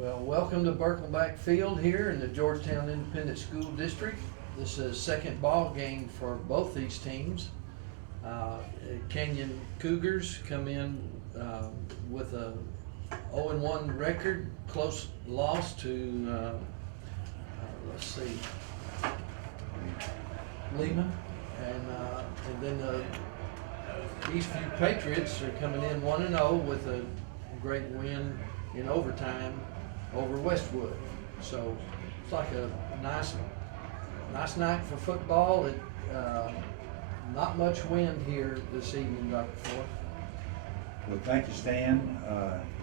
Well, welcome to Birkelback Field here in the Georgetown Independent School District. This is second ball game for both these teams. Canyon Cougars come in with a 0-1 record, close loss to, let's see, Lehman. And then the Eastview Patriots are coming in 1-0 with a great win in overtime over Westwood. So it's like a nice night for football. Not much wind here this evening, Dr. Ford. Well, thank you, Stan.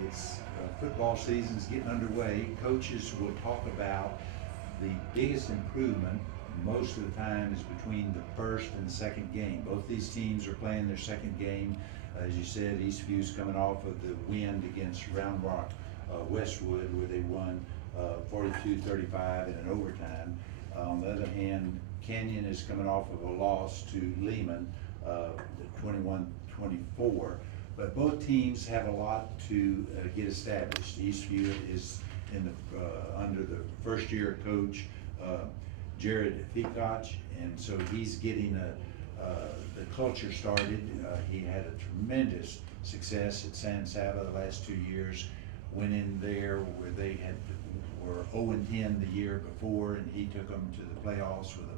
It's football season's getting underway. Coaches will talk about the biggest improvement most of the time is between the first and second game. Both these teams are playing their second game. As you said, Eastview's coming off of the win against Round Rock Westwood, where they won 42-35 in an overtime. On the other hand, Canyon is coming off of a loss to Lehman, 21-24. But both teams have a lot to get established. Eastview is in the under the first-year coach Jared Fikach, and so he's getting the culture started. He had a tremendous success at San Saba the last 2 years. Went in there where they were 0-10 the year before, and he took them to the playoffs with a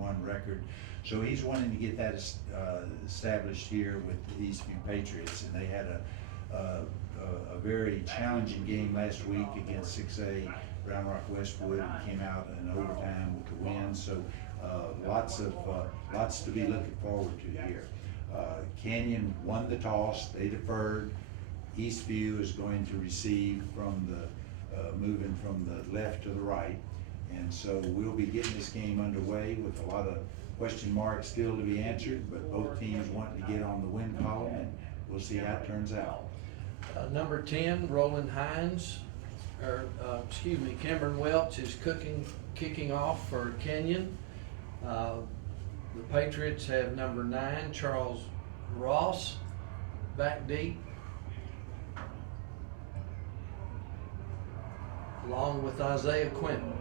14-1 record. So he's wanting to get that established here with the Eastview Patriots, and they had a very challenging game last week against 6A Round Rock Westwood, and came out in overtime with the win. So lots to be looking forward to here. Canyon won the toss. They deferred. Eastview is going to receive from the moving from the left to the right, and so we'll be getting this game underway with a lot of question marks still to be answered, but both teams want to get on the win column, and we'll see how it turns out. Number 10, Roland Hines, Cameron Welch is kicking off for Canyon. The Patriots have number 9, Charles Ross, back deep, along with Isaiah Quinton.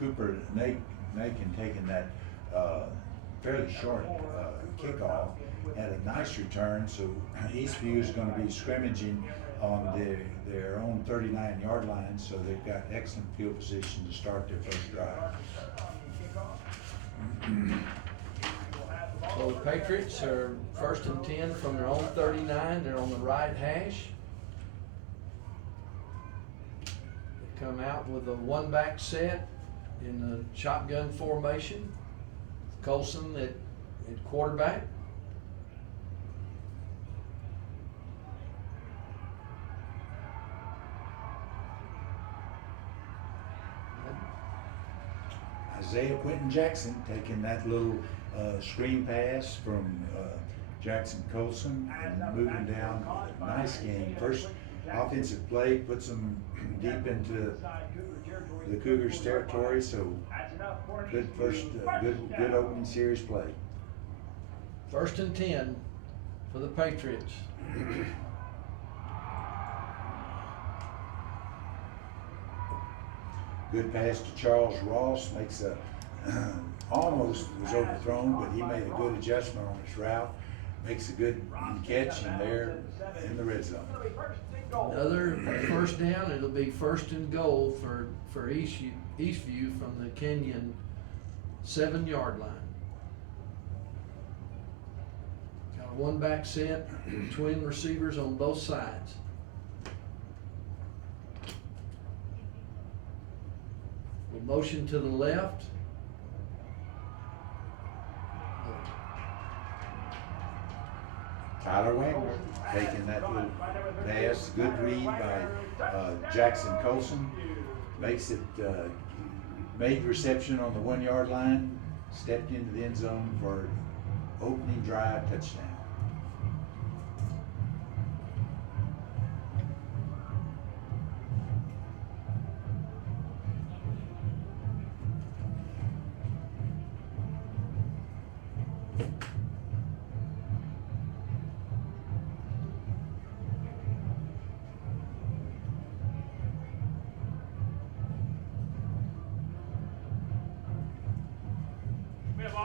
Cooper Nakin taking that fairly short kickoff, had a nice return, so Eastview is going to be scrimmaging on their own 39-yard line, so they've got excellent field position to start their first drive. So the Patriots are 1st and 10 from their own 39. They're on the right hash. They come out with a one-back set in the shotgun formation. Colson at quarterback. Isaiah Quinton Jackson taking that little screen pass from Jackson Colson and moving down. Nice game. First offensive play puts them deep into the Cougars territory, so good good opening series play. 1st and 10 for the Patriots. Good pass to Charles Ross, makes a almost was overthrown, but he made a good adjustment on his route, makes a good catch, and there in the red zone. Another first down. It'll be 1st and goal for Eastview from the Canyon 7-yard line. Got a one-back set, twin receivers on both sides. With motion to the left. Tyler Wagner taking that little pass, good read by Jackson Colson, makes it, made reception on the 1-yard line, stepped into the end zone for opening drive touchdown.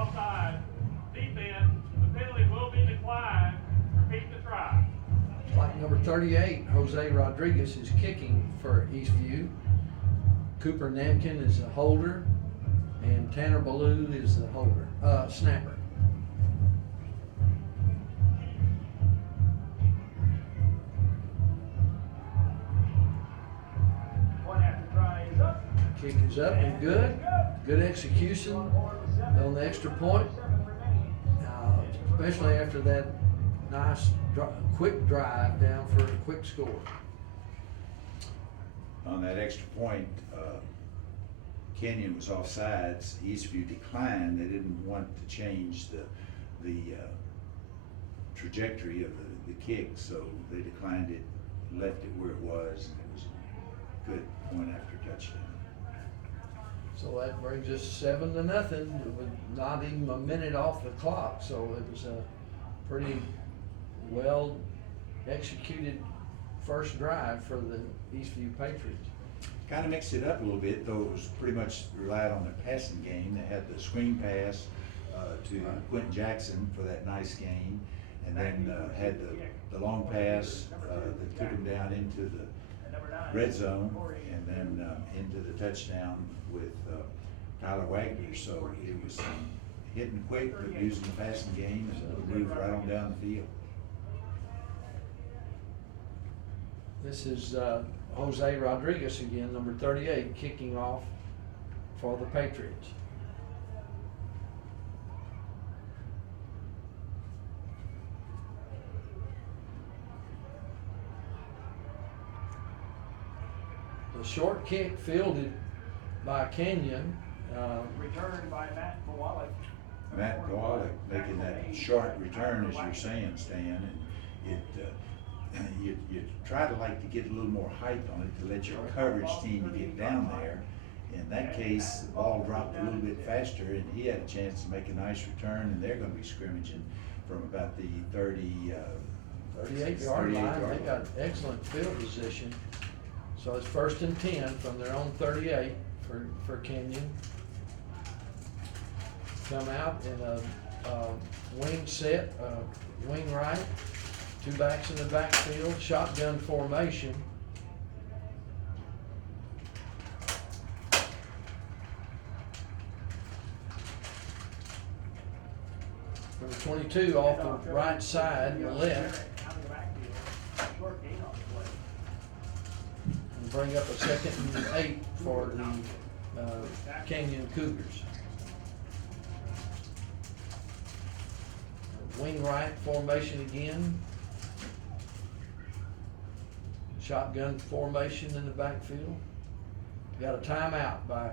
offside. Defense, the penalty will be declined. Repeat the try. Like number 38, Jose Rodriguez is kicking for Eastview. Cooper Namkin is the holder, and Tanner Ballou is the snapper. Point after try is up. Kick is up and good. Good execution on the extra point, especially after that nice quick drive down for a quick score. On that extra point, Kenyon was offsides. Eastview declined. They didn't want to change the trajectory of the kick, so they declined it, left it where it was, and it was a good point after touchdown. So that brings us 7-0 with not even a minute off the clock. So it was a pretty well executed first drive for the Eastview Patriots. Kind of mixed it up a little bit, though it was pretty much relied on the passing game. They had the screen pass to Quentin Jackson for that nice gain, and then had the long pass that took him down into the red zone, and then into the touchdown with Tyler Wagner. So it was hitting quick, but using the passing game and moved right on down the field. This is Jose Rodriguez again, number 38, kicking off for the Patriots. The short kick fielded by Kenyon. Returned by Matt Kowalik. Matt Kowalik making that short return, as you're saying, Stan, and you try to get a little more height on it to let your coverage team get down there. In that case, the ball dropped a little bit faster, and he had a chance to make a nice return, and they're going to be scrimmaging from about the 38-yard line. They got excellent field position. So it's 1st and 10 from their own 38 for Kenyon. Come out in a wing set, wing right, two backs in the backfield, shotgun formation. Number 22 off the right side, the left. And bring up a 2nd and 8 for the Kenyon Cougars. Wing right formation again. Shotgun formation in the backfield. Got a timeout by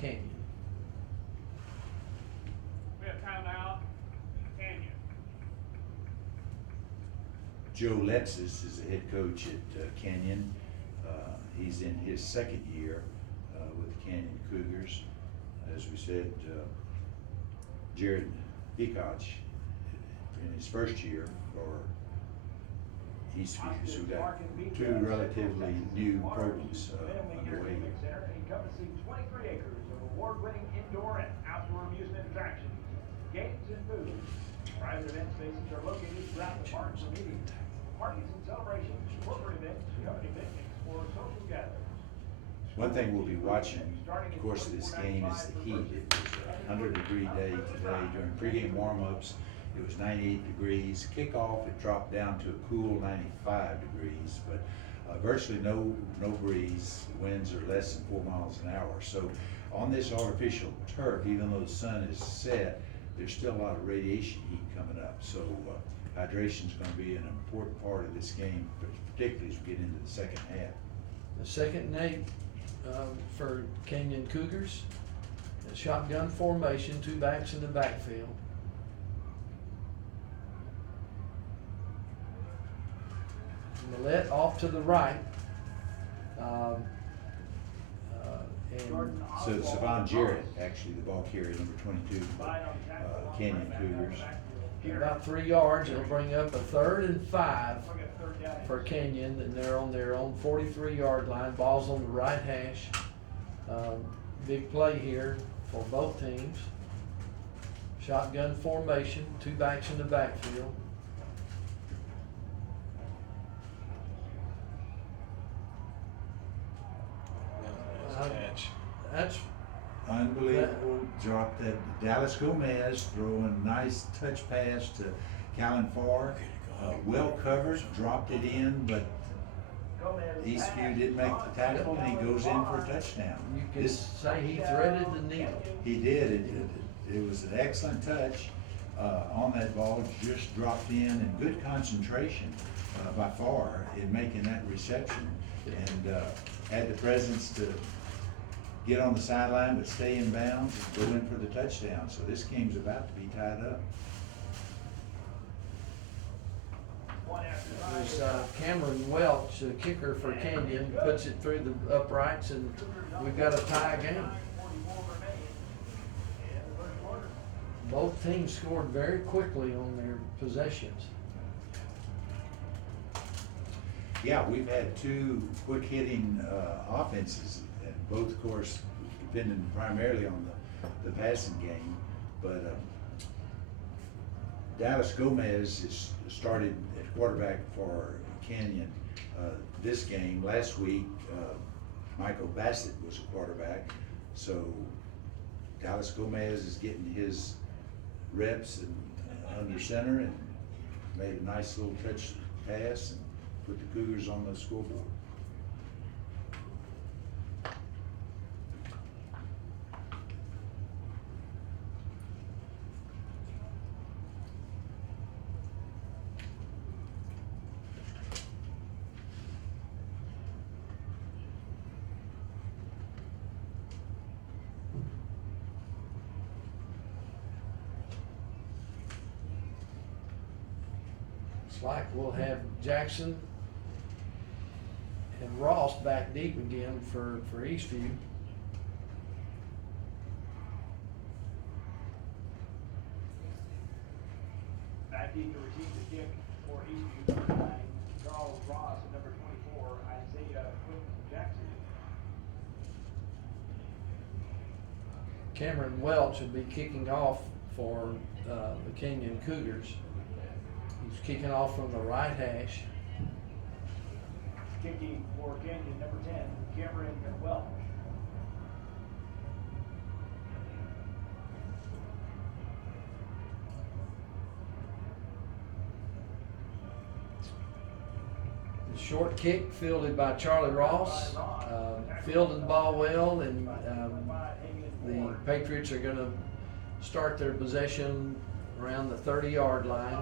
Kenyon. We have timeout. Kenyon. Joe Letzis is the head coach at Kenyon. He's in his 2nd year with the Kenyon Cougars. As we said, Jared Peacock in his 1st year for Eastview. So we've got two relatively new programs underway. Encompassing 23 acres of award-winning indoor and outdoor amusement attractions, games and food. Private event spaces are located throughout the park for meetings, parties and celebrations, corporate events, company picnics, or social gatherings. One thing we'll be watching, of course, of this game is the heat. It was a 100-degree day today. During pregame warm-ups, it was 98 degrees. Kickoff, it dropped down to a cool 95 degrees, but virtually no breeze. The winds are less than 4 miles an hour. So on this artificial turf, even though the sun is set, there's still a lot of radiation heat coming up. So hydration is going to be an important part of this game, particularly as we get into the 2nd half. The 2nd and 8 for Kenyon Cougars. A shotgun formation, two backs in the backfield. Millette off to the right. So Savon Jarrett, actually the ball carrier, number 22, Kenyon Cougars. About 3 yards, it'll bring up a 3rd and 5 for Kenyon, and they're on their own 43-yard line. Ball's on the right hash. Big play here for both teams. Shotgun formation, two backs in the backfield. Nice catch. That's, Unbelievable drop that Dallas Gomez throwing nice touch pass to Callan Farr. Well covered, dropped it in, but Eastview didn't make the tackle and he goes in for a touchdown. you could This, say he threaded the needle. he did, it was an excellent touch on that ball, just dropped in and good concentration by Farr in making that reception. And had the presence to get on the sideline but stay in bounds and go in for the touchdown. So this game's about to be tied up. It was Cameron Welch, a kicker for Canyon, puts it through the uprights, and we've got a tie game. Both teams scored very quickly on their possessions. Yeah, we've had two quick hitting offenses, and both, of course, depending primarily on the passing game. But Dallas Gomez is started at quarterback for Canyon this game. Last week, Michael Bassett was a quarterback. So Dallas Gomez is getting his reps and under center and made a nice little touch pass and put the Cougars on the scoreboard. It's like we'll have Jackson and Ross back deep again for Eastview. Back deep to receive the kick for Eastview, number 9, Charles Ross, and number 24, Isaiah Jackson. Cameron Welch will be kicking off for the Canyon Cougars. He's kicking off from the right hash. Kicking for Canyon, number 10, Cameron Welch. The short kick fielded by Charlie Ross. Fielded the ball well, and the Patriots are going to start their possession around the 30-yard line.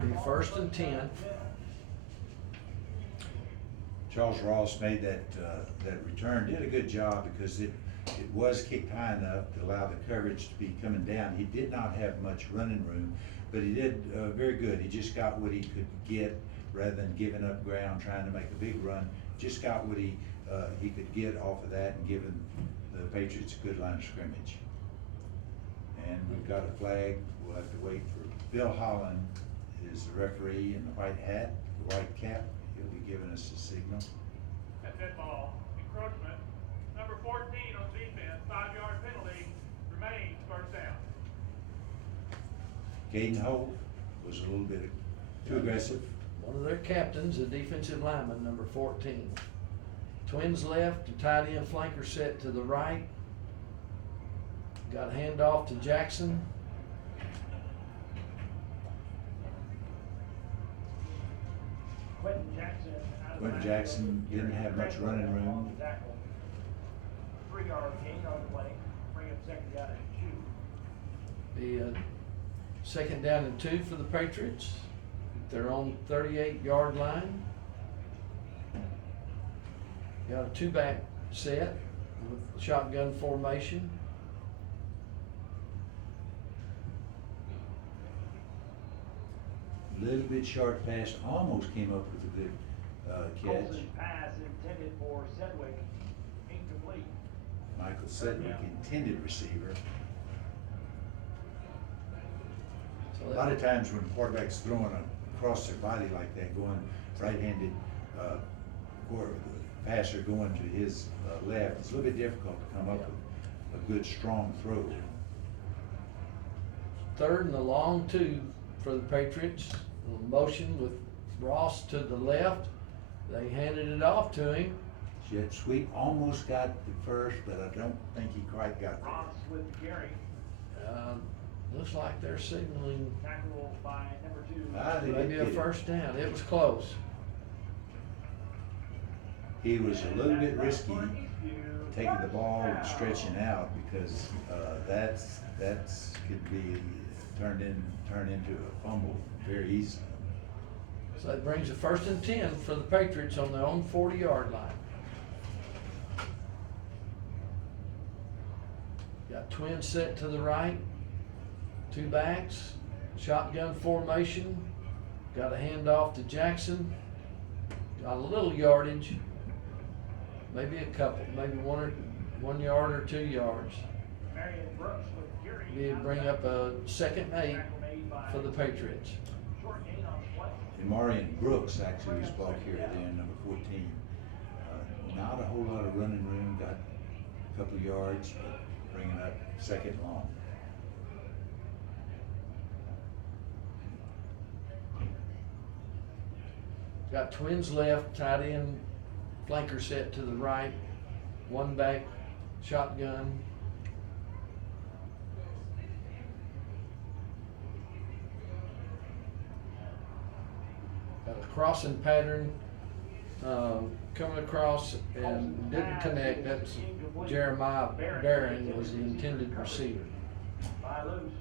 Be 1st and 10. Charles Ross made that return, did a good job because it was kicked high enough to allow the coverage to be coming down. He did not have much running room, but he did very good. He just got what he could get rather than giving up ground, trying to make a big run. Just got what he could get off of that and giving the Patriots a good line of scrimmage. And we've got a flag. We'll have to wait for Bill Holland is the referee in the white hat, the white cap. He'll be giving us a signal. At that ball, encroachment, number 14 on defense, 5-yard penalty, remains 1st down. Caden Hope was a little bit too aggressive. One of their captains, a defensive lineman, number 14. Twins left, the tight end flanker set to the right. Got handoff to Jackson. Quentin Jackson didn't have much running room. 3-yard gain on the play, bring up 2nd down and 2. Be a 2nd down and 2 for the Patriots. They're on 38-yard line. Got a 2-back set with shotgun formation. Little bit short pass, almost came up with a good catch. Colson pass intended for Sedgwick, incomplete. Michael Sedgwick, intended receiver. So A lot of times when quarterbacks throwing across their body like that, going right-handed, or the passer going to his left, it's a little bit difficult to come up with a good strong throw. third and a long 2 for the Patriots. A motion with Ross to the left. They handed it off to him. Jet sweep, almost got the first, but I don't think he quite got there. Ross with the carry. Looks like they're signaling Tackle by number 2. They did maybe a get it. first down. It was close. He was a little bit risky For Eastview, taking the ball and touchdown. stretching out because that's could be turned into a fumble very easily. So that brings a 1st and 10 for the Patriots on their own 40-yard line. Got twins set to the right, 2 backs, shotgun formation. Got a handoff to Jackson. Got a little yardage, maybe a couple, maybe 1 yard or 2 yards. Marion Brooks with the carry. He'd bring up a 2nd and 8 for the Patriots. Short gain on the play. And Marion Brooks actually was ball carrier there, number 14. Not a whole lot of running room, got a couple of yards, but bringing up 2nd long. Got twins left, tight end, flanker set to the right, 1 back, shotgun. Got a crossing pattern coming across and didn't connect. That's Jeremiah Barron was the intended receiver. By loose.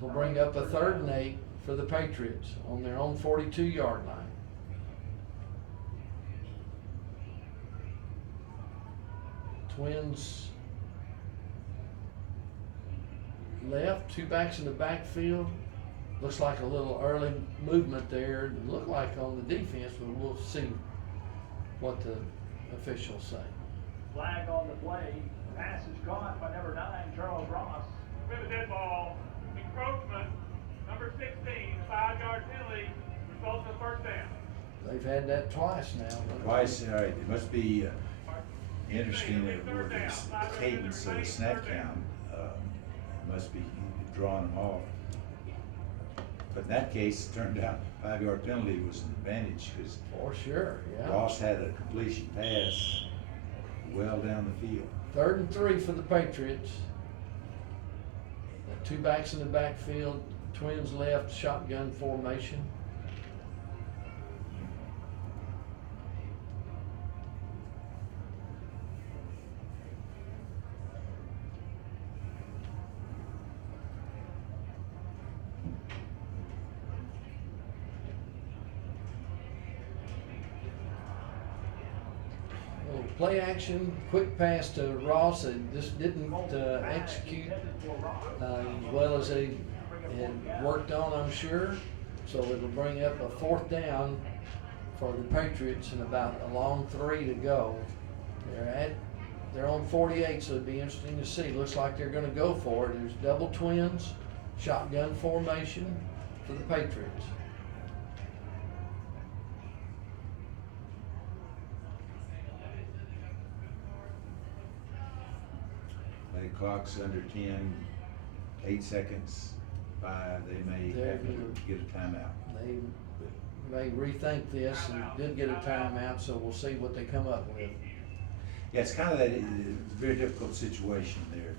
They'll bring up a 3rd and 8 for the Patriots on their own 42-yard line. Twins left, 2 backs in the backfield. Looks like a little early movement there. It looked like on the defense, but we'll see what the officials say. Flag on the play. Pass is caught by number 9, Charles Ross. With a dead ball, encroachment, number 16, 5-yard penalty, results in a 1st down. They've had that twice now. Twice, all right, it must be interesting with this cadence of the snap count. Must be drawing them off. But in that case, it turned out 5-yard penalty was an advantage because For sure, yeah. Ross had a completion pass well down the field. 3rd and 3 for the Patriots. Got 2 backs in the backfield, twins left, shotgun formation. Little play action, quick pass to Ross. They just didn't execute as well as they had worked on, I'm sure. So it'll bring up a 4th down for the Patriots and about a long 3 to go. They're on 48, so it'd be interesting to see. Looks like they're gonna go for it. There's double twins, shotgun formation for the Patriots. The clock's under 10, 8 seconds, 5, they may have to get a timeout. They may rethink this and did get a timeout, so we'll see what they come up with. Yeah, it's kind of that very difficult situation there.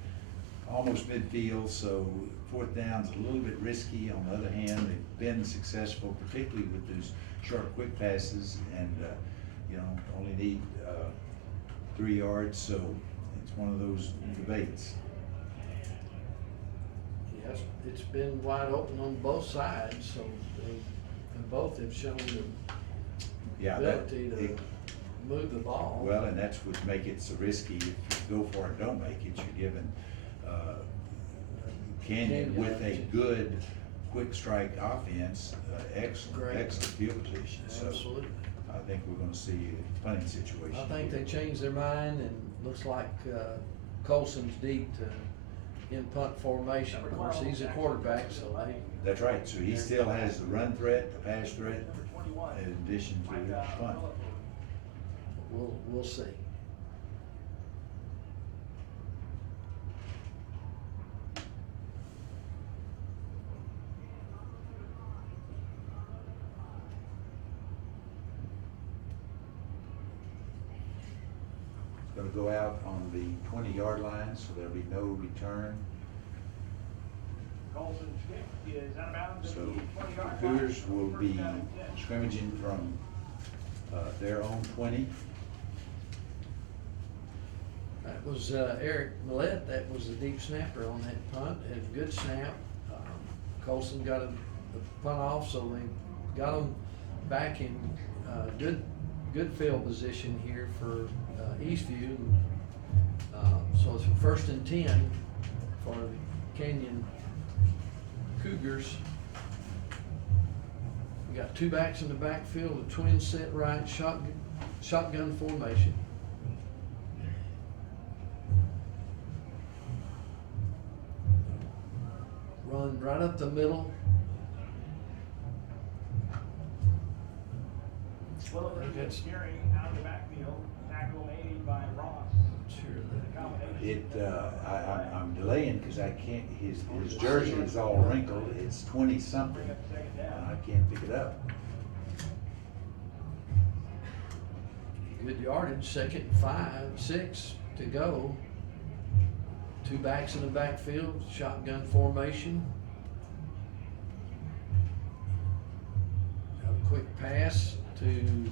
Almost midfield, so 4th down's a little bit risky. On the other hand, they've been successful, particularly with those short, quick passes, and only need 3 yards. So it's one of those debates. Yes, it's been wide open on both sides, so and both have shown the Yeah, ability to move the ball. well, and that's what make it so risky. If you go for it, don't make it. You're given Canyon with a good quick strike offense, Great. excellent field position. So Absolutely. I think we're going to see a punting situation. I think they changed their mind, and looks like Colson's deep to in punt formation. Of course, he's a quarterback, so That's right. So he still has the run threat, the pass threat, in addition to the punt. we'll see. go out on the 20-yard line, so there'll be no return. Colson Skip is out of bounds at So the 20-yard the line. Cougars will First be down and 10. scrimmaging from their own 20. That was Eric Millette, that was the deep snapper on that punt, had a good snap. Colson got the punt off, so they got them back in good field position here for Eastview. So it's a 1st and 10 for the Canyon Cougars. We got 2 backs in the backfield, a twin set right, shotgun formation. Run right up the middle. Willett That's- Gary out of the backfield, tackle made by Ross. Sure I'm delaying because I can't, his jersey is all wrinkled, it's 20-something, Bring up second down. I can't pick it up. Good yardage, 2nd and 5, 6 to go. 2 backs in the backfield, shotgun formation. Got a quick pass to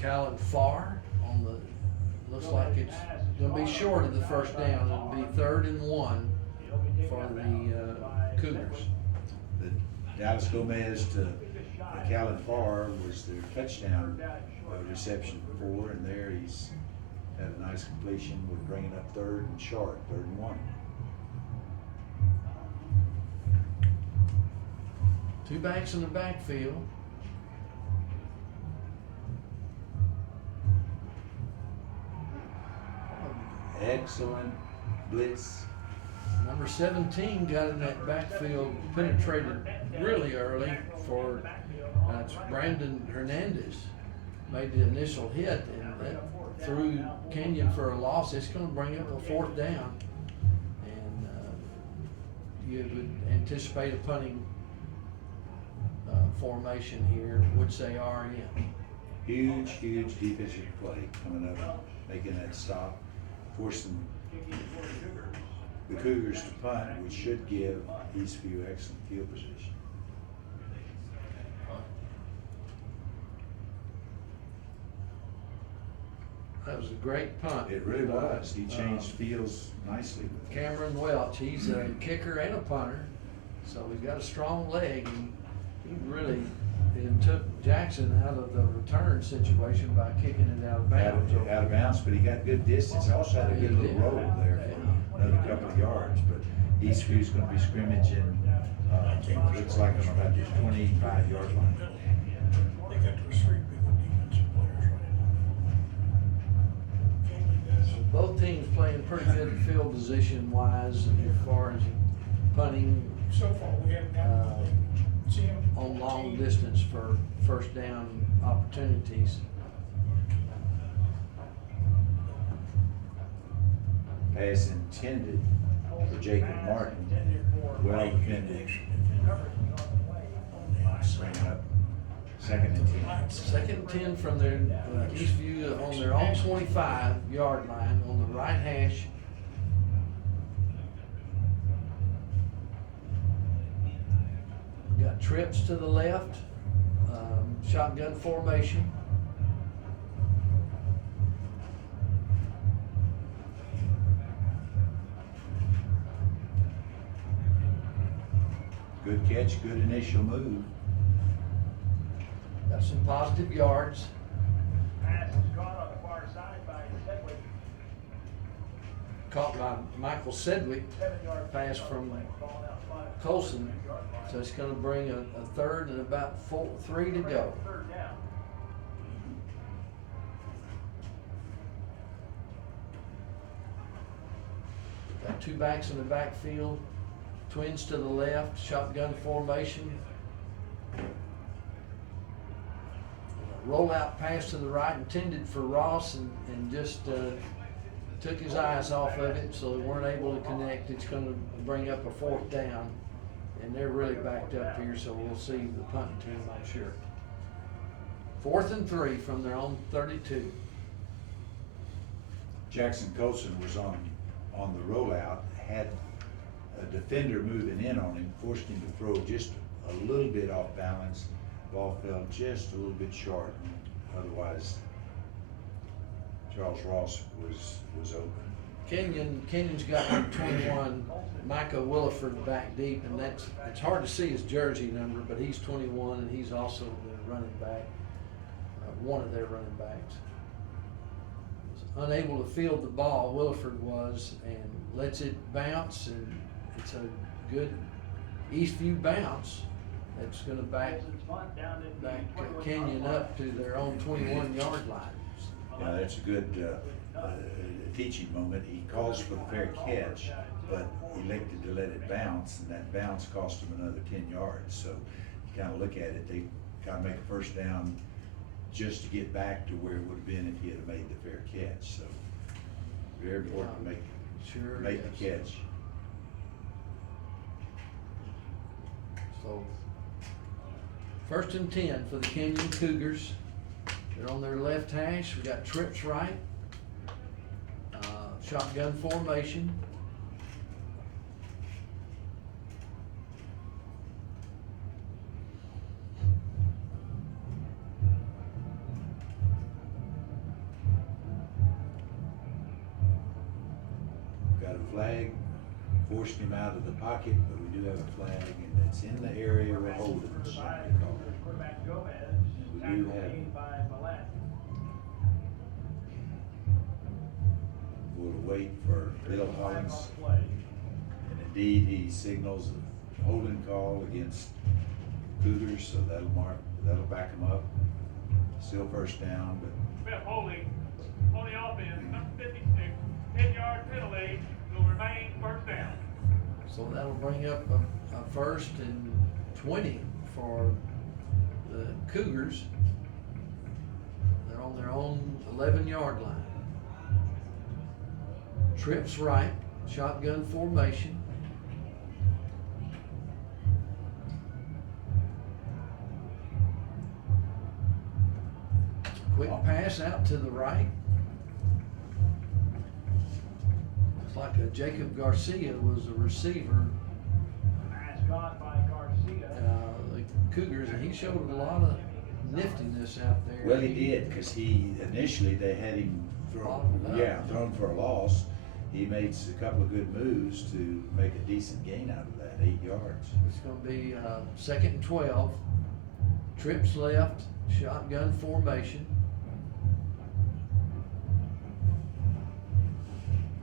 Callan Farr on the, looks like it's gonna be short of the 1st down. It'll be 3rd and 1 for the Cougars. The Dallas Gomez to Callan Farr was their touchdown reception before, and there he's had a nice completion with bringing up 3rd and short, 3rd and 1. 2 backs in the backfield. Excellent blitz. Number 17 got in that backfield, penetrated really early for it's Brandon Hernandez. Made the initial hit, and that threw Canyon for a loss. It's going to bring up a 4th down, and you would anticipate a punting formation here, which they are in. Huge defensive play coming up, making that stop, forcing the Cougars to punt, which should give Eastview excellent field position. That was a great punt. It really was. He changed fields nicely with it. Cameron Welch, he's a kicker and a punter, so he's got a strong leg. He really took Jackson out of the return situation by kicking it out of bounds. Out of bounds, but he got good distance. Also had a good little roll there for another couple of yards. But Eastview's going to be scrimmaging. Looks like on about the 25-yard line. They got those 3 big defensive players right now. So both teams playing pretty good field position wise as far as punting So far, we haven't got Jim on long distance for 1st down opportunities. Pass intended for Jacob Martin. Well defended. Bring up 2nd and 10. 2nd and 10 from their Eastview on their own 25-yard line on the right hash. We got trips to the left, shotgun formation. Good catch, good initial move. Got some positive yards. Pass is caught on the far side by Sedgwick. Caught by Michael Sedgwick, 7-yard pass from ball now spotted. Colson. So it's gonna bring a 3rd and about 3 to go. 3rd down. Got 2 backs in the backfield, twins to the left, shotgun formation. Rollout pass to the right intended for Ross and just took his eyes off of it, so they weren't able to connect. It's gonna bring up a 4th down, and they're really backed up here, so we'll see the punting team, I'm sure. 4th and 3 from their own 32. Jackson Colson was on the rollout, had a defender moving in on him, forced him to throw just a little bit off balance. Ball fell just a little bit short, and otherwise Charles Ross was open. Kenyon's got number 21, Micah Williford back deep, and it's hard to see his jersey number, but he's 21 and he's also the running back, one of their running backs. Was unable to field the ball, Williford was, and lets it bounce, and it's a good Eastview bounce that's going to back Kenyon up to their own 21-yard line. Yeah, that's a good teaching moment. He calls for the fair catch, but elected to let it bounce, and that bounce cost him another 10 yards. So you kind of look at it, they kind of make a first down just to get back to where it would have been if he had made the fair catch. So very important to make the catch. So 1st and 10 for the Kenyon Cougars. They're on their left hash. We got trips right. Shotgun formation. Got a flag, forced him out of the pocket, but we do have a flag, and it's in the area we're holding. We do have. We'll wait for Bill Hollins, and indeed he signals a holding call against Cougars, so that'll back him up. Still first down, but Smith holding on the offense, number 56, 10-yard penalty, will remain first down. So that'll bring up a 1st and 20 for the Cougars. They're on their own 11-yard line. Trips right, shotgun formation. Quick pass out to the right. Looks like Jacob Garcia was the receiver. The Cougars, and he showed a lot of niftiness out there. well, he did, because initially they had him thrown for a loss. He made a couple of good moves to make a decent gain out of that, 8 yards. It's gonna be 2nd and 12. Trips left, shotgun formation.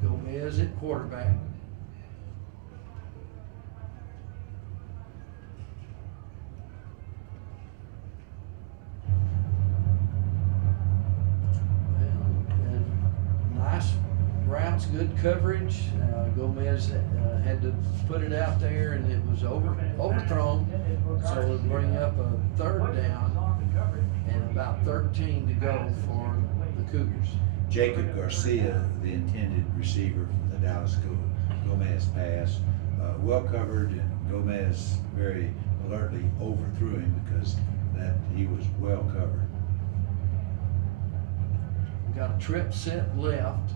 Gomez at quarterback. And nice routes, good coverage. Gomez had to put it out there, and it was overthrown. So it'll bring up a 3rd down and about 13 to go for the Cougars. Jacob Garcia, the intended receiver from the Dallas Gomez pass, well covered, and Gomez very alertly overthrew him because he was well covered. We got a trip set left.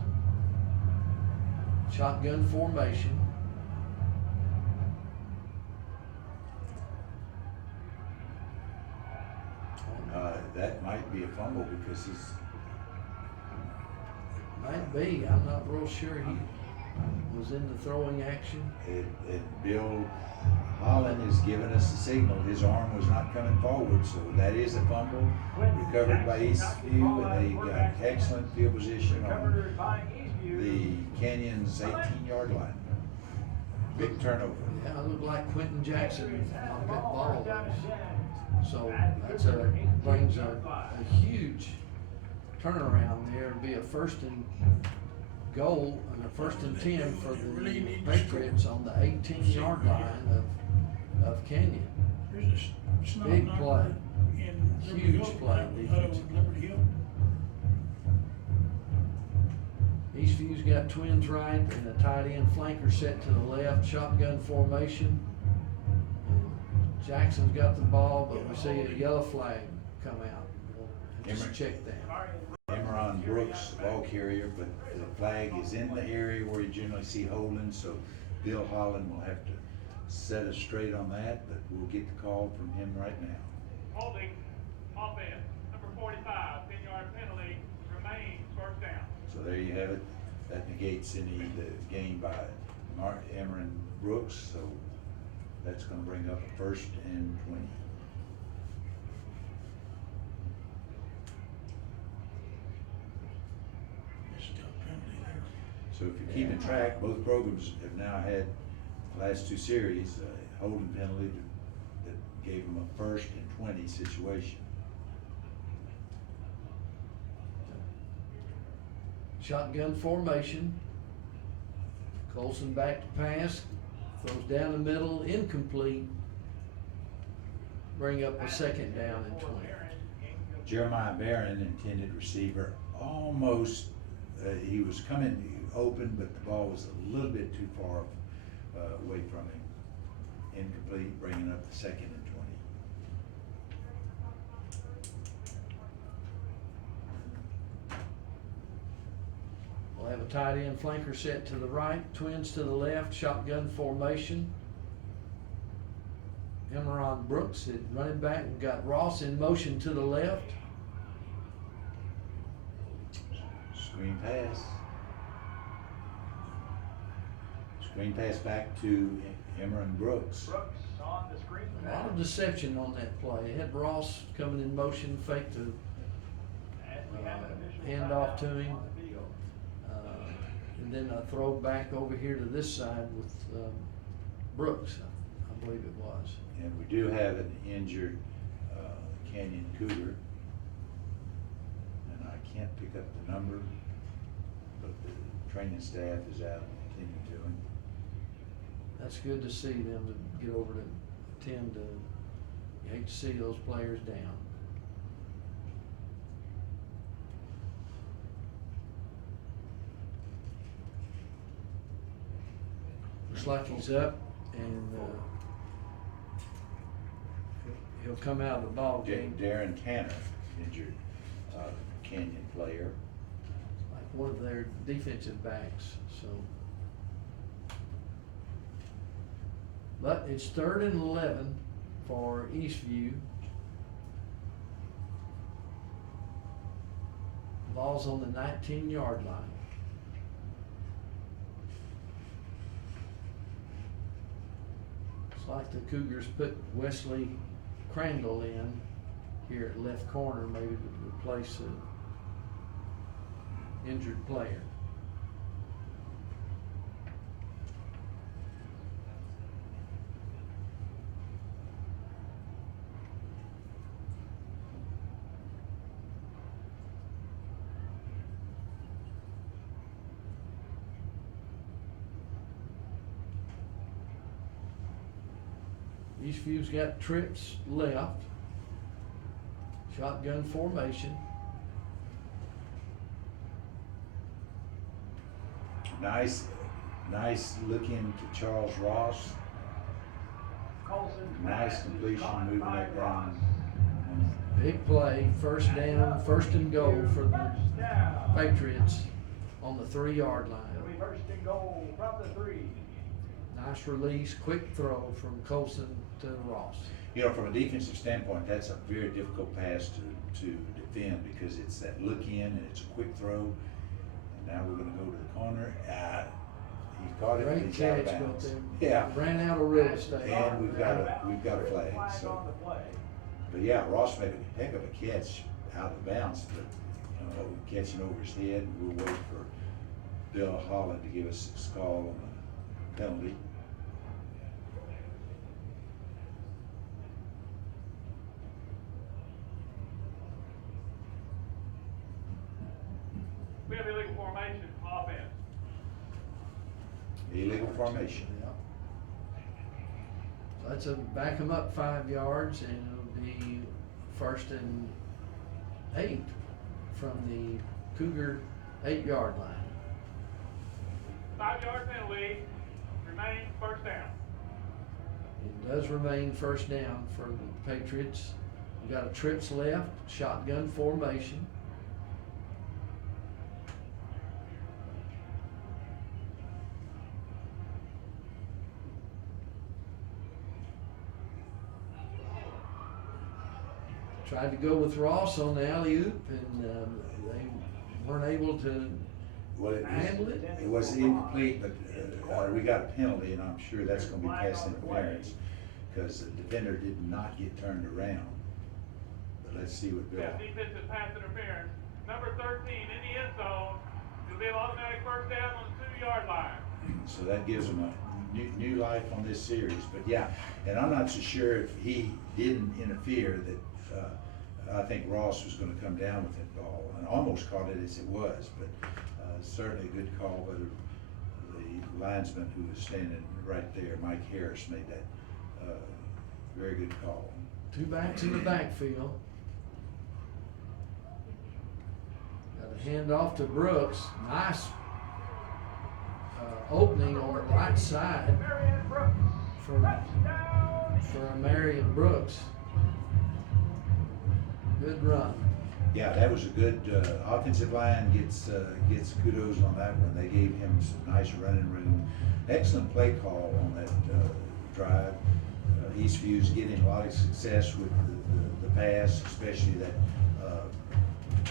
Shotgun formation. That might be a fumble because Might be. I'm not real sure he was in the throwing action. and Bill Holland has given us a signal. His arm was not coming forward, so that is a fumble recovered by Eastview, and they got excellent field position on the Canyon's 18-yard line. Big turnover. Yeah, it looked like Quentin Jackson knocked that ball loose. So brings a huge turnaround there. It'll be a 1st and goal and a 1st and 10 for the Patriots on the 18-yard line of Canyon. Big play. Huge play defensively. Eastview's got twins right and a tight end flanker set to the left, shotgun formation. Jackson's got the ball, but we see a yellow flag come out. We'll just check that. Emron Brooks, the ball carrier, but the flag is in the area where you generally see holding, so Bill Holland will have to set us straight on that, but we'll get the call from him right now. Holding, offense, number 45, 10-yard penalty, remains first down. So there you have it. That negates any gain by Emron Brooks, so that's gonna bring up a 1st and 20. It's still penalty there. So if you're keeping track, both programs have now had the last 2 series, holding penalty that gave them a 1st and 20 situation. Shotgun formation. Colson back to pass, throws down the middle, incomplete. Bring up a 2nd down and 20. Jeremiah Barron, intended receiver, almost, he was coming open, but the ball was a little bit too far away from him. Incomplete, bringing up the 2nd and 20. We'll have a tight end flanker set to the right, twins to the left, shotgun formation. Emron Brooks at running back. We've got Ross in motion to the left. Screen pass. Screen pass back to Emron Brooks. Brooks on the screen. A lot of deception on that play. They had Ross coming in motion, fake to And we have an official hand off to timeout him. on the field. And then a throw back over here to this side with Brooks, I believe it was. And we do have an injured Canyon Cougar. And I can't pick up the number, but the training staff is out attending to him. That's good to see them to get over to attend to. You hate to see those players down. Looks like he's up and he'll come out of the ball game. Darren Tanner, injured Canyon player. Like one of their defensive backs, so. But it's 3rd and 11 for Eastview. Ball's on the 19-yard line. It's like the Cougars put Wesley Crandall in here at left corner, maybe to replace an injured player. Eastview's got trips left. Shotgun formation. Nice look into Charles Ross. Colson Nice pass is completion, caught moving by that down. Ross. Big play, 1st down, 1st and goal for the First down. Patriots on the 3-yard line. It'll be 1st and goal from the 3. Nice release, quick throw from Colson to Ross. You know, from a defensive standpoint, that's a very difficult pass to defend because it's that look in and it's a quick throw. And now we're gonna go to the corner. He caught it, Great he's out of catch, but bounds. they Yeah, ran out of real estate. and we've got a flag, Flag so. on the play. But yeah, Ross made a heck of a catch out of bounds, but, catching over his head. We'll wait for Bill Holland to give us his call on the penalty. We have illegal formation, offense. Illegal formation. Yep. So that's a back 'em up 5 yards, and it'll be 1st and 8 from the Cougar 8-yard line. 5-yard penalty, remains first down. It does remain 1st down for the Patriots. We got a trips left, shotgun formation. tried to go with Ross on the alley-oop, and they weren't able to Well, handle it. it was incomplete, but we got a penalty, and I'm sure that's gonna be pass interference, because the defender did not get turned around. But let's see what Bill. Yeah, defensive pass interference. Number 13 in the end zone. It'll be an automatic first down on the 2-yard line. So that gives them a new life on this series, but yeah, and I'm not so sure if he didn't interfere that, I think Ross was gonna come down with that ball, and almost caught it as it was, but, certainly a good call by the linesman who was standing right there, Mike Harris, made that, very good call. 2 backs in the backfield. Got a handoff to Brooks. Nice opening on the right side Marion Brooks. for Marion Brooks. Good run. Yeah, that was a good, offensive line gets kudos on that one. They gave him some nice running room. Excellent play call on that, drive. Eastview's getting a lot of success with the pass, especially that,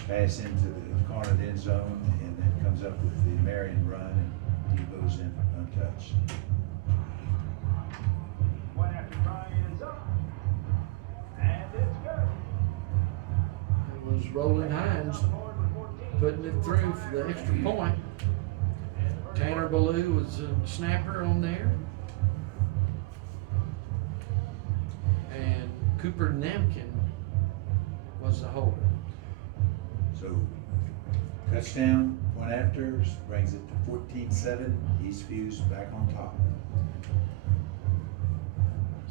pass into the corner end zone, and then comes up with the Marion run, and he goes in untouched. One after try is up. And it's good. It was Roland Hines putting it through for the extra point. Tanner Ballou was a snapper on there. And Cooper Namkin was the holder. So, touchdown, point after, brings it to 14-7, Eastview's back on top.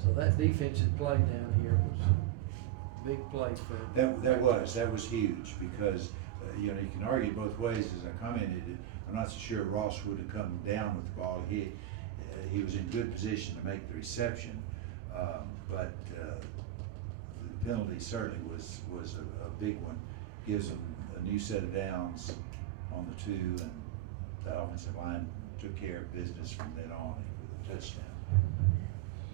So that defensive play down here was a big play for. That was huge, because, you know, you can argue both ways, as I commented. I'm not so sure Ross would have come down with the ball. He was in good position to make the reception, but the penalty certainly was a big one. Gives them a new set of downs on the 2, and the offensive line took care of business from then on with a touchdown.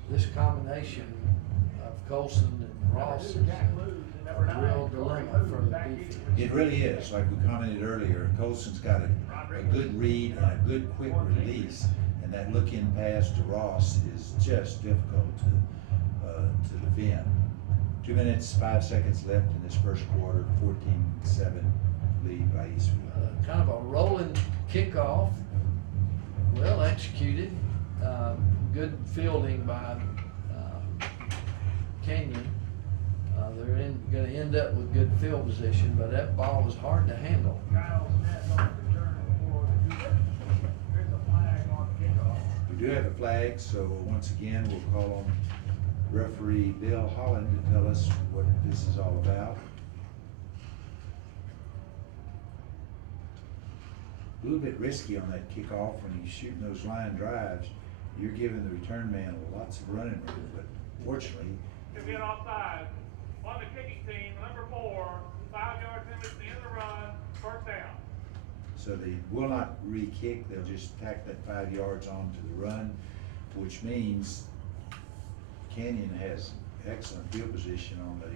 This combination of Colson and Ross is a real dilemma for the defense. It really is, like we commented earlier. Colson's got a good read and a good quick release, and that look-in pass to Ross is just difficult to defend. 2 minutes, 5 seconds left in this first quarter, 14-7 lead by Eastview. Kind of a rolling kickoff, well executed, good fielding by Canyon. They're gonna end up with good field position, but that ball was hard to handle. Kyle Smith on the return for the Cougars. There's a flag on the kickoff. We do have a flag, so once again, we'll call on referee Bill Holland to tell us what this is all about. A little bit risky on that kickoff when you're shooting those line drives. You're giving the return man lots of running room, but fortunately, It'll be an offside. On the kicking team, number 4, 5-yard penalty at the end of the run, first down. so they will not re-kick, they'll just tack that 5 yards onto the run, which means Canyon has excellent field position on the,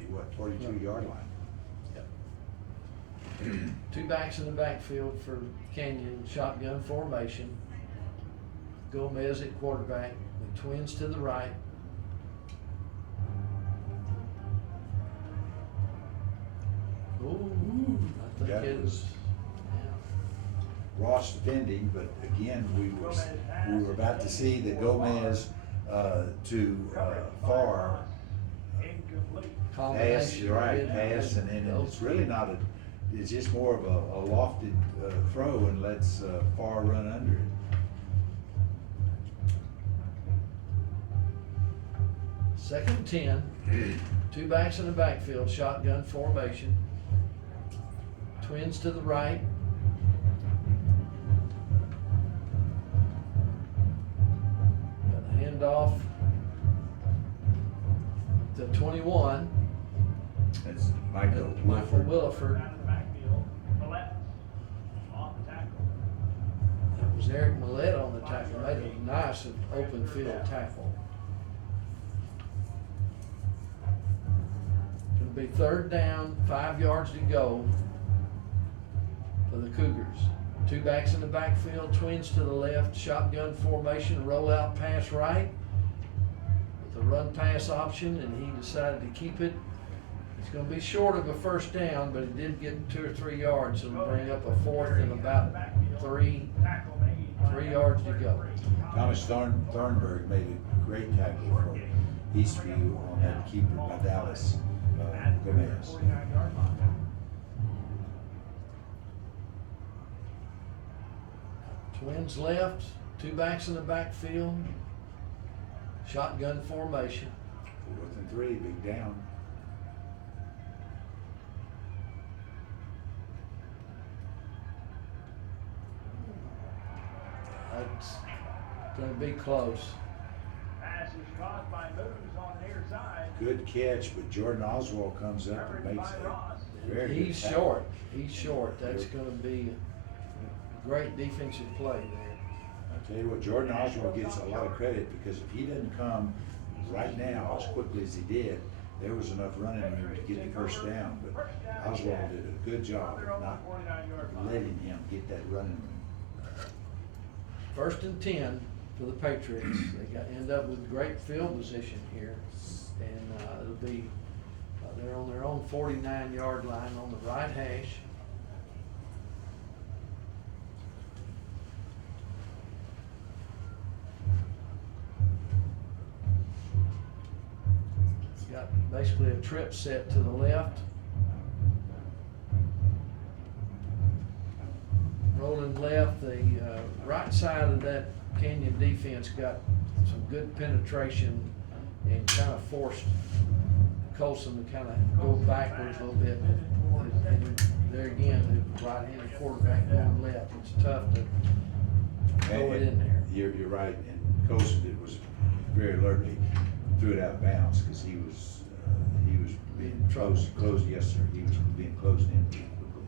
42-yard line. 2 backs in the backfield for Canyon, shotgun formation. Gomez at quarterback, the twins to the right. Ooh, I think That it was- was, Ross defending, but again, we were about to see the Gomez to Farr Incomplete. pass, combination. you're right, of pass, and then those it's really two. not it's just more of a lofted throw, and lets Farr run under it. Second and 10, 2 backs in the backfield, shotgun formation. Twins to the right. Got a handoff to 21. That's Michael Michael Williford. Williford. Out of the backfield. Millette on the tackle. That was Eric Millette on the tackle. Made a nice open field tackle. Gonna be 3rd down, 5 yards to go for the Cougars. 2 backs in the backfield, twins to the left, shotgun formation, roll out pass right with a run pass option, and he decided to keep it. It's gonna be short of a 1st down, but it did get 2 or 3 yards. It'll bring up a 4th and about 3 yards to go. Thomas Thornburg made a great tackle for Eastview on that keeper by Dallas Gomez. Twins left, 2 backs in the backfield, shotgun formation. 4th and 3, big down. It's gonna be close. Pass is caught by Moves on the near side. Good catch, but Jordan Oswald comes up and makes a very good He's tackle. short, he's short. That's gonna be a great defensive play there. I tell you what, Jordan Oswald gets a lot of credit because if he didn't come right now as quickly as he did, there was enough running room to get the 1st down. But Oswald did a good job of not letting him get that running room. 1st and 10 for the Patriots. They end up with great field position here, and it'll be they're on their own 49-yard line on the right hash. Got basically a trip set to the left. Rolling left, the right side of that Canyon defense got some good penetration and kind of forced Colson to kind of go backwards a little bit. And there again, the right-handed quarterback going left, it's tough to throw it in there. You're right, and Colson was very alertly threw it out of bounds because he was being closed. Yes, sir. He was being closed in.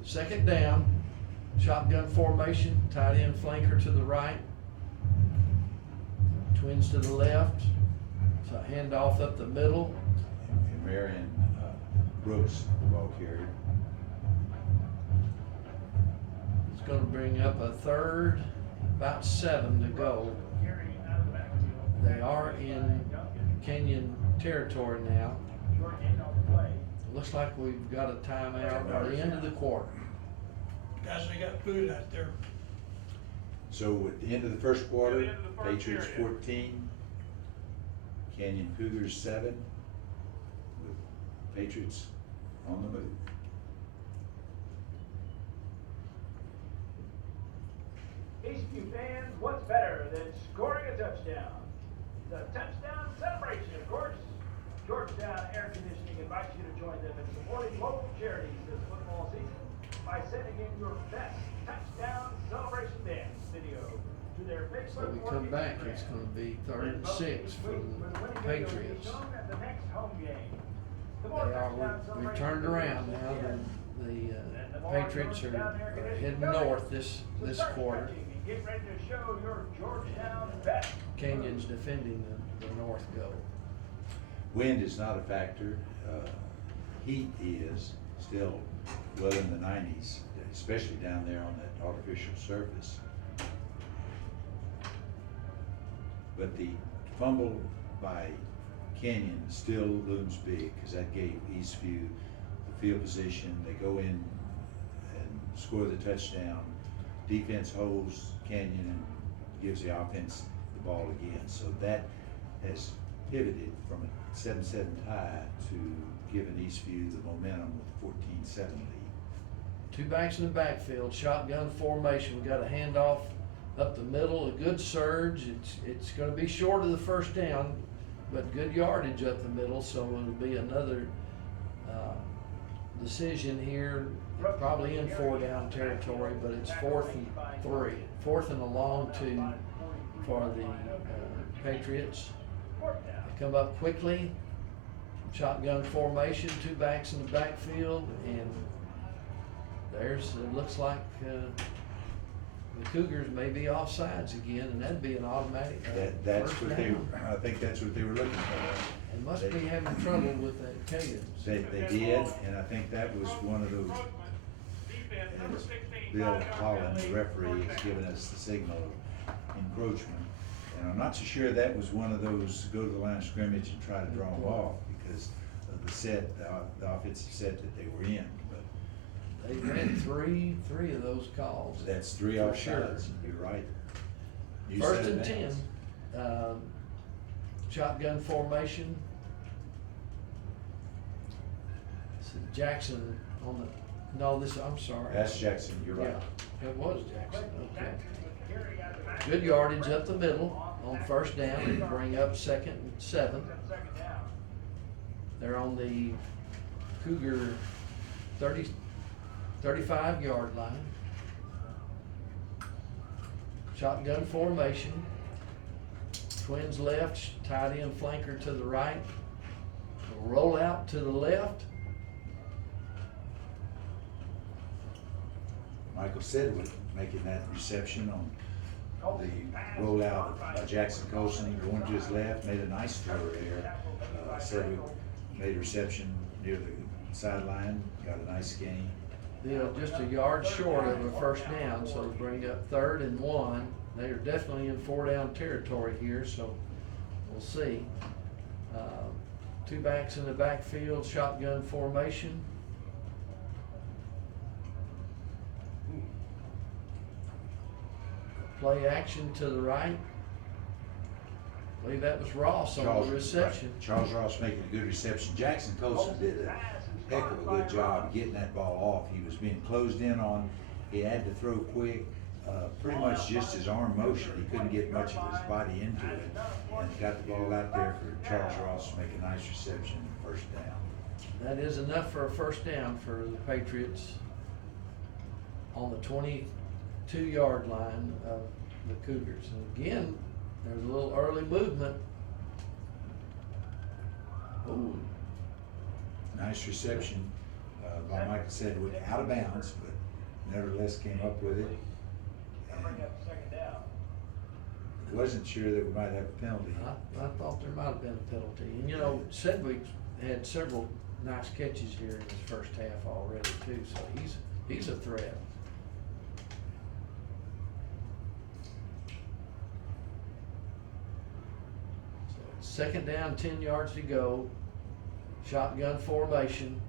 2nd down, shotgun formation, tight end flanker to the right, twins to the left, so handoff up the middle. And Marion Brooks, the ball carrier. It's gonna bring up a 3rd, about 7 to go. They are in Canyon territory now. Looks like we've got a timeout by the end of the quarter. Guys, they got food out there. So at the end of the 1st quarter, At the end of the first Patriots period. 14, Canyon Cougars 7, with Patriots on the move. Eastview fans, what's better than scoring a touchdown? The touchdown celebration, of course. Georgetown Air Conditioning invites you to join them in supporting local charities this football season by sending in your best touchdown celebration dance video to their So Facebook we or come back, Instagram. it's gonna be 3rd and Then vote 6 each for week the the winning video will be Patriots. shown at the next home game. The more They are, touchdown we celebration turned around videos now, you get, the then the more Patriots are Georgetown Air Conditioning heading goes. north this So start quarter. stretching and get ready to show your Georgetown best. Canyon's defending the north goal. Wind is not a factor. Heat is still well in the 90s, especially down there on that artificial surface. But the fumble by Canyon still looms big because that gave Eastview the field position. They go in and score the touchdown. Defense holds Canyon and gives the offense the ball again. So that has pivoted from a 7-7 tie to giving Eastview the momentum with 14-7 lead. 2 backs in the backfield, shotgun formation. We got a handoff up the middle, a good surge. It's gonna be short of the 1st down, but good yardage up the middle, so it'll be another decision here, probably in 4-down territory, but it's 4th and 3. 4th and a long 2 for the Patriots. They come up quickly, shotgun formation, 2 backs in the backfield, and it looks like the Cougars may be offsides again, and that'd be an automatic That's first what down. I think that's what they were looking for. It must must be having trouble with that cadence. They did, and I think that was one of those, Defense, number as 16, Bill 5-yard Holland, the penalty, referee, has first given down. us the signal of encroachment. And I'm not so sure that was one of those go to the line of scrimmage and try to draw them off because of the set, the offensive set that they were in. But They've had three of those calls. that's three For sure. offsides, you're right. You First said and it, 10, shotgun formation. So Jackson on the, no, I'm sorry. That's Jackson, you're right. Yeah, it was Jackson, okay. Good yardage up the middle on first down and bring up 2nd and 7. Second down. They're on the Cougar 35-yard line. Shotgun formation. Twins left, tight end flanker to the right. Roll out to the left. Michael Sedgwick making that reception on the rollout by Jackson Colson, going to his left, made a nice throw there. Sedgwick made a reception near the sideline, got a nice gain. Just a yard short of a first down, so they bring up 3rd and 1. They are definitely in 4-down territory here, so we'll see. Two backs in the backfield, shotgun formation. Play action to the right. I believe that was Ross on the reception. Charles Ross making a good reception. Jackson Colson did a heck of a good job getting that ball off. He was being closed in on. He had to throw quick. Pretty much just his arm motion. He couldn't get much of his body into it. And got the ball out there for Charles Ross to make a nice reception and first down. That is enough for a first down for the Patriots on the 22-yard line of the Cougars. And again, there's a little early movement. Ooh, Nice reception by Michael Sedgwick, out of bounds, but nevertheless came up with it. Bring up second down. Wasn't sure that we might have a penalty. I thought there might have been a penalty. And you know, Sedgwick had several nice catches here in his first half already too, so he's a threat. So 2nd down, 10 yards to go. Shotgun formation.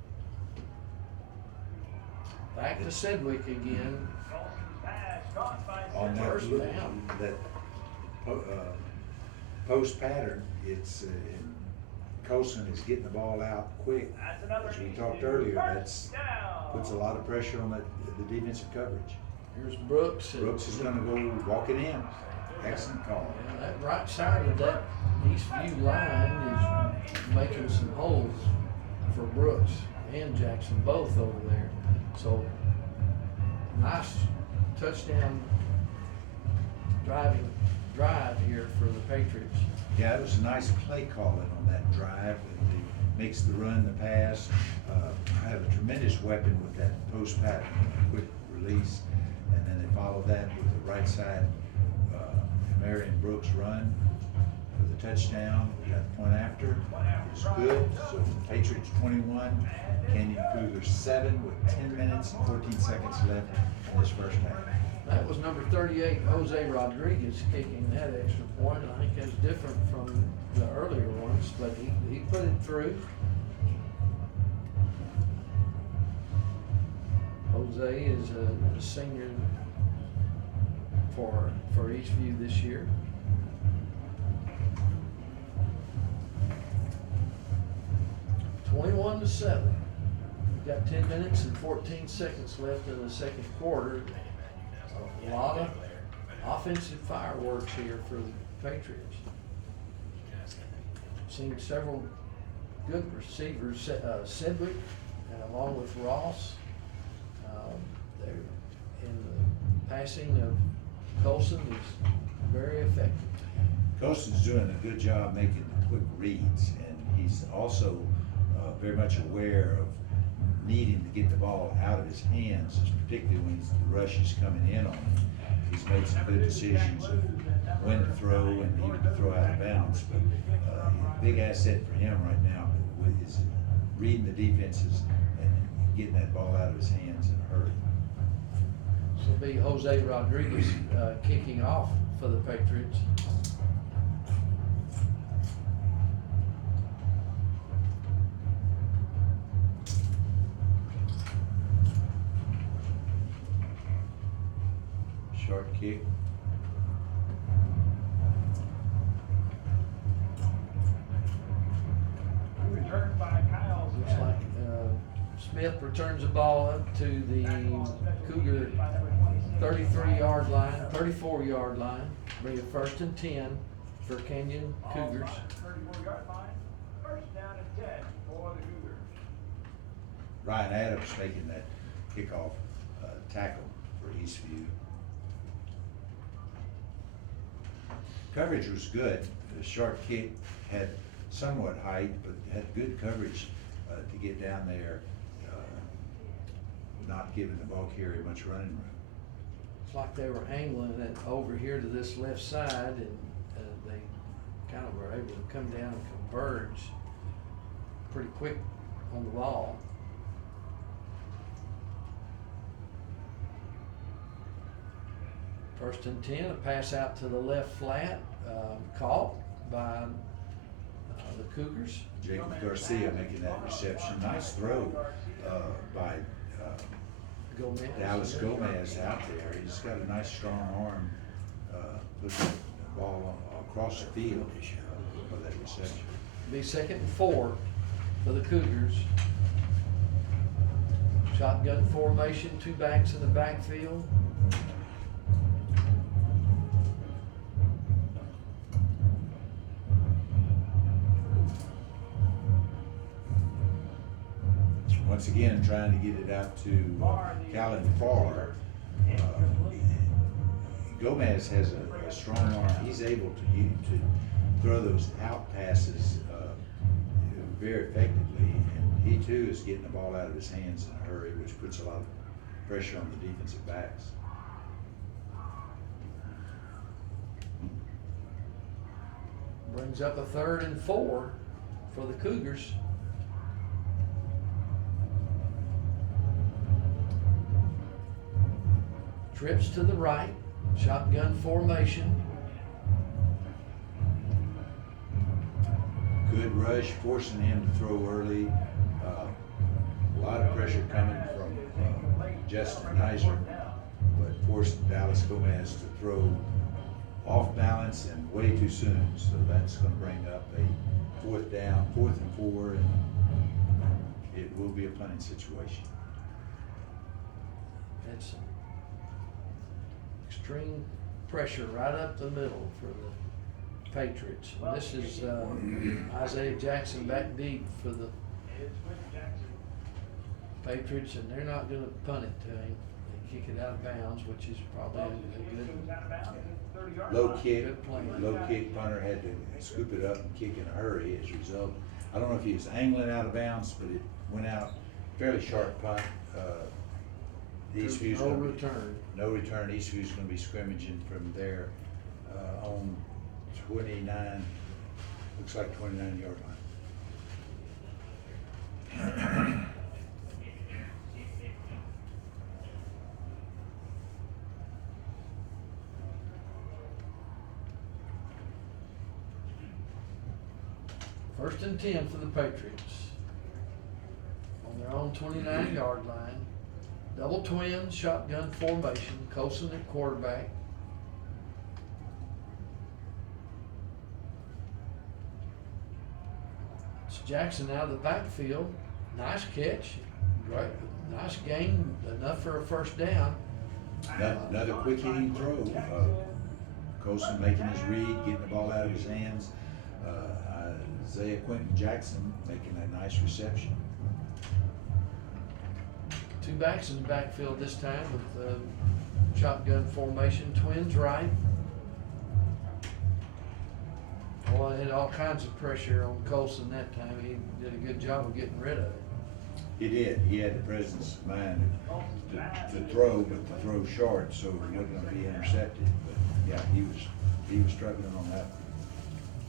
Back to Sedgwick again. Colson's pass caught by On that, First down. that post pattern, it's, Colson is getting the ball out quick. That's another As we easy talked earlier, first down. puts a lot of pressure on the defensive coverage. Here's Brooks. Brooks is gonna go walking in. Excellent call. Yeah, that right side of that Eastview line is making some holes for Brooks and Jackson both over there. So nice touchdown drive here for the Patriots. Yeah, it was a nice play calling on that drive. It makes the run, the pass, have a tremendous weapon with that post pattern, quick release. And then they follow that with the right side, Marion Brooks run for the touchdown. We got the point after. It's good. So Patriots 21, Canyon Cougars 7 with 10 minutes and 14 seconds left in this first half. That was number 38, Jose Rodriguez, kicking that extra point. I think that's different from the earlier ones, but he put it through. Jose is a senior for Eastview this year. (21-7). We've got 10 minutes and 14 seconds left in the second quarter. A lot of offensive fireworks here for the Patriots. Seen several good receivers, Sedgwick, along with Ross. They're in the passing of Colson is very effective. Colson's doing a good job making quick reads, and he's also very much aware of needing to get the ball out of his hands, particularly when the rush is coming in on him. He's made some good decisions of when to throw and even to throw out of bounds. But big asset for him right now is reading the defenses and getting that ball out of his hands in a hurry. This will be Jose Rodriguez kicking off for the Patriots. Short kick. Returned by Kyle Looks like Smith returns the ball up to the Cougar 33-yard line, 34-yard line. Bring it 1st and 10 for Canyon Cougars. 34-yard line. First down and 10 for the Cougars. Ryan Adams making that kickoff tackle for Eastview. Coverage was good. The short kick had somewhat height, but had good coverage to get down there, not giving the ball carrier much running room. It's like they were angling it over here to this left side, and they kind of were able to come down and converge pretty quick on the ball. First and 10, a pass out to the left flat, caught by the Cougars. Jacob Garcia making that reception. Nice throw by Gomez. Dallas Gomez out there. He's got a nice strong arm, pushing the ball across the field for that reception. Be 2nd and 4 for the Cougars. Shotgun formation, 2 backs in the backfield. Once again, trying to get it out to Callan Farr. Gomez has a strong arm. He's able to throw those out passes very effectively, and he too is getting the ball out of his hands in a hurry, which puts a lot of pressure on the defensive backs. Brings up a 3rd and 4 for the Cougars. Trips to the right, shotgun formation. Good rush, forcing him to throw early. A lot of pressure coming from Justin Nizer, but forced Dallas Gomez to throw off balance and way too soon. So that's going to bring up a 4th down, 4th and 4, and it will be a punting situation. That's extreme pressure right up the middle for the Patriots. And this is Isaiah Jackson back deep for the Patriots, and they're not going to punt it to him. They kick it out of bounds, which is probably a good Low kick, Good play. low kick, punter had to scoop it up and kick in a hurry as a result. I don't know if he was angling out of bounds, but it went out fairly sharp punt. Eastview's no gonna be- return. No return. Eastview's gonna be scrimmaging from there on 29, looks like 29-yard line. First and 10 for the Patriots. On their own 29-yard line. Double twins, shotgun formation, Colson at quarterback. It's Jackson out of the backfield. Nice catch. Great. Nice gain, enough for a 1st down. Another quick hitting throw. Colson making his read, getting the ball out of his hands. Isaiah Quentin Jackson making a nice reception. 2 backs in the backfield this time with shotgun formation, twins right. Boy, it had all kinds of pressure on Colson that time. He did a good job of getting rid of it. He did. He had the presence of mind to throw, but to throw short, so it wasn't going to be intercepted. But yeah, he he was struggling on that.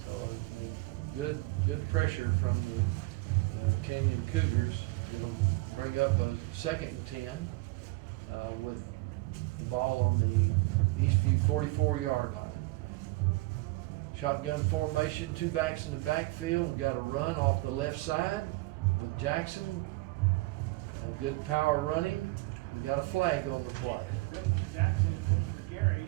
So, good pressure from the Canyon Cougars. It'll bring up a 2nd and 10, with the ball on the Eastview 44-yard line. Shotgun formation, 2 backs in the backfield. We've got a run off the left side with Jackson. A good power running. We got a flag on the play. Jackson, Gary,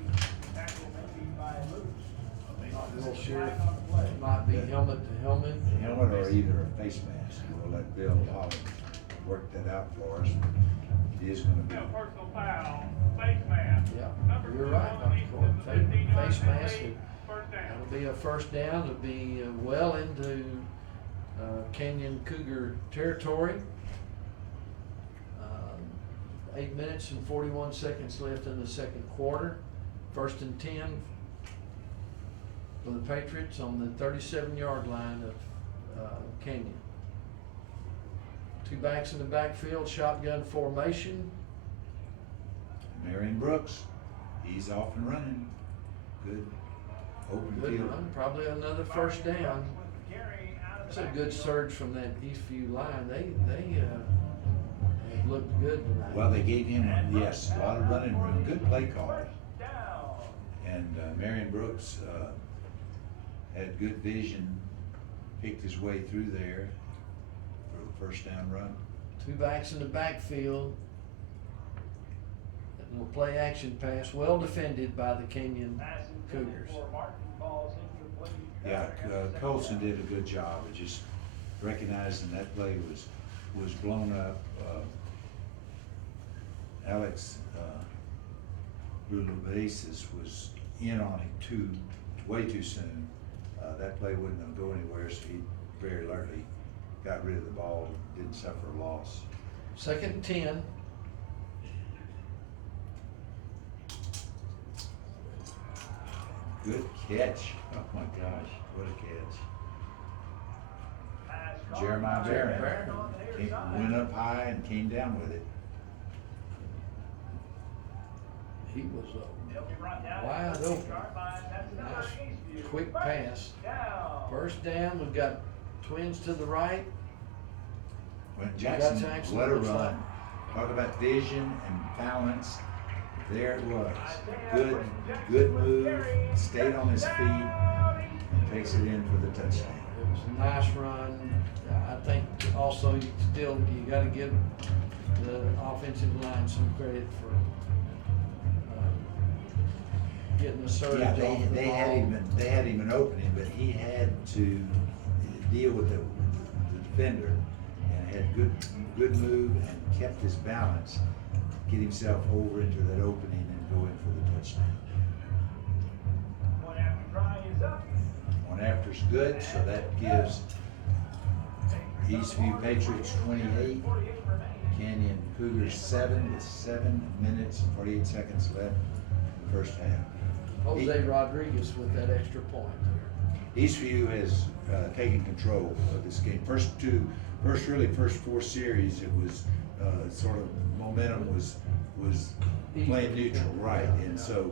tackle maybe by Lewis. Not real sure. It might be helmet to helmet. Helmet or either a face mask. We'll let Bill Holland work that out for us. It is gonna be. Now, personal foul, face mask. Yeah, Number you're 2 right, on the Dr. east Ford. of the 15-yard Face mask. penalty, first down. That'll be a first down. It'll be well into Canyon Cougar territory. 8 minutes and 41 seconds left in the 2nd quarter. 1st and 10 for the Patriots on the 37-yard line of Canyon. 2 backs in the backfield, shotgun formation. Marion Brooks, he's off and running. Good open Good field. run, probably another first down. Gary out of It's the a good backfield. surge from that Eastview line. They have looked good tonight. Well, they gave him, yes, a lot of running room, good play call. First down. And Marion Brooks had good vision, picked his way through there for the first down run. 2 backs in the backfield. And we'll play action pass, well defended by the Canyon Pass intended Cougars. for Martin, falls incomplete. Yeah, Second Colson down. did a good job of just recognizing that play was blown up. Alex Bulubasis was in on him way too soon. That play wouldn't have go anywhere, so he very alertly got rid of the ball, didn't suffer a loss. 2nd and 10. Good catch. Oh my gosh, what a catch. Pass caught Jeremiah by Barron Barron on the near side. went up high and came down with it. He was He'll be brought down wide at the open. 6-yard line. That's another Nice, Eastview. quick First pass. Down. First down, we've got twins to the right. When got Jackson Jackson, let her looks run, like. talk about vision and balance, there it was. Good move, stayed on his feet, and takes it in for the touchdown. It was a nice run. I think also you gotta give the offensive line some credit for getting the surge Yeah, off the ball. they had him an opening, but he had to deal with the defender and had good move and kept his balance, get himself over into that opening and go in for the touchdown. One after try is up. One after's good, so that gives Eastview Patriots 28, 48 remaining. Canyon Cougars 7 with 7 minutes and 48 seconds left in the first half. Jose Rodriguez with that extra point there. Eastview has taken control of this game. First 4 series, it was sort of momentum was playing neutral, right? And so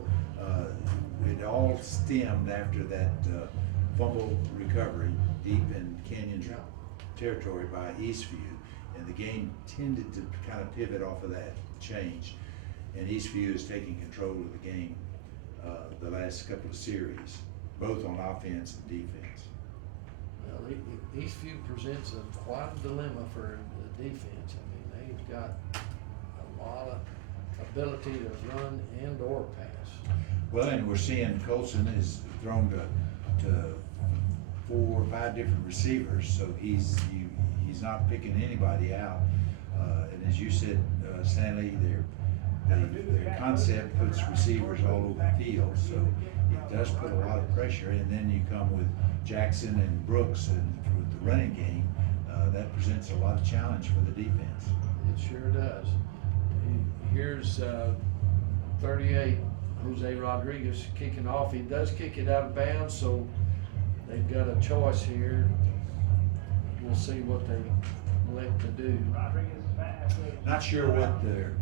it all stemmed after that fumble recovery deep in Canyon territory by Eastview, and the game tended to kind of pivot off of that change. And Eastview is taking control of the game the last couple of series, both on offense and defense. Well, Eastview presents quite a dilemma for the defense. I mean, they've got a lot of ability to run and or pass. Well, and we're seeing Colson is thrown to 4 or 5 different receivers, so he's not picking anybody out. And as you said, Stanley, their concept puts receivers all over the field, so it does put a lot of pressure. And then you come with Jackson and Brooks and with the running game, that presents a lot of challenge for the defense. It sure does. Here's 38, Jose Rodriguez kicking off. He does kick it out of bounds, so they've got a choice here. We'll see what they elect to do. Rodriguez is fast. Not sure what they're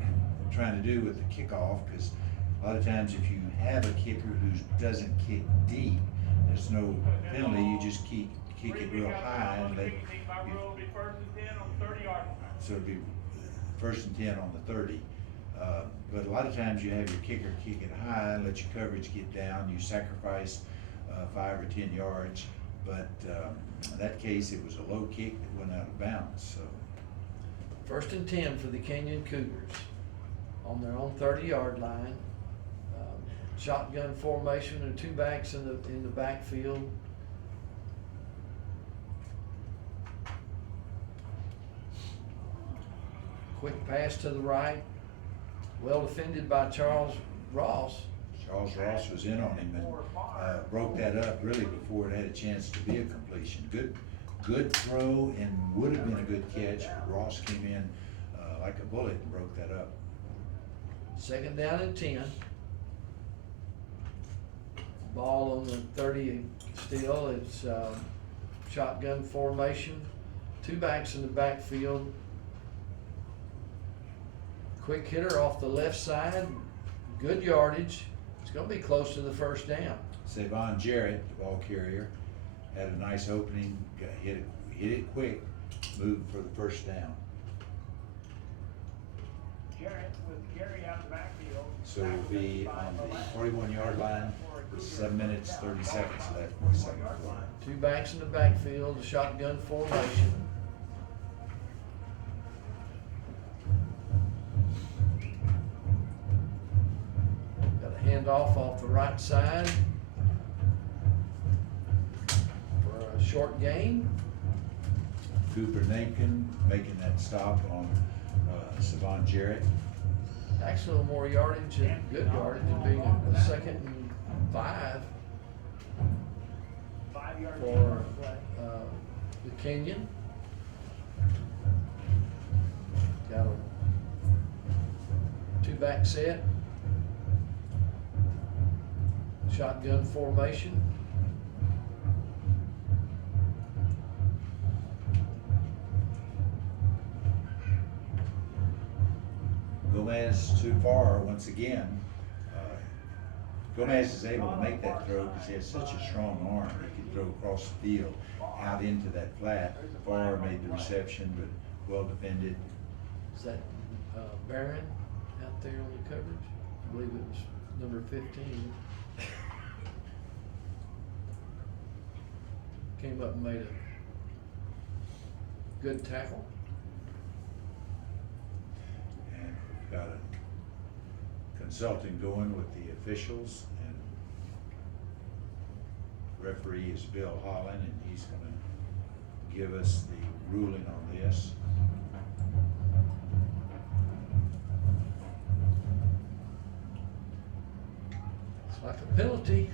trying to do with the kickoff, because A lot of times if you have a kicker who doesn't kick deep, there's no penalty, you just kick it real high and let, Kicking team by rule will be first and 10 on the 30-yard line. so it'd be first and 10 on the 30. But a lot of times you have your kicker kick it high and let your coverage get down, you sacrifice 5 or 10 yards. But in that case, it was a low kick that went out of bounds, so. First and 10 for the Kenyon Cougars on their own 30-yard line. Shotgun formation and 2 backs in the backfield. Quick pass to the right. Well defended by Charles Ross. Charles Ross was in on him and broke that up really before it had a chance to be a completion. Good throw and would have been a good catch, but Ross came in like a bullet and broke that up. Second down and 10. Ball on the 30 still. It's shotgun formation. 2 backs in the backfield. Quick hitter off the left side. Good yardage. It's going to be close to the first down. Savon Jarrett, the ball carrier, had a nice opening, hit it quick, moved for the first down. Jarrett with carry out of the backfield. So it'll be on the 41-yard line with 7 minutes, 30 seconds left in the second quarter. 2 backs in the backfield, a shotgun formation. Got a handoff off the right side for a short gain. Cooper Namkin making that stop on Savon Jarrett. Actually, a little more yardage and good yardage and being a 2nd and 5 5-yard for the Kenyon. Got a 2-back set. Shotgun formation. Gomez too far once again. Gomez is able to make that throw because he has such a strong arm. He can throw across the field, out into that flat. Farr made the reception, but well defended. Is that Barron out there on the coverage? I believe it was number 15. Came up and made a good tackle. And we've got a consulting going with the officials, and referee is Bill Holland, and he's gonna give us the ruling on this. It's like a penalty.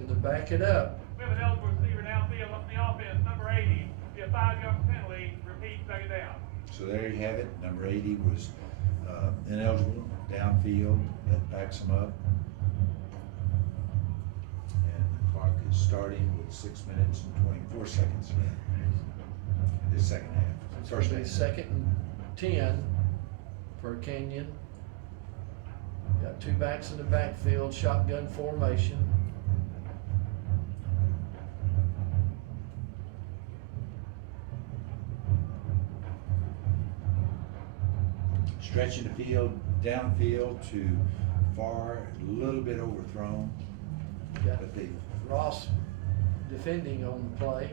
Gonna back it up. We have an eligible receiver downfield on the offense, number 80. Be a 5-yard penalty. Repeat, 2nd down. So there you have it. Number 80 was ineligible downfield. That backs him up. And the clock is starting with 6 minutes and 24 seconds left in the second half. It's First gonna be half. 2nd and 10 for Kenyon. Got 2 backs in the backfield, shotgun formation. Stretching the field downfield to Farr, a little bit overthrown, Got but Ross defending on the play.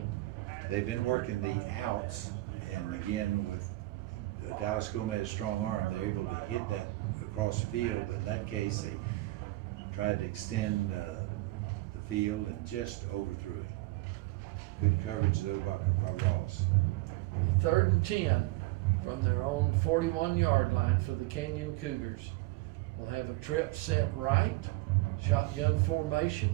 they've been working the outs, and again with Dallas Gomez's strong arm, they're able to hit that across the field. But in that case, they tried to extend the field and just overthrew it. Good coverage though by Ross. 3rd and 10 from their own 41-yard line for the Kenyon Cougars. We'll have a trip set right, shotgun formation.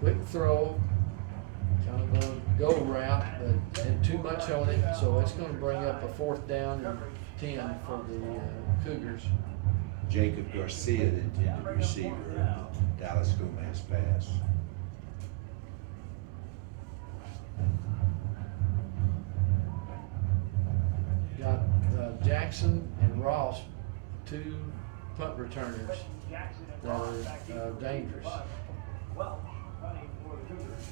Quick throw, kind of a go route, but had too much on it, so it's going to bring up a 4th down and 10 for the Cougars. Jacob Garcia, the intended receiver of the Dallas Gomez pass. Jackson and Ross, two punt returners Jackson and that Ross back in are for dangerous. punt. Welch punting for the Cougars.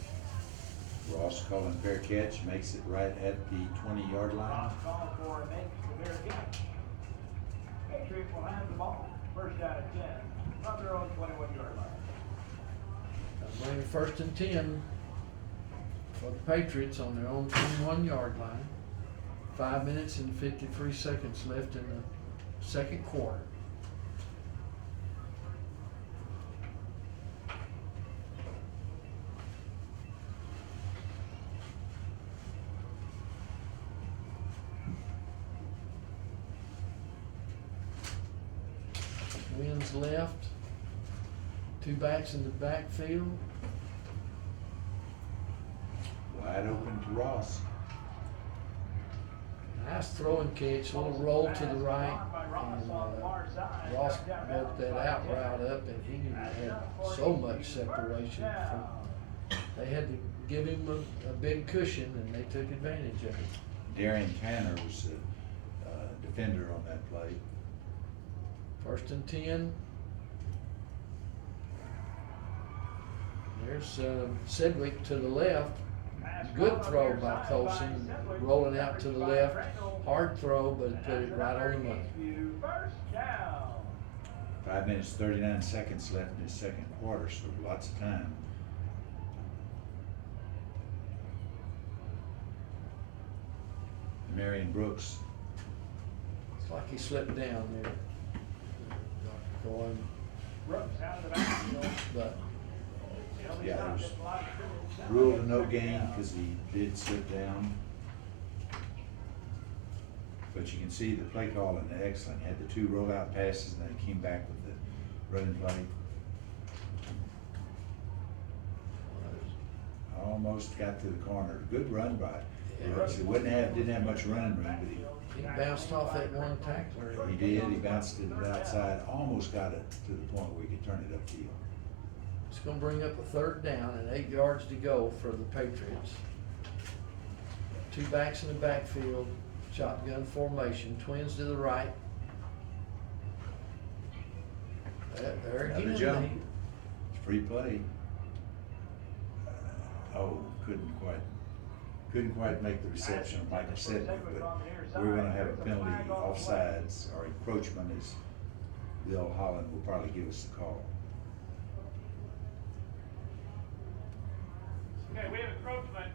Ross calling fair catch, makes it right at the 20-yard line. Ross calls for a make the fair catch. Patriots will have the ball. First down at 10 from their own 21-yard line. Bring it 1st and 10 for the Patriots on their own 21-yard line. 5 minutes and 53 seconds left in the second quarter. Winds left. Two backs in the backfield. Wide open to Ross. Nice throwing catch, a little roll to the right, and Ross broke that out route up, and he had so much separation from, they had to give him a big cushion, and they took advantage of it. Darian Tanner was the defender on that play. 1st and 10. There's Sedgwick to the left. Good throw by Colson, rolling out to the left. Hard throw, but it put it right on the money. First down. 5 minutes, 39 seconds left in the second quarter, so lots of time. Marion Brooks. It's like he slipped down there. Going, Brooks out of the backfield. but Yeah, it was ruled a no gain because he did slip down. But you can see the play calling excellent. He had the two rollout passes and then he came back with the running play. Almost got to the corner. Good run by Brooks. He didn't have much running room, but he bounced off that one tackler. he did. He bounced it to the outside, almost got it to the point where he could turn it upfield. It's gonna bring up a 3rd down and 8 yards to go for the Patriots. Two backs in the backfield, shotgun formation, twins to the right. There again. Another jump. It's free play. Couldn't quite make the reception like I said, but we're gonna have a penalty offsides or encroachment as Bill Holland will probably give us the call. Okay, we have encroachment,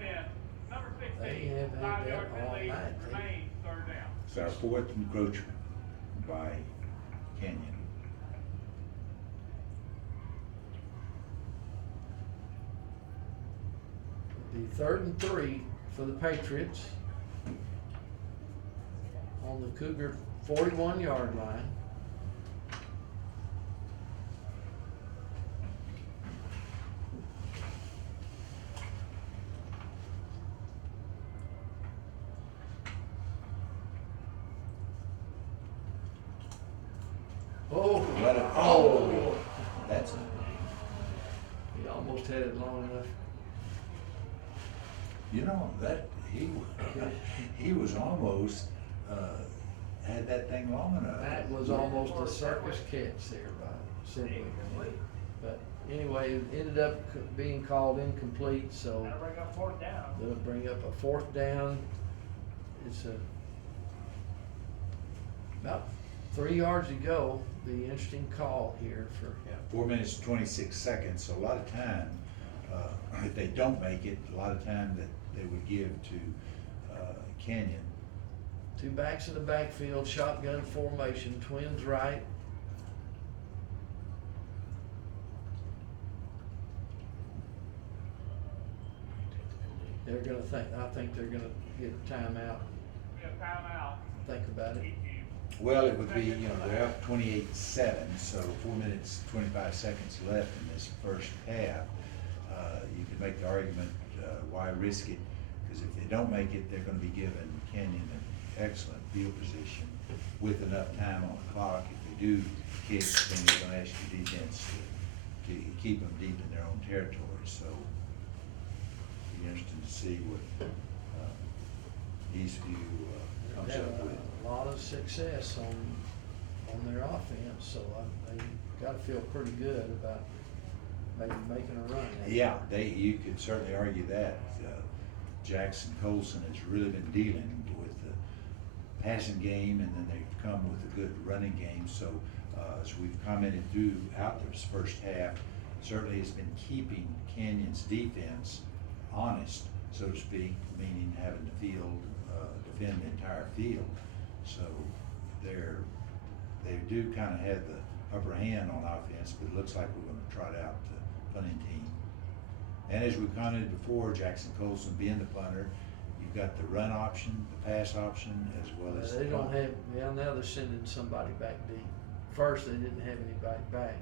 and number They 16, have had 5-yard that all penalty, night. remains 3rd down. It's our 4th encroachment by Canyon. The 3rd and 3 for the Patriots on the Cougar 41-yard line. Oh, Let it, oh, that's it. he almost had it long enough. You know, that, he was almost, had that thing long enough. That was almost a circus catch there by Sidney. But anyway, it ended up being called incomplete, so That'll bring up 4th down. they'll bring up a 4th down. It's about 3 yards to go. Be an interesting call here for. Yeah, 4 minutes, 26 seconds, so a lot of time, if they don't make it, a lot of time that they would give to Canyon. Two backs in the backfield, shotgun formation, twins right. They're gonna I think they're gonna get a timeout. We have timeout. Think about it. Eastview. Well, it would be, they're up 28-7, so 4 minutes, 25 seconds left in this first half. You could make the argument, why risk it? Because if they don't make it, they're gonna be giving Canyon an excellent field position with enough time on the clock. If they do kick, then they're gonna ask your defense to keep them deep in their own territory, so it'll be interesting to see what Eastview comes up with. a lot of success on their offense, so they gotta feel pretty good about maybe making a run at it. Yeah, you could certainly argue that. Jackson Colson has really been dealing with the passing game, and then they've come with a good running game. So as we've commented throughout this first half, certainly it's been keeping Canyon's defense honest, so to speak, meaning having the field defend the entire field. So they do kind of have the upper hand on offense, but it looks like we're going to trot out the punting team. And as we commented before, Jackson Colson being the punter, you've got the run option, the pass option, as well as They the don't punt. have, yeah, now they're sending somebody back deep. First, they didn't have anybody back.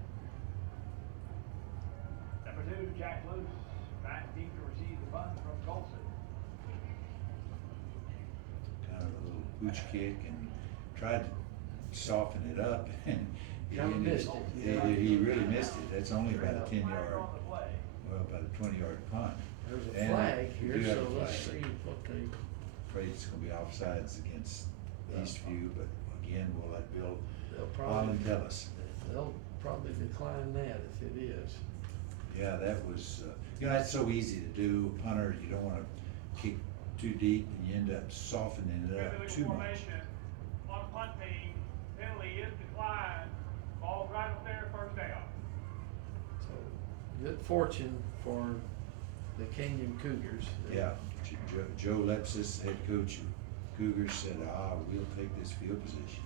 Number 2, Jack Luce, back deep to receive the punt from Colson. Kind of a little pooch kick, and tried to soften it up, and Kinda missed it. He really missed it. That's only about a Flag 10-yard, on the play. well, about a 20-yard punt. There's a And flag we here, do have so a let's flag. see what they, Afraid it's gonna be offsides against Eastview, but again, we'll let Bill they'll probably, Holland tell us. they'll probably decline that if it is. Yeah, that was, that's so easy to do. Punter, you don't wanna kick too deep, and you end up softening it up Illegal too much. formation on the punt team, penalty is declined, ball's right up there, first down. So, good fortune for the Canyon Cougars. Yeah, Joe Lepsis, head coach of Cougars, said, we'll take this field position.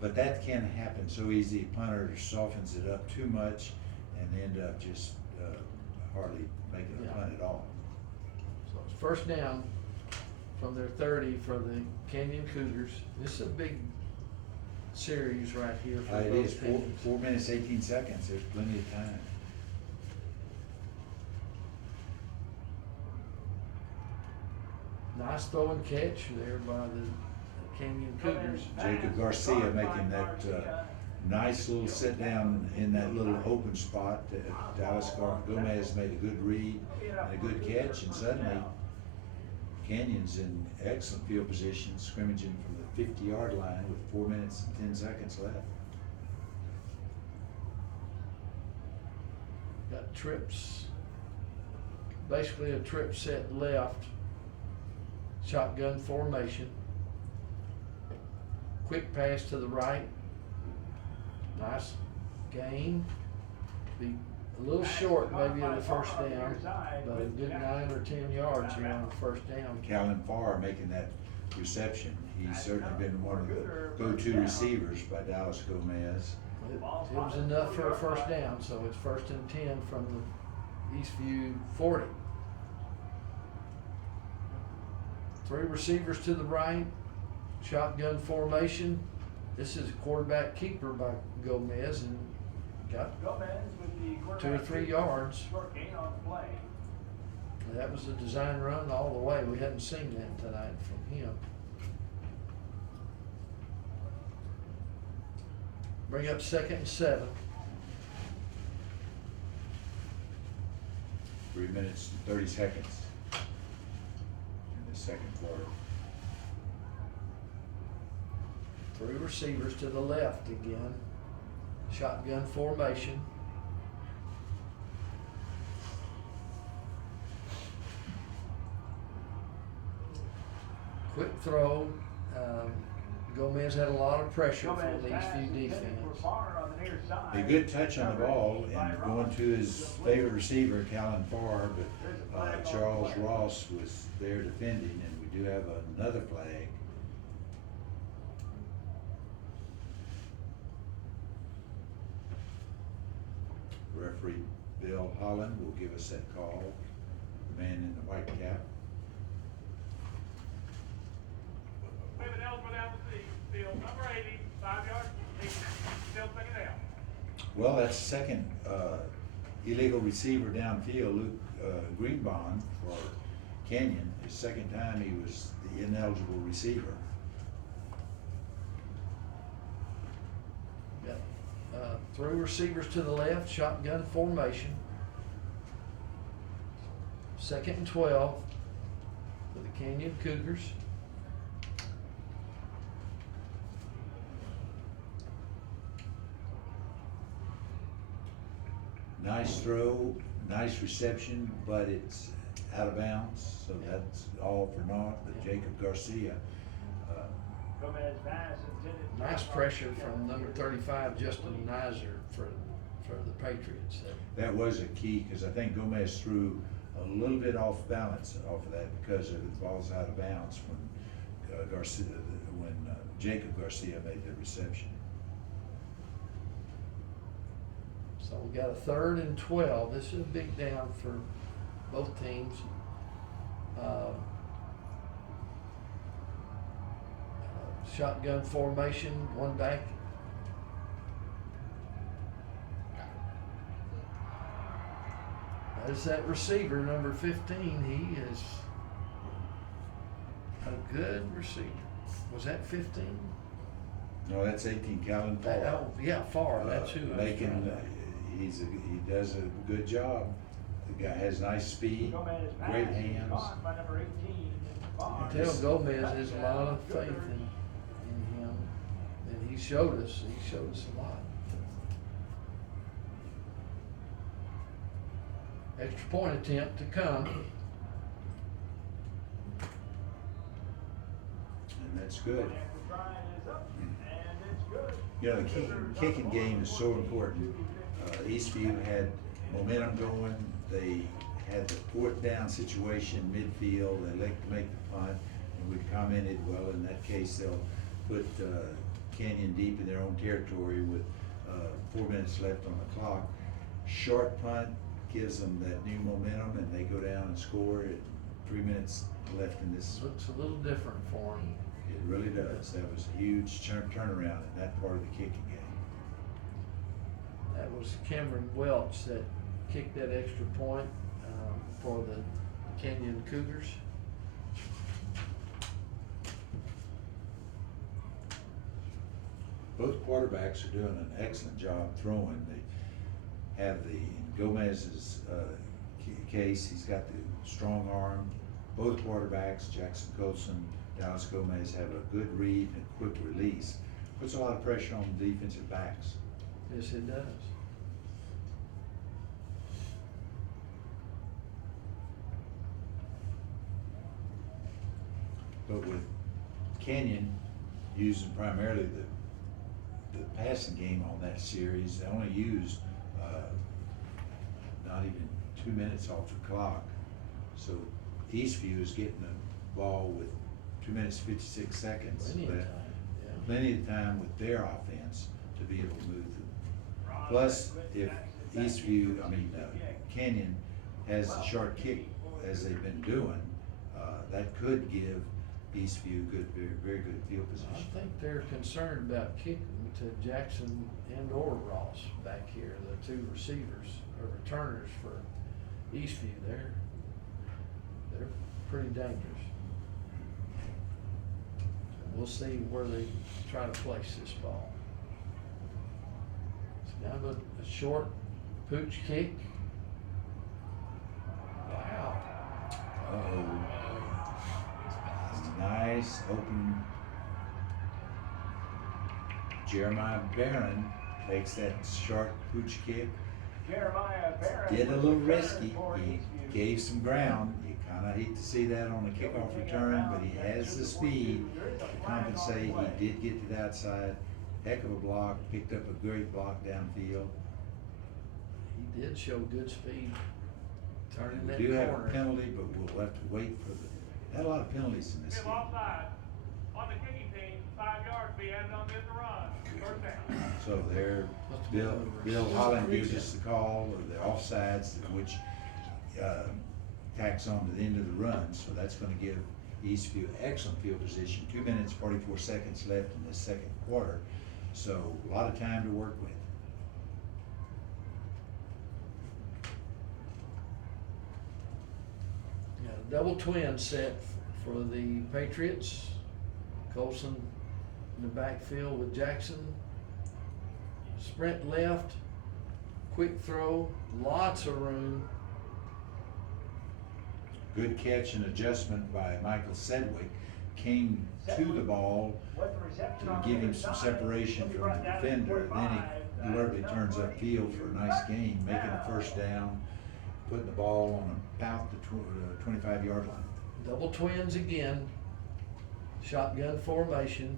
But that can happen so easy. Punter softens it up too much and end up just hardly making a Yeah. punt at all. So it's first down from their 30 for the Canyon Cougars. This is a big series right here for It is both teams. 4 minutes, 18 seconds. There's plenty of time. Nice throw and catch there by the Canyon Cougars. Jacob Garcia making that nice little sit down in that little open spot. Dallas Gomez made a good read and a good catch, and suddenly Canyon's in excellent field position, scrimmaging from the 50-yard line with 4 minutes and 10 seconds left. Got trips, basically a trip set left, shotgun formation. Quick pass to the right. Nice gain. Be a little short maybe of the first down, but a good 9 or 10 yards here on the first down. Callan Farr making that reception. He's certainly been one of the go-to receivers by Dallas Gomez. It was enough for a first down, so it's 1st and 10 from the Eastview 40. 3 receivers to the right, shotgun formation. This is a quarterback keeper by Gomez, and got Gomez with the 2 or 3 yards. short gain on the play. That was a design run all the way. We hadn't seen that tonight from him. Bring up 2nd and 7. 3 minutes and 30 seconds in the second quarter. 3 receivers to the left again. Shotgun formation. Quick throw. Gomez had a lot of pressure from Gomez the pass Eastview intended defense. for Farr on the near side. A good touch on the ball and going to his favorite receiver, Callan Farr, but Charles Ross was there defending, and we do have another flag. Referee Bill Holland will give us that call, the man in the white cap. We have an eligible down the field, number 80, 5 yards, still second down. Well, that's second illegal receiver downfield, Luke Greenbaum for Canyon. His second time he was the ineligible receiver. Got 3 receivers to the left, shotgun formation. 2nd and 12 for the Canyon Cougars. Nice throw, nice reception, but it's out of bounds, so that's all for naught, but Jacob Garcia, Gomez pass intended. Nice pressure from number 35, Justin Nizer, for the Patriots. that was a key, cause I think Gomez threw a little bit off balance off of that because of the ball's out of bounds when Jacob Garcia made the reception. So we got a 3rd and 12. This is a big down for both teams. Shotgun formation, one back. There's that receiver, number 15. He is a good receiver. Was that 15? No, that's 18, Calvin Paul. Oh, yeah, Farr. That's who. I was Making, trying to- he does a good job. The guy has nice speed, Gomez pass great is hands. caught by number 18. Barnes. I tell Gomez there's a lot of faith in him, and he showed us a lot. Extra point attempt to come. And that's good. And the try is up, and it's good. You know, the kicking game is so important. Eastview had momentum going. They had the 4th down situation midfield. They like to make the punt, and we commented, well, in that case, they'll put Canyon deep in their own territory with 4 minutes left on the clock. Short punt gives them that new momentum, and they go down and score at 3 minutes left in this. Looks a little different for him. It really does. That was a huge turnaround in that part of the kicking game. That was Cameron Welch that kicked that extra point for the Canyon Cougars. Both quarterbacks are doing an excellent job throwing. They have in Gomez's case, he's got the strong arm. Both quarterbacks, Jackson Colson, Dallas Gomez, have a good read and quick release. Puts a lot of pressure on the defensive backs. Yes, it does. But with Canyon using primarily the passing game on that series, they only used not even 2 minutes off the clock. So Eastview is getting the ball with 2 minutes 56 seconds. Plenty of left. time, yeah. Plenty of time with their offense to be able to move them. Plus, if Canyon has a short kick as they've been doing, that could give Eastview very good field I position. think they're concerned about kicking to Jackson and or Ross back here, the 2 receivers or returners for Eastview. They're pretty dangerous. We'll see where they try to place this ball. It's kind of a short pooch kick. Wow. Uh-oh. Nice open. Jeremiah Barron takes that short pooch kick. Jeremiah Barron. Did a with little the risky. return for He Eastview. gave some ground. You kind of hate to see that on a kickoff return, but he has the speed to compensate. He did get to the outside. Heck of a block. Picked up a great block downfield. He did show good speed. Turning We that do have a corner. penalty, but we'll have to wait for the. Had a lot of penalties in this Give game. offside. On the kicking team, 5 yards be added on this run. 1st down. So there, Bill Holland gives us the call of the offsides, which tacks on to the end of the run. So that's going to give Eastview excellent field position. 2 minutes, 44 seconds left in the 2nd quarter. So a lot of time to work with. Yeah, double twin set for the Patriots. Colson in the backfield with Jackson. Sprint left, quick throw, lots of room. Good catch and adjustment by Michael Sedgwick. Came to the ball With the reception on to the give him other some side, separation he'll be from brought the down at defender. Then 45. deliberately turns upfield for a nice gain, making a first down, putting the ball on about the 25-yard line. Double twins again. Shotgun formation.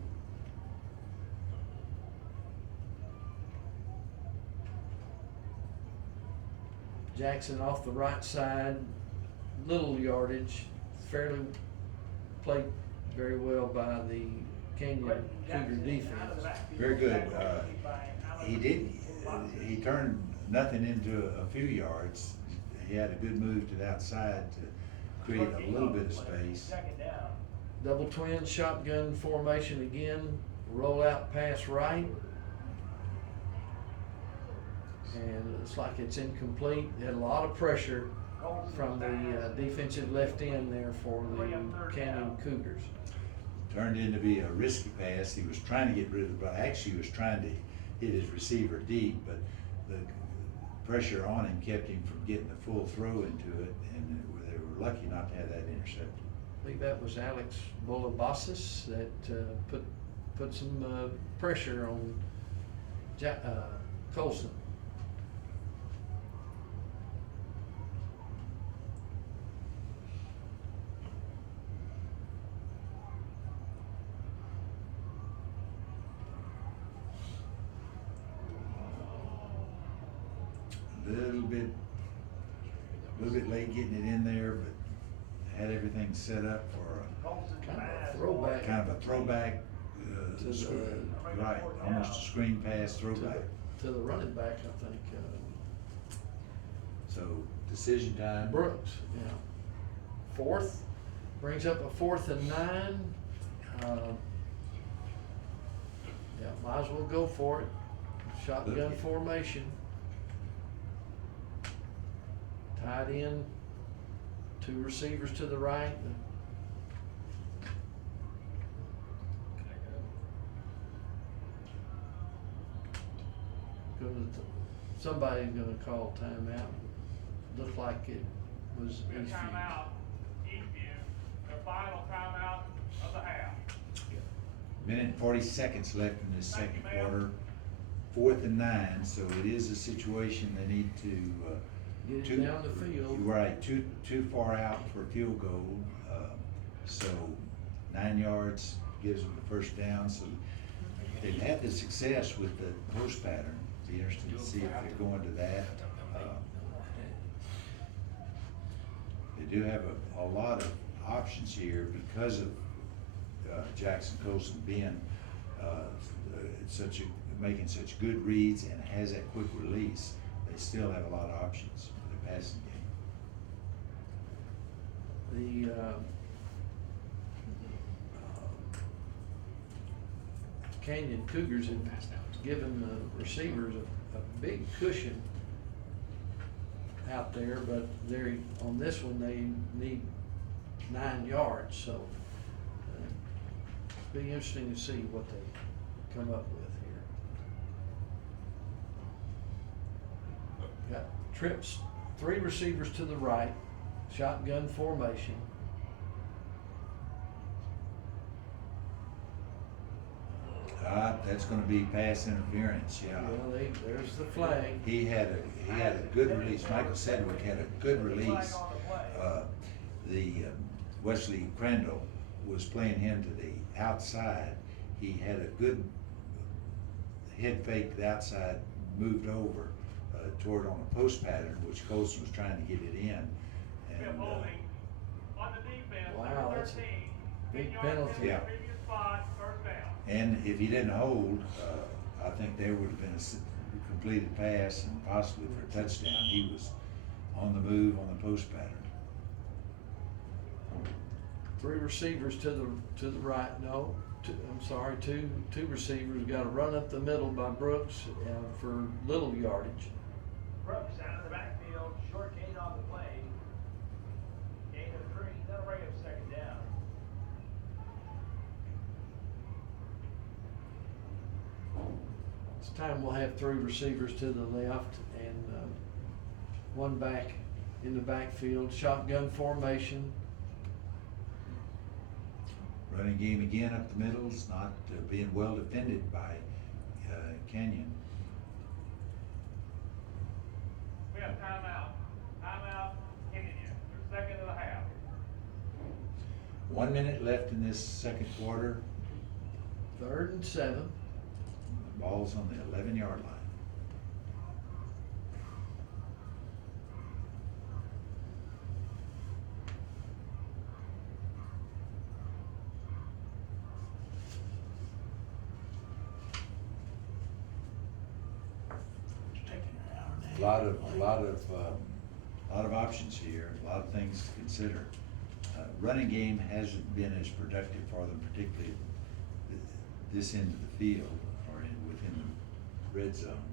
Jackson off the right side, little yardage, fairly played very well by the Canyon Cougar defense. Very good. He turned nothing into a few yards. He had a good move to the outside to create a little bit of space. Double twin shotgun formation again, roll out pass right. And it looks like it's incomplete. Had a lot of pressure from the defensive left end there for the Canyon Cougars. Turned into be a risky pass. He was trying to get rid of the ball. Actually, he was trying to hit his receiver deep, but the pressure on him kept him from getting the full throw into it, and they were lucky not to have that intercepted. I think that was Alex Bolabasis that put some pressure on Colson. A little bit late getting it in there, but had everything set up for Kind of a throwback. to the right, almost a screen pass throwback. To the running back, I think. So decision time. Brooks, yeah. Fourth, brings up a 4th and 9. Yeah, might as well go for it. Shotgun formation. Tied in, 2 receivers to the right. Somebody's gonna call timeout. Looked like it was Eastview. Timeout, Eastview, their final timeout of the half. Minute and 40 seconds left in this Thank second you, ma'am. quarter. 4th and 9, so it is a situation they need to. Get it down the field. Right, too far out for a field goal. So 9 yards gives them the first down. So they've had the success with the post pattern. Be interested to see if they're going to that. They do have a lot of options here because of Jackson Colson being making such good reads and has that quick release. They still have a lot of options for the passing game. The Canyon Cougars have given the receivers a big cushion out there, but they're, on this one, they need 9 yards, so be interesting to see what they come up with here. Got trips, 3 receivers to the right, shotgun formation. That's gonna be pass interference, yeah. Well, there's the flag. He had a good release. Michael Sedgwick had a good release. Wesley Crandall was playing him to the outside. He had a good head fake to the outside, moved over toward on a post pattern, which Colson was trying to get it in. We have And holding on the defense, Wow, number that's a 13. big 10 yards penalty. in the Yeah. previous spot, first down. And if he didn't hold, I think there would have been a completed pass and possibly for a touchdown. He was on the move on the post pattern. 3 receivers to the right. No, two receivers. Got to run up the middle by Brooks for little yardage. Brooks out of the backfield, short gain on the play. Gain of 3, that'll bring up second down. This time we'll have 3 receivers to the left and 1 back in the backfield. Shotgun formation. Running game again up the middle is not being well defended by Canyon. We have timeout. Timeout, Kenya, their second of the half. 1 minute left in this second quarter. 3rd and 7. The ball's on the 11-yard line. It's taking an hour and A lot of options here, a lot of things to consider. Running game hasn't been as productive for them, particularly this end of the field or within the red zone.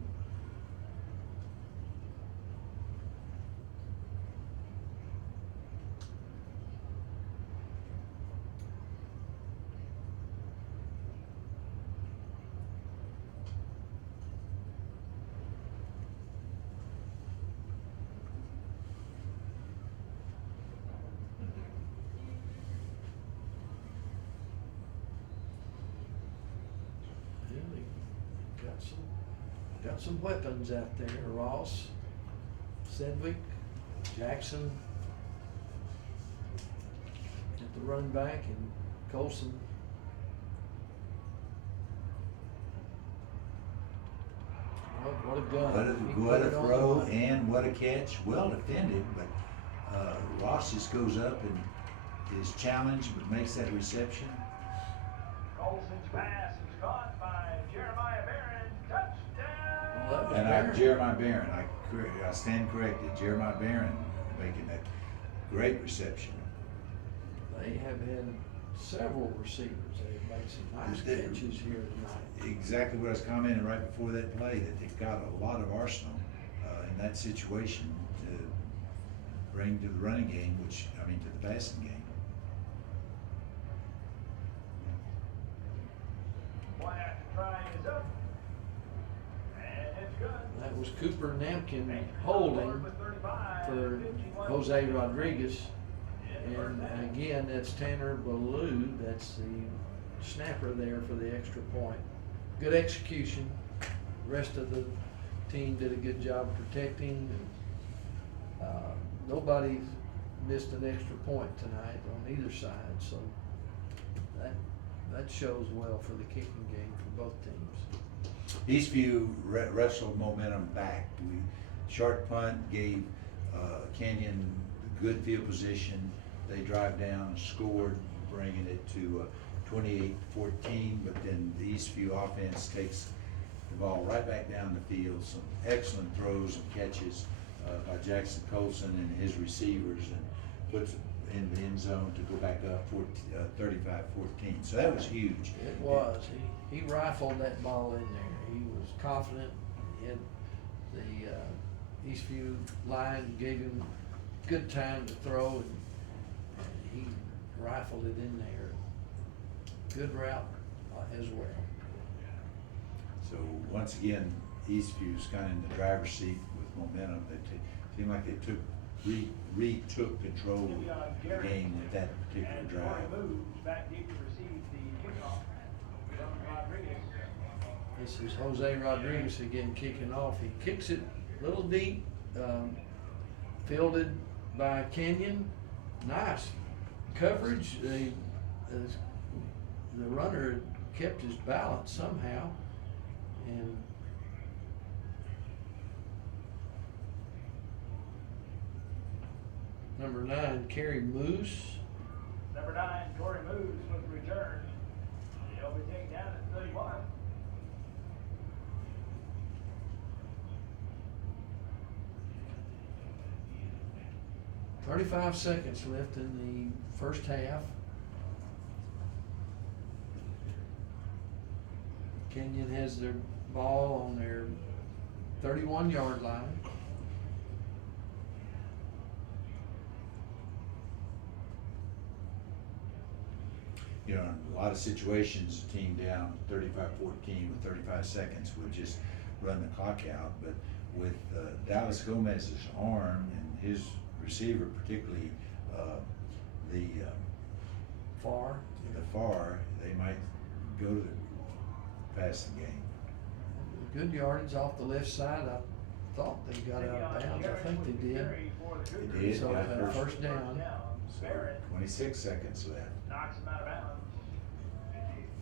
Yeah, they got some weapons out there. Ross, Sedgwick, Jackson at the run back, and Colson. What a gun. What a throw and what a catch. Well defended, but Ross just goes up and is challenged but makes that reception. Colson's pass is caught by Jeremiah Barron. Touchdown! Well, that was And Barron. Jeremiah Barron, I stand corrected. Jeremiah Barron making that great reception. They have had several receivers that have made some nice They- catches here tonight. Exactly what I was commenting right before that play, that they've got a lot of arsenal in that situation to bring to the running game, to the passing game. One after try is up. And it's good. That was Cooper Namkin holding for Jose Rodriguez. And again, that's Tanner Ballou, that's the snapper there for the extra point. Good execution. Rest of the team did a good job protecting. Nobody missed an extra point tonight on either side, so that shows well for the kicking game for both teams. Eastview wrestled momentum back. Short punt gave Canyon good field position. They drive down, scored, bringing it to 28-14, but then the Eastview offense takes the ball right back down the field. Some excellent throws and catches by Jackson Colson and his receivers, and puts it in the end zone to go back up 35-14. So that was huge. It was. He rifled that ball in there. He was confident. He had the Eastview line gave him good time to throw, and he rifled it in there. Good route as well. So once again, Eastview's kind of in the driver's seat with momentum. They seemed like they retook control of the game with that particular And drive. Corey moves back deep to receive the kickoff. John Rodriguez. This is Jose Rodriguez again kicking off. He kicks it a little deep, fielded by Kenyon. Nice coverage. The runner kept his balance somehow, and number 9, Kerry Moose. Number 9, Corey moves with the return. He'll be taken down at 31. $35 seconds left in the first half. Kenyon has their ball on their 31-yard line. You know, in a lot of situations, a team down 35-14 with 35 seconds would just run the clock out. But with Dallas Gomez's arm and his receiver, particularly the far, they might go to the passing game. Good yardage off the left side. I thought they got out of bounds. I think they did. They did, So, got first down. So 26 seconds left. Knocks him out of bounds.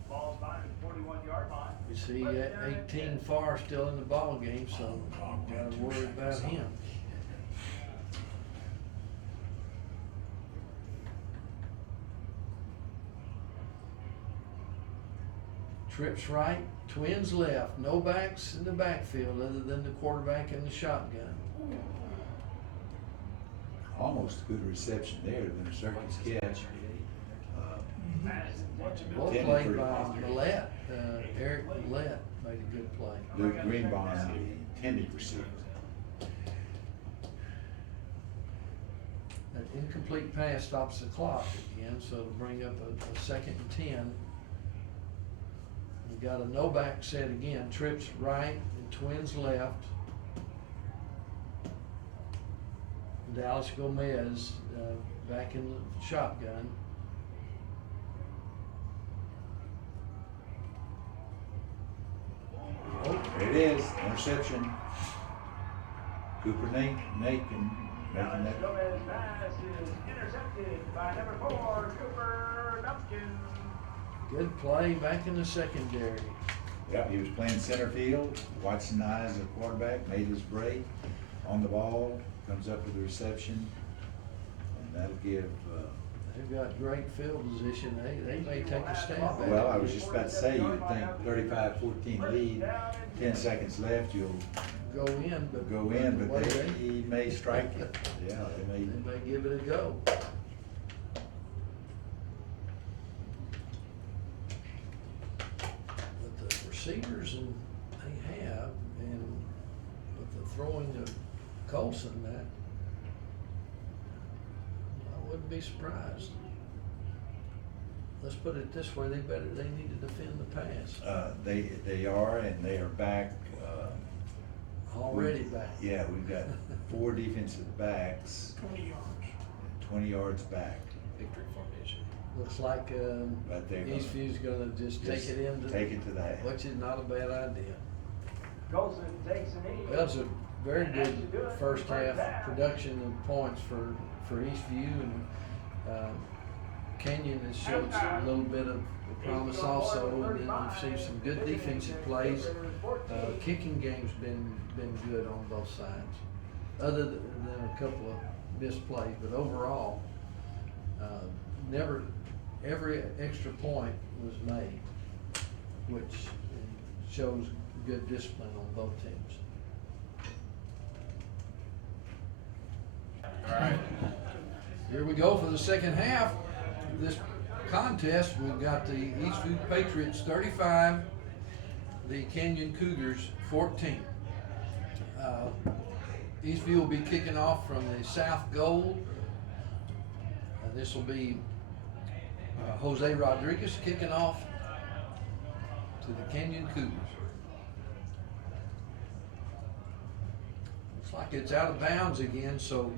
Ball's behind the 41-yard line. You see, 18 far still in the ball game, so gotta worry about him. Trips right, Twins left, no backs in the backfield other than the quarterback and the shotgun. Almost a good reception there, been a circus catch. Well Intended played for- by Millette, Eric Millette made a good play. Luke Greenbaum, the intended receiver. That incomplete pass stops the clock again, so to bring up a 2nd and 10. We got a no back set again, trips right and Twins left. Dallas Gomez back in the shotgun. Oh, There it is, interception. Cooper Nate making Dallas that. Gomez pass is intercepted by number 4, Cooper Dumpkin. good play back in the secondary. Yep, he was playing center field, watching the eyes of the quarterback, made his break on the ball, comes up with the reception, and that'll give, They've got great field position. They may take a stab at it. well, I was just about to say, you would think 35-14 lead, 10 seconds left, you'll Go in, but. go in, the but way he may strike it. Yeah, they may. They may give it a go. But the receivers and they have, and with the throwing of Colson, that I wouldn't be surprised. Let's put it this way: they need to defend the pass. They are, and they are back. Already back. Yeah, we've got 4 defensive backs, 20 yards. 20 yards back. Victory formation. Looks like But they're gonna Eastview's gonna just take it into. take it to that. Which is not a bad idea. Colson takes a knee. Well, it's a very good first half production of points for Eastview, and Kenyon has showed a little bit of promise also, and then we've seen some good defensive plays. Kicking game's been good on both sides, other than a couple of missed plays, but overall, every extra point was made, which shows good discipline on both teams. All right, here we go for the second half of this contest. We've got the Eastview Patriots 35, the Canyon Cougars 14. Eastview will be kicking off from the south goal. This will be Jose Rodriguez kicking off to the Canyon Cougars. Looks like it's out of bounds again, so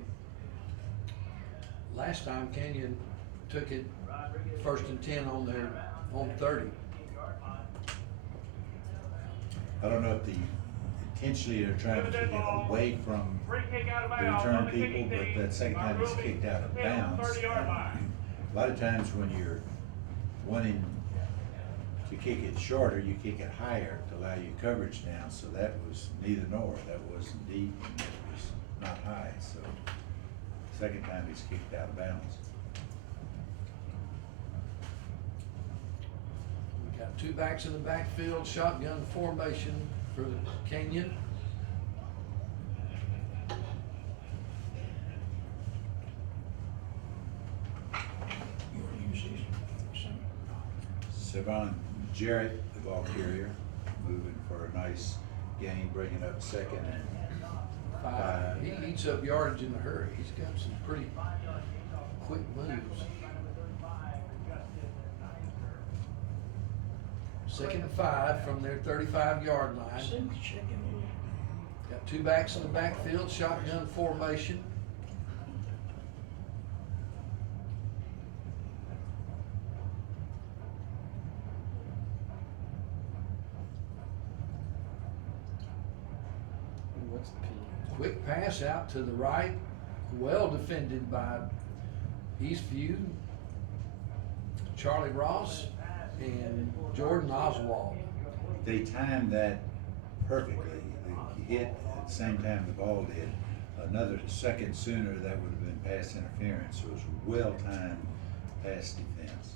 last time Canyon took it 1st and 10 on their own 30. I don't know if intentionally they're trying to get away from Free kick out of the bounds return on the people, kicking but team. that second time it's kicked out of bounds. 30-yard line. A lot of times when you're wanting to kick it shorter, you kick it higher to allow you coverage down, so that was neither nor. That wasn't deep, and it was not high, so second time it's kicked out of bounds. We got 2 backs in the backfield, shotgun formation for the Canyon. You want to use these? Savon Jarrett, the ball carrier, moving for a nice gain, bringing up 2nd and 5. He eats up yardage in a hurry. He's got some pretty quick moves. 2nd and 5 from their 35-yard line. Send the chicken. Got 2 backs in the backfield, shotgun formation. What's the P? Quick pass out to the right, well defended by Eastview, Charlie Ross, and Jordan Oswald. They timed that perfectly. They hit at the same time the ball did. Another second sooner, that would have been pass interference. So it was well-timed pass defense.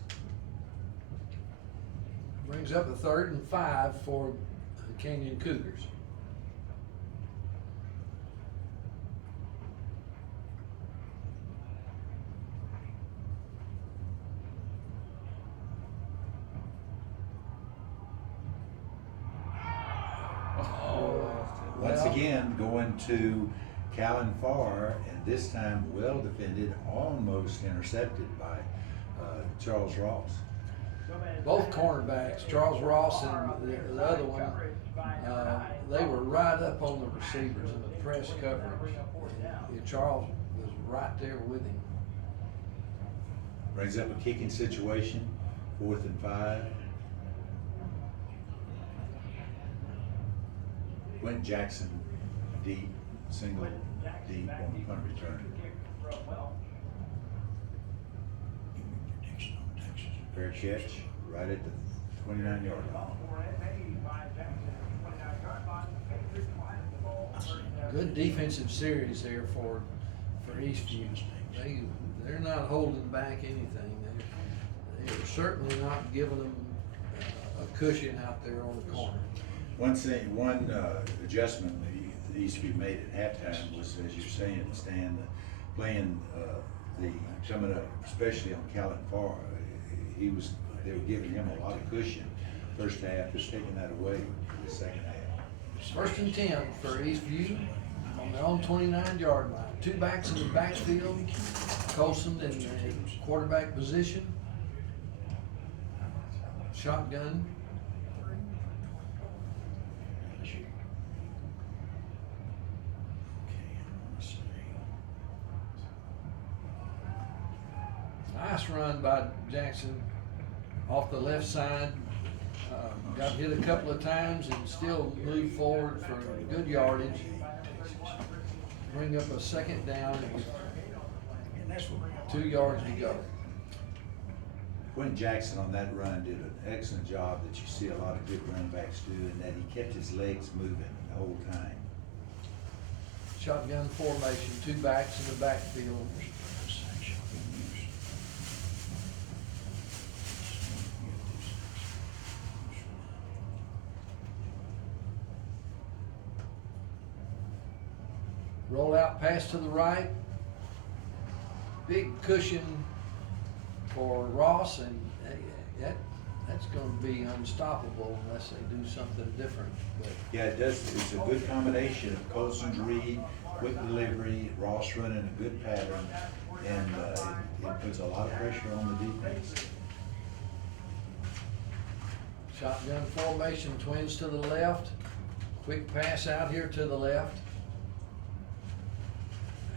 Brings up a 3rd and 5 for the Canyon Cougars. Once Well, again, going to Callan Farr, and this time well defended, almost intercepted by Charles Ross. both cornerbacks, Charles Ross and the other one, they were right up on the receivers in the press coverage. And Charles was right there with him. Brings up a kicking situation, 4th and 5. Went Jackson deep, single deep on the punt return. Fair catch, right at the 29-yard line. Good defensive series there for Eastview. They're not holding back anything. They're certainly not giving them a cushion out there on the corner. One adjustment that Eastview made at halftime was, as you're saying, Stan, playing coming up, especially on Callan Farr. They were giving him a lot of cushion first half, just taking that away in the second half. 1st and 10 for Eastview on their own 29-yard line. 2 backs in the backfield. Colson in the quarterback position. Shotgun. Nice run by Jackson off the left side. Got hit a couple of times and still moved forward for good yardage. Bring up a 2nd down with 2 yards to go. Quentin Jackson on that run did an excellent job that you see a lot of good running backs do, and that he kept his legs moving the whole time. Shotgun formation, 2 backs in the backfield. Roll out pass to the right. Big cushion for Ross, and that's going to be unstoppable unless they do something different. But Yeah, it does. It's a good combination of Colson's read, quick delivery, Ross running a good pattern, and it puts a lot of pressure on the defense. shotgun formation, twins to the left. Quick pass out here to the left.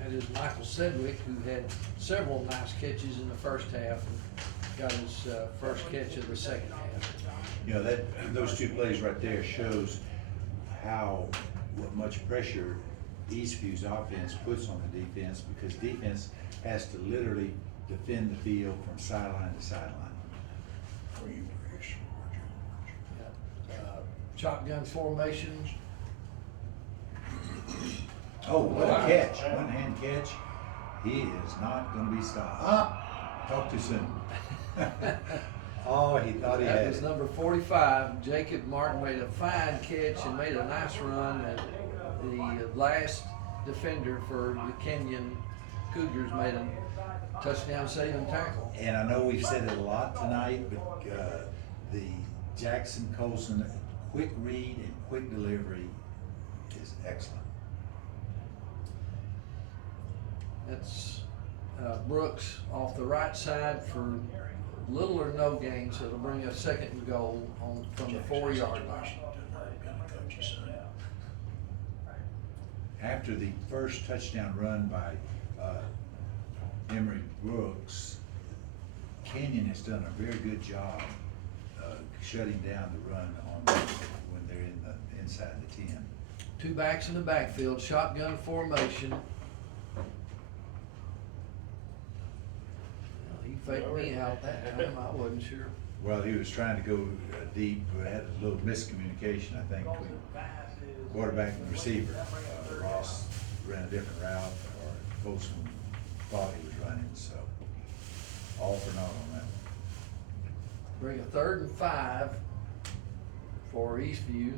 That is Michael Sedgwick, who had several nice catches in the first half and got his first catch of the second half. You know, those 2 plays right there shows what much pressure Eastview's offense puts on the defense, because defense has to literally defend the field from sideline to sideline. Shotgun formation. Oh, what a catch, one-hand catch. He is not gonna be stopped. Talk too soon. Oh, he thought he had That was it. number 45. Jacob Martin made a fine catch and made a nice run. And the last defender for the Kenyon Cougars made a touchdown saving tackle. And I know we've said it a lot tonight, but the Jackson Colson quick read and quick delivery is excellent. That's Brooks off the right side for little or no gain, so it'll bring a second and goal from the 4-yard line. After the first touchdown run by Emery Brooks, Kenyon has done a very good job shutting down the run when they're inside the 10. Two backs in the backfield, shotgun formation. Well, he faked me out that time, I wasn't sure. Well, he was trying to go deep, but had a little miscommunication, I think, between quarterback and receiver. Ross ran a different route, or Colson thought he was running, so all for naught on that one. Bring a 3rd and 5 for Eastview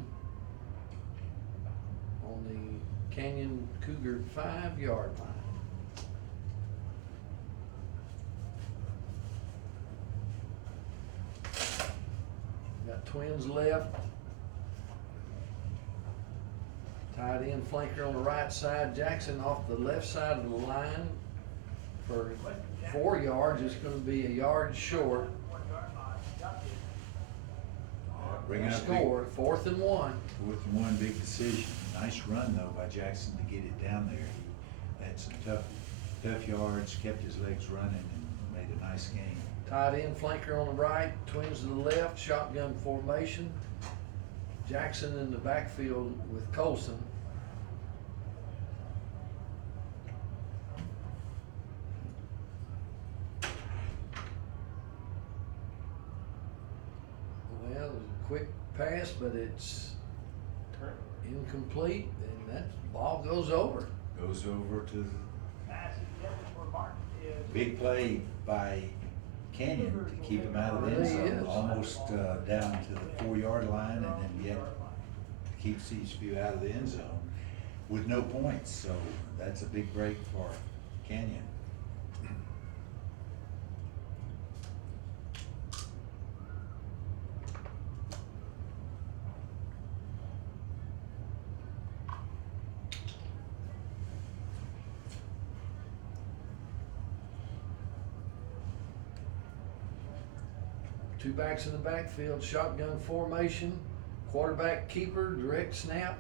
on the Canyon Cougar 5-yard line. Got twins left. Tight end flanker on the right side. Jackson off the left side of the line for 4 yards. It's going to be a yard short. Bringing up Score, 4th and 1. 4th and 1, big decision. Nice run though by Jackson to get it down there. He had some tough yards, kept his legs running, and made a nice game. Tight end flanker on the right, twins to the left, shotgun formation. Jackson in the backfield with Colson. Well, it was a quick pass, but it's incomplete, and that ball goes over. Goes over to Pass intended for Martin is. big play by Canyon to keep him out of the end Really zone, is. almost down to the 4-yard line, and then yet keeps Eastview out of the end zone with no points. So that's a big break for Canyon. Two backs in the backfield, shotgun formation, quarterback keeper, direct snap.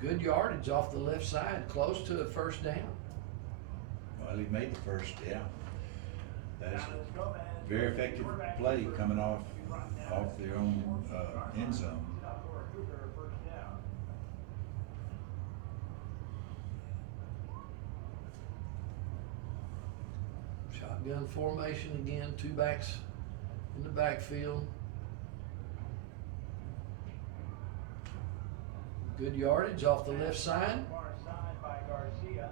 Good yardage off the left side, close to a 1st down. Well, he made the first, yeah. That's a very effective play coming off their own end zone. Shotgun formation again, two backs in the backfield. Good yardage off the left side. Far side by Garcia.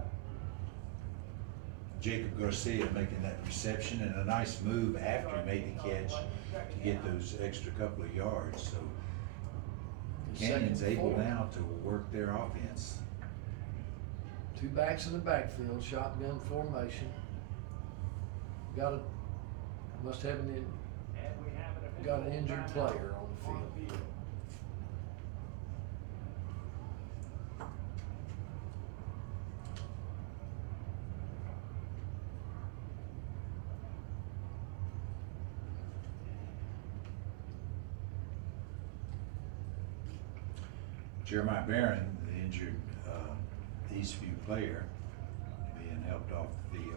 Jacob Garcia making that reception and a nice move after he made the catch to get those extra couple of yards. So Canyon's able now to work their offense. Two backs in the backfield, shotgun formation. Must have And we have an got an official injured timeout player on the field. Jeremiah Barron, the injured Eastview player, being helped off the field.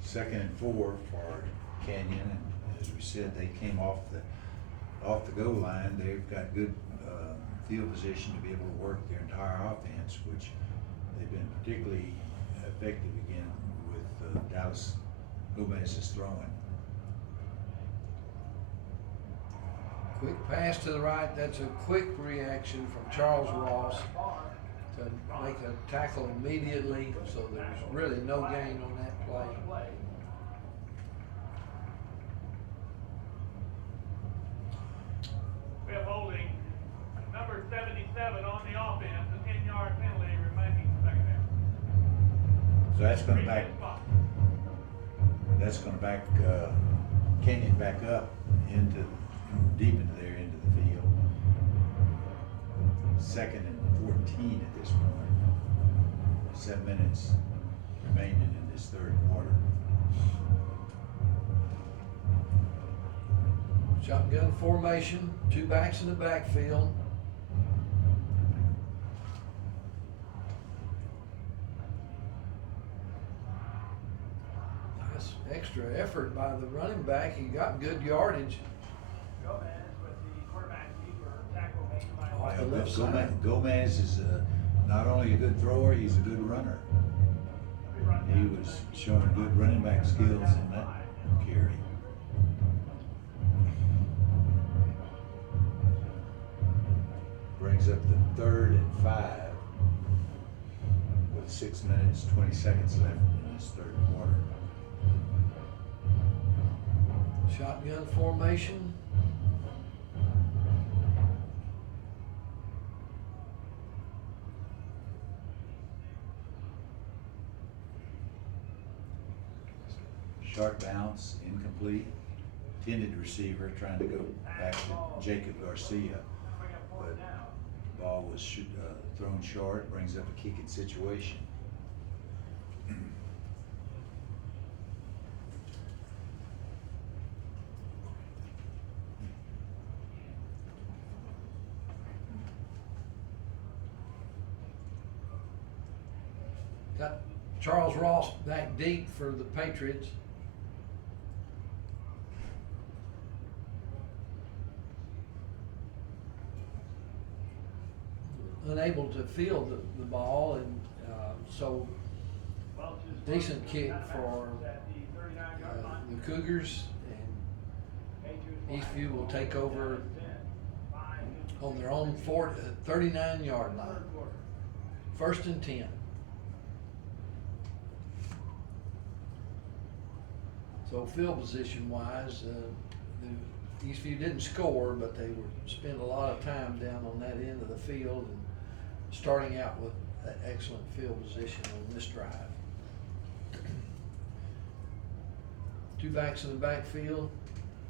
Second and 4 for Canyon, and as we said, they came off the goal line. They've got good field position to be able to work their entire offense, which they've been particularly effective again with Dallas Gomez's throwing. Quick pass to the right. That's a quick reaction from Charles Ross to make a tackle immediately, so there's really no gain on that play. We have holding number 77 on the offense, a 10-yard penalty remaining second down. So that's going to back. Spot. That's going to back Canyon back up deep into their end of the field. Second and 14 at this point. 7 minutes remaining in this third quarter. Shotgun formation, two backs in the backfield. Nice extra effort by the running back. He got good yardage. Gomez with the quarterback keeper, tackle made by Off the Yeah, left side. Gomez is not only a good thrower, he's a good runner. He was showing good running back skills in that carry. Brings up the 3rd and 5 with 6 minutes, 20 seconds left in this third quarter. Shotgun formation. Short bounce, incomplete. Intended receiver trying to go back to Jacob Garcia. But ball was thrown short, brings up a kicking situation. Got Charles Ross back deep for the Patriots. Unable to field the ball, and so decent kick for the Cougars, and Eastview will take over on their own 39-yard line. 1st and 10. So field position wise, the Eastview didn't score, but they spent a lot of time down on that end of the field and starting out with an excellent field position on this drive. Two backs in the backfield,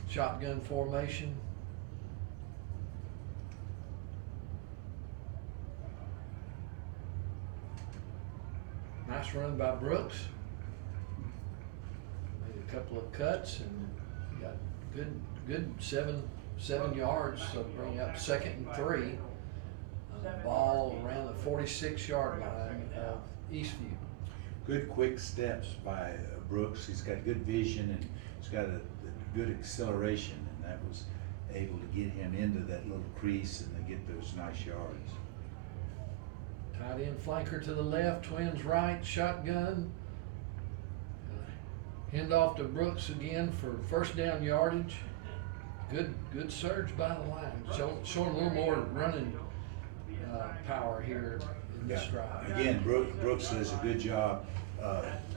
shotgun formation. Nice run by Brooks. Made a couple of cuts and got good 7 yards, so bring up 2nd and 3. Ball around the 46-yard line of Eastview. Good quick steps by Brooks. He's got good vision and he's got a good acceleration, and that was able to get him into that little crease and to get those nice yards. Tight end flanker to the left, twins right, shotgun. Hand off to Brooks again for 1st down yardage. Good surge by the line, showing a little more running power here in this drive. Again, Brooks does a good job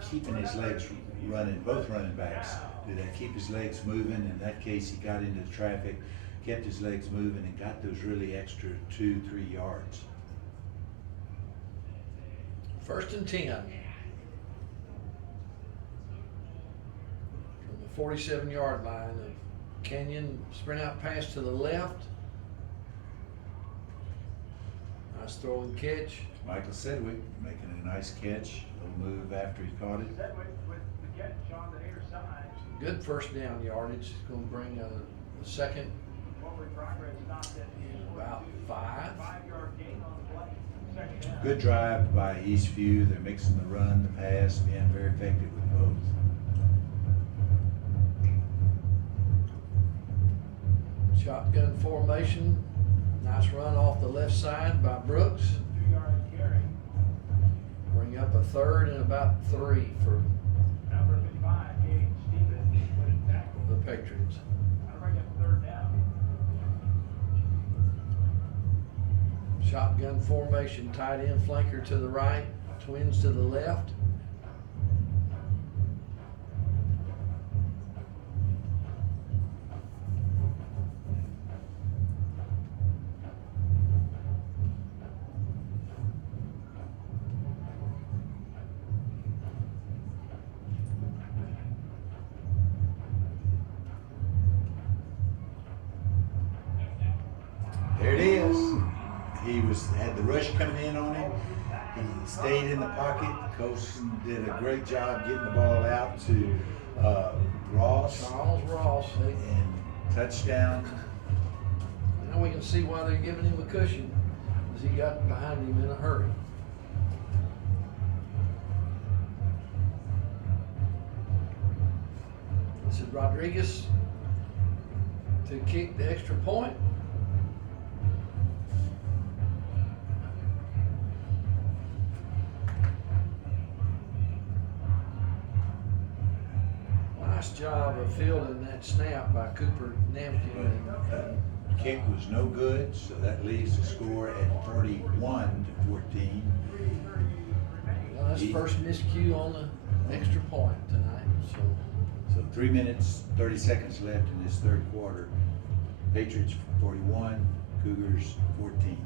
keeping his legs running. Both running backs do that, keep his legs moving. In that case, he got into the traffic, kept his legs moving, and got those really extra 2-3 yards. 1st and 10. From the 47-yard line of Canyon, sprint out pass to the left. Nice throw and catch. Michael Sedgwick making a nice catch, a little move after he caught it. Sedgwick with the catch on the near side. Good 1st down yardage. It's going to bring a second Forward progress stopped at and about 5. 5-yard gain on the play. 2nd down. Good drive by Eastview. They're mixing the run, the pass, being very effective with both. Shotgun formation. Nice run off the left side by Brooks. 2-yard carry. Bring up a 3rd and about 3 for Number 55, Gage Stevens with a tackle. the Patriots. That'll bring up 3rd down. Shotgun formation, tight end flanker to the right, twins to the left. There it is. He had the rush coming in on him. He stayed in the pocket. Coach did a great job getting the ball out to Ross. Charles Ross, And touchdown. Now we can see why they're giving him a cushion, because he got behind him in a hurry. This is Rodriguez to kick the extra point. Nice job of fielding that snap by Cooper Namkin. Kick was no good, so that leaves the score at 41-14. Well, that's the first miscue on the extra point tonight, so. So 3 minutes, 30 seconds left in this third quarter. Patriots 41, Cougars 14.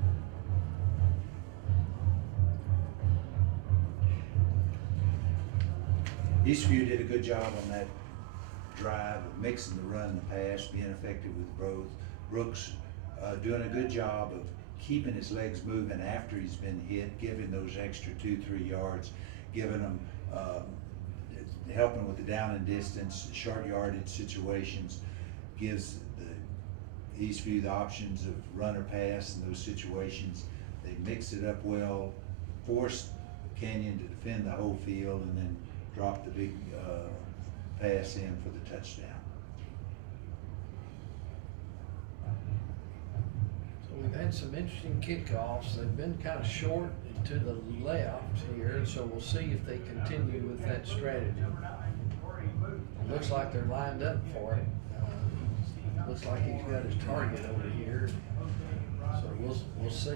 Eastview did a good job on that drive of mixing the run and the pass, being effective with both. Brooks doing a good job of keeping his legs moving after he's been hit, giving those extra 2-3 yards, giving them, helping with the down and distance, short yardage situations, gives the Eastview the options of run or pass in those situations. They mixed it up well, forced Canyon to defend the whole field, and then dropped the big pass in for the touchdown. So we've had some interesting kickoffs. They've been kind of short and to the left here, so we'll see if they continue with that strategy. It looks like they're lined up for it. Looks like he's got his target over here, so we'll see.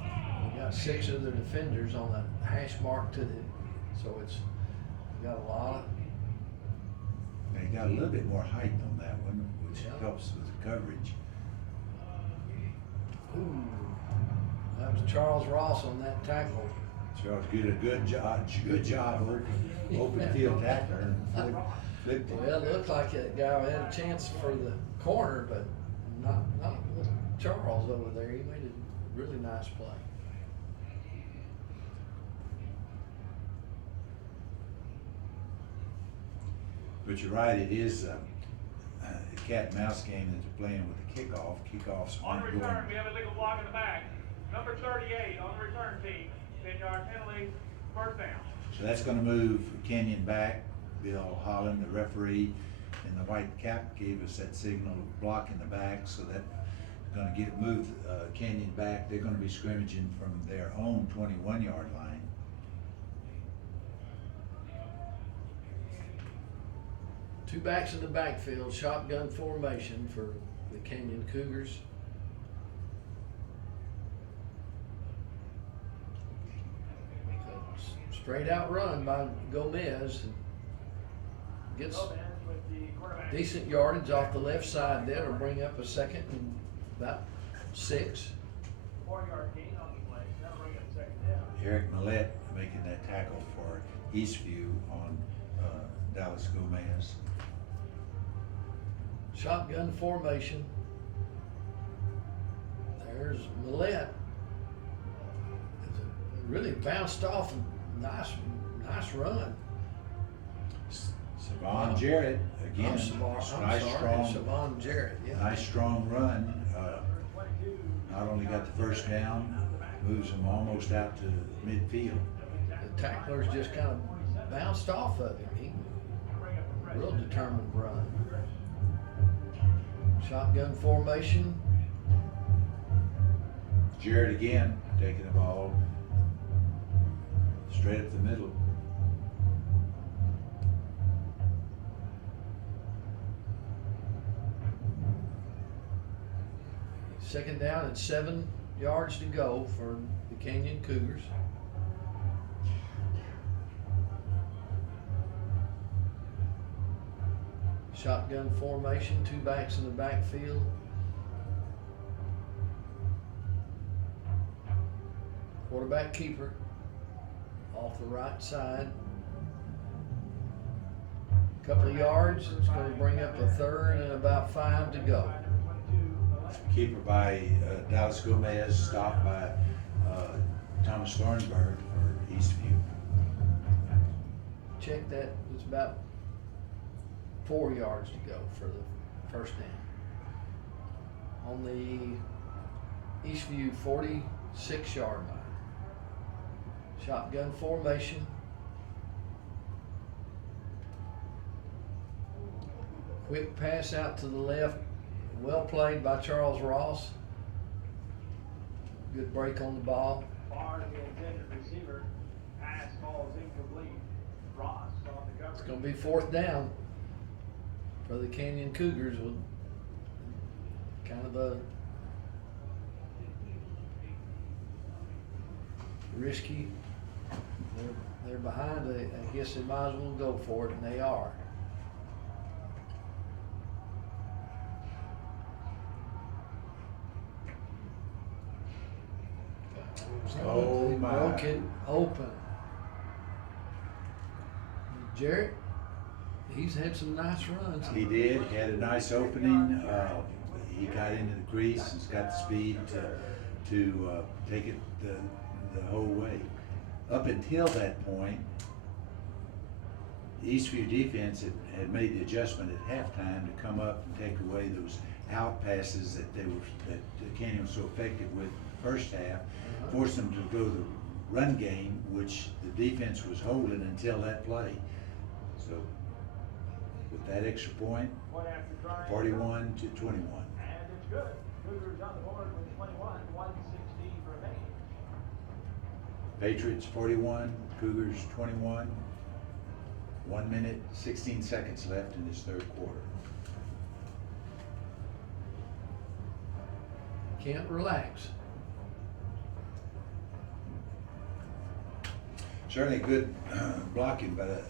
We got 6 of the defenders on the hash mark to the, so it's got a lot of. And he got a little bit more height on that one, which Yeah. helps with the coverage. Ooh, that was Charles Ross on that tackle. Charles did a good job open field tackler and flipped it. Well, it looked like that guy had a chance for the corner, but not with Charles over there. He made a really nice play. But you're right, it is a cat and mouse game that they're playing with the kickoff. Kickoffs On aren't the return, going. we have a legal block in the back. Number 38 on the return team, 10-yard penalty, first down. So that's gonna move Kenyon back. Bill Holland, the referee in the white cap, gave us that signal of block in the back, so that's gonna move Kenyon back. They're gonna be scrimmaging from their own 21-yard line. Two backs in the backfield, shotgun formation for the Canyon Cougars. Straight out run by Gomez. Gets decent yardage off the left side there to bring up a second and about 6. 4-yard gain on the play, that'll bring up second down. Eric Millette making that tackle for Eastview on Dallas Gomez. Shotgun formation. There's Millette. Really bounced off. Nice run. Savon Jarrett again. I'm sorry, strong, Savon Jarrett. Yeah. nice strong run. Not only got the first down, moves him almost out to midfield. The tackler's just kind of bounced off of him. He real determined run. Shotgun formation. Jarrett again taking the ball straight up the middle. Second down and 7 yards to go for the Canyon Cougars. Shotgun formation, 2 backs in the backfield. Quarterback keeper off the right side. Couple of yards, it's going to bring up a third and about 5 to go. Keeper by Dallas Gomez, stopped by Thomas Thornburg for Eastview. Check that, it's about 4 yards to go for the first down. On the Eastview 46-yard line. Shotgun formation. Quick pass out to the left. Well played by Charles Ross. Good break on the ball. Far to the intended receiver. Pass falls incomplete. Ross on the coverage. It's going to be 4th down for the Canyon Cougars with kind of a risky. They're behind. I guess they might as well go for it, and they are. Oh, They my. broke it open. Jarrett, he's had some nice runs. He did, he had a nice opening, he got into the crease, he's got the speed to take it the whole way. Up until that point, the Eastview defense had made the adjustment at halftime to come up and take away those out passes that Canyon was so effective with the first half, forced them to go the run game, which the defense was holding until that play. So with that extra point, Point after try. 41 to 21. And it's good. Cougars on the board with 21, 1:16 remaining. Patriots 41, Cougars 21. 1 minute, 16 seconds left in this third quarter. Can't relax. Certainly good blocking by the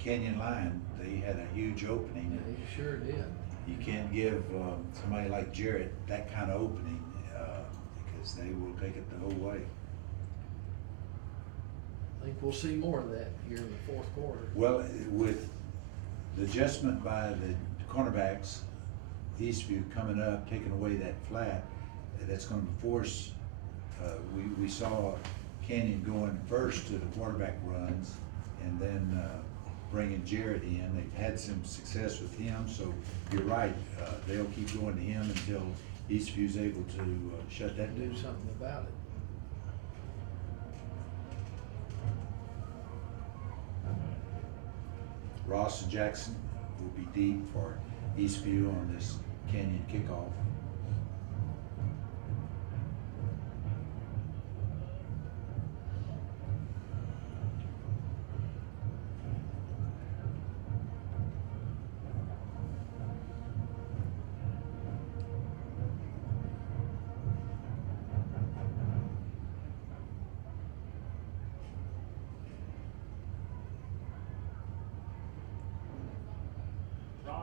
Canyon line. They had a huge opening. He sure did. You can't give somebody like Jarrett that kind of opening because they will take it the whole way. I think we'll see more of that here in the 4th quarter. Well, with the adjustment by the cornerbacks, Eastview coming up, taking away that flat, that's going to force, we saw Canyon going first to the quarterback runs and then bringing Jarrett in. They've had some success with him, so you're right, they'll keep going to him until Eastview's able to shut that Do down. something about it. Ross and Jackson will be deep for Eastview on this Canyon kickoff.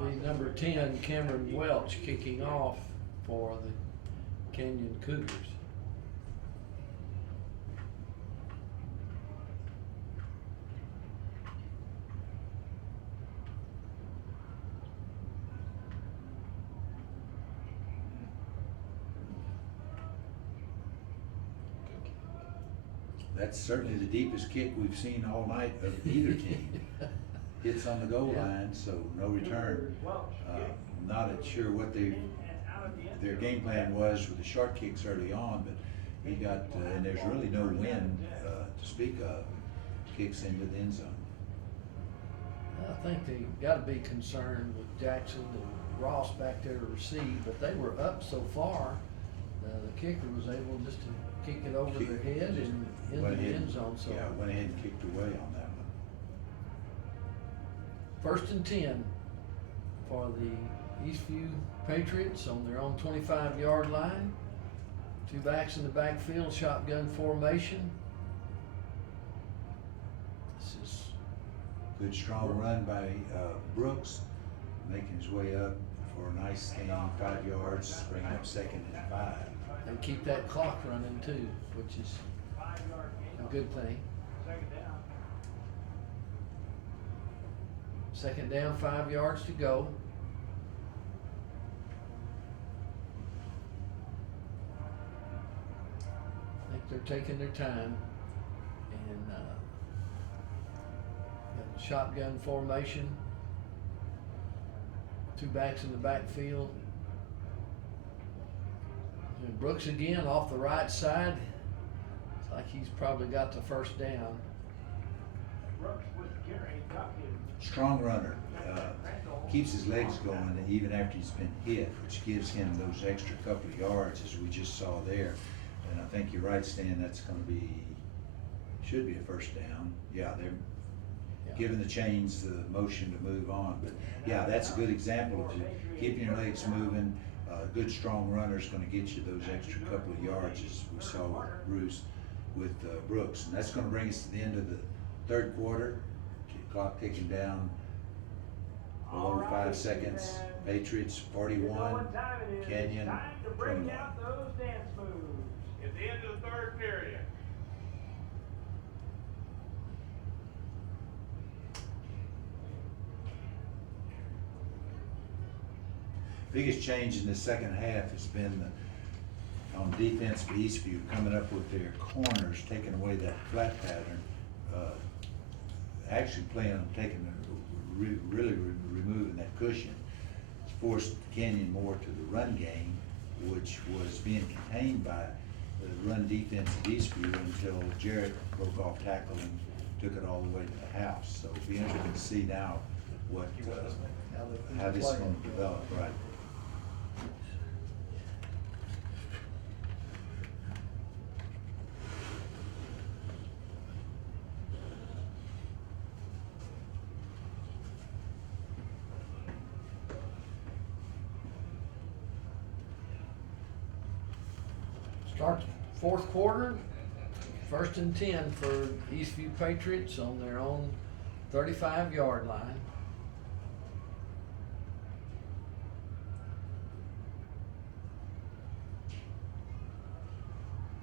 Be number 10, Cameron Welch, kicking off for the Canyon Cougars. That's certainly the deepest kick we've seen all night of either team. Hits on the goal Yeah. line, so no return. Not sure what their game plan was with the short kicks early on, but he got, and there's really no wind to speak of, kicks into the end zone. I think they gotta be concerned with Jackson and Ross back there to receive, but they were up so far, the kicker was able just to kick it over their head and into Went the ahead- end zone, so. Yeah, went ahead and kicked away on that one. 1st and 10 for the Eastview Patriots on their own 25-yard line. 2 backs in the backfield, shotgun formation. This is Good strong run by Brooks, making his way up for a nice gain, 5 yards, bringing up 2nd and 5. and keep that clock running too, which is a good thing. Second down, 5 yards to go. I think they're taking their time and got shotgun formation. Two backs in the backfield. And Brooks again off the right side. It's like he's probably got the first down. Brooks with Gary got him. Strong runner, keeps his legs going even after he's been hit, which gives him those extra couple of yards as we just saw there. And I think you're right, Stan, that's gonna be, should be a first down. Yeah, they're giving the chains the motion to move on, but yeah, that's a good example of keeping your legs moving. Good strong runner's gonna get you those extra couple of yards as we saw with Bruce, with Brooks. And that's gonna bring us to the end of the third quarter. Clock ticking down below 5 seconds. Patriots 41, Canyon Time to break 21. out those dance moves. At the end of the third period. Biggest change in the second half has been on defense for Eastview, coming up with their corners, taking away that flat pattern. Actually playing on taking, really removing that cushion. It's forced Canyon more to the run game, which was being contained by the run defense of Eastview until Jarrett broke off tackle and took it all the way to the house. So it'll be interesting to see now what, how this is going to develop, right? Starts fourth quarter, 1st and 10 for Eastview Patriots on their own 35-yard line.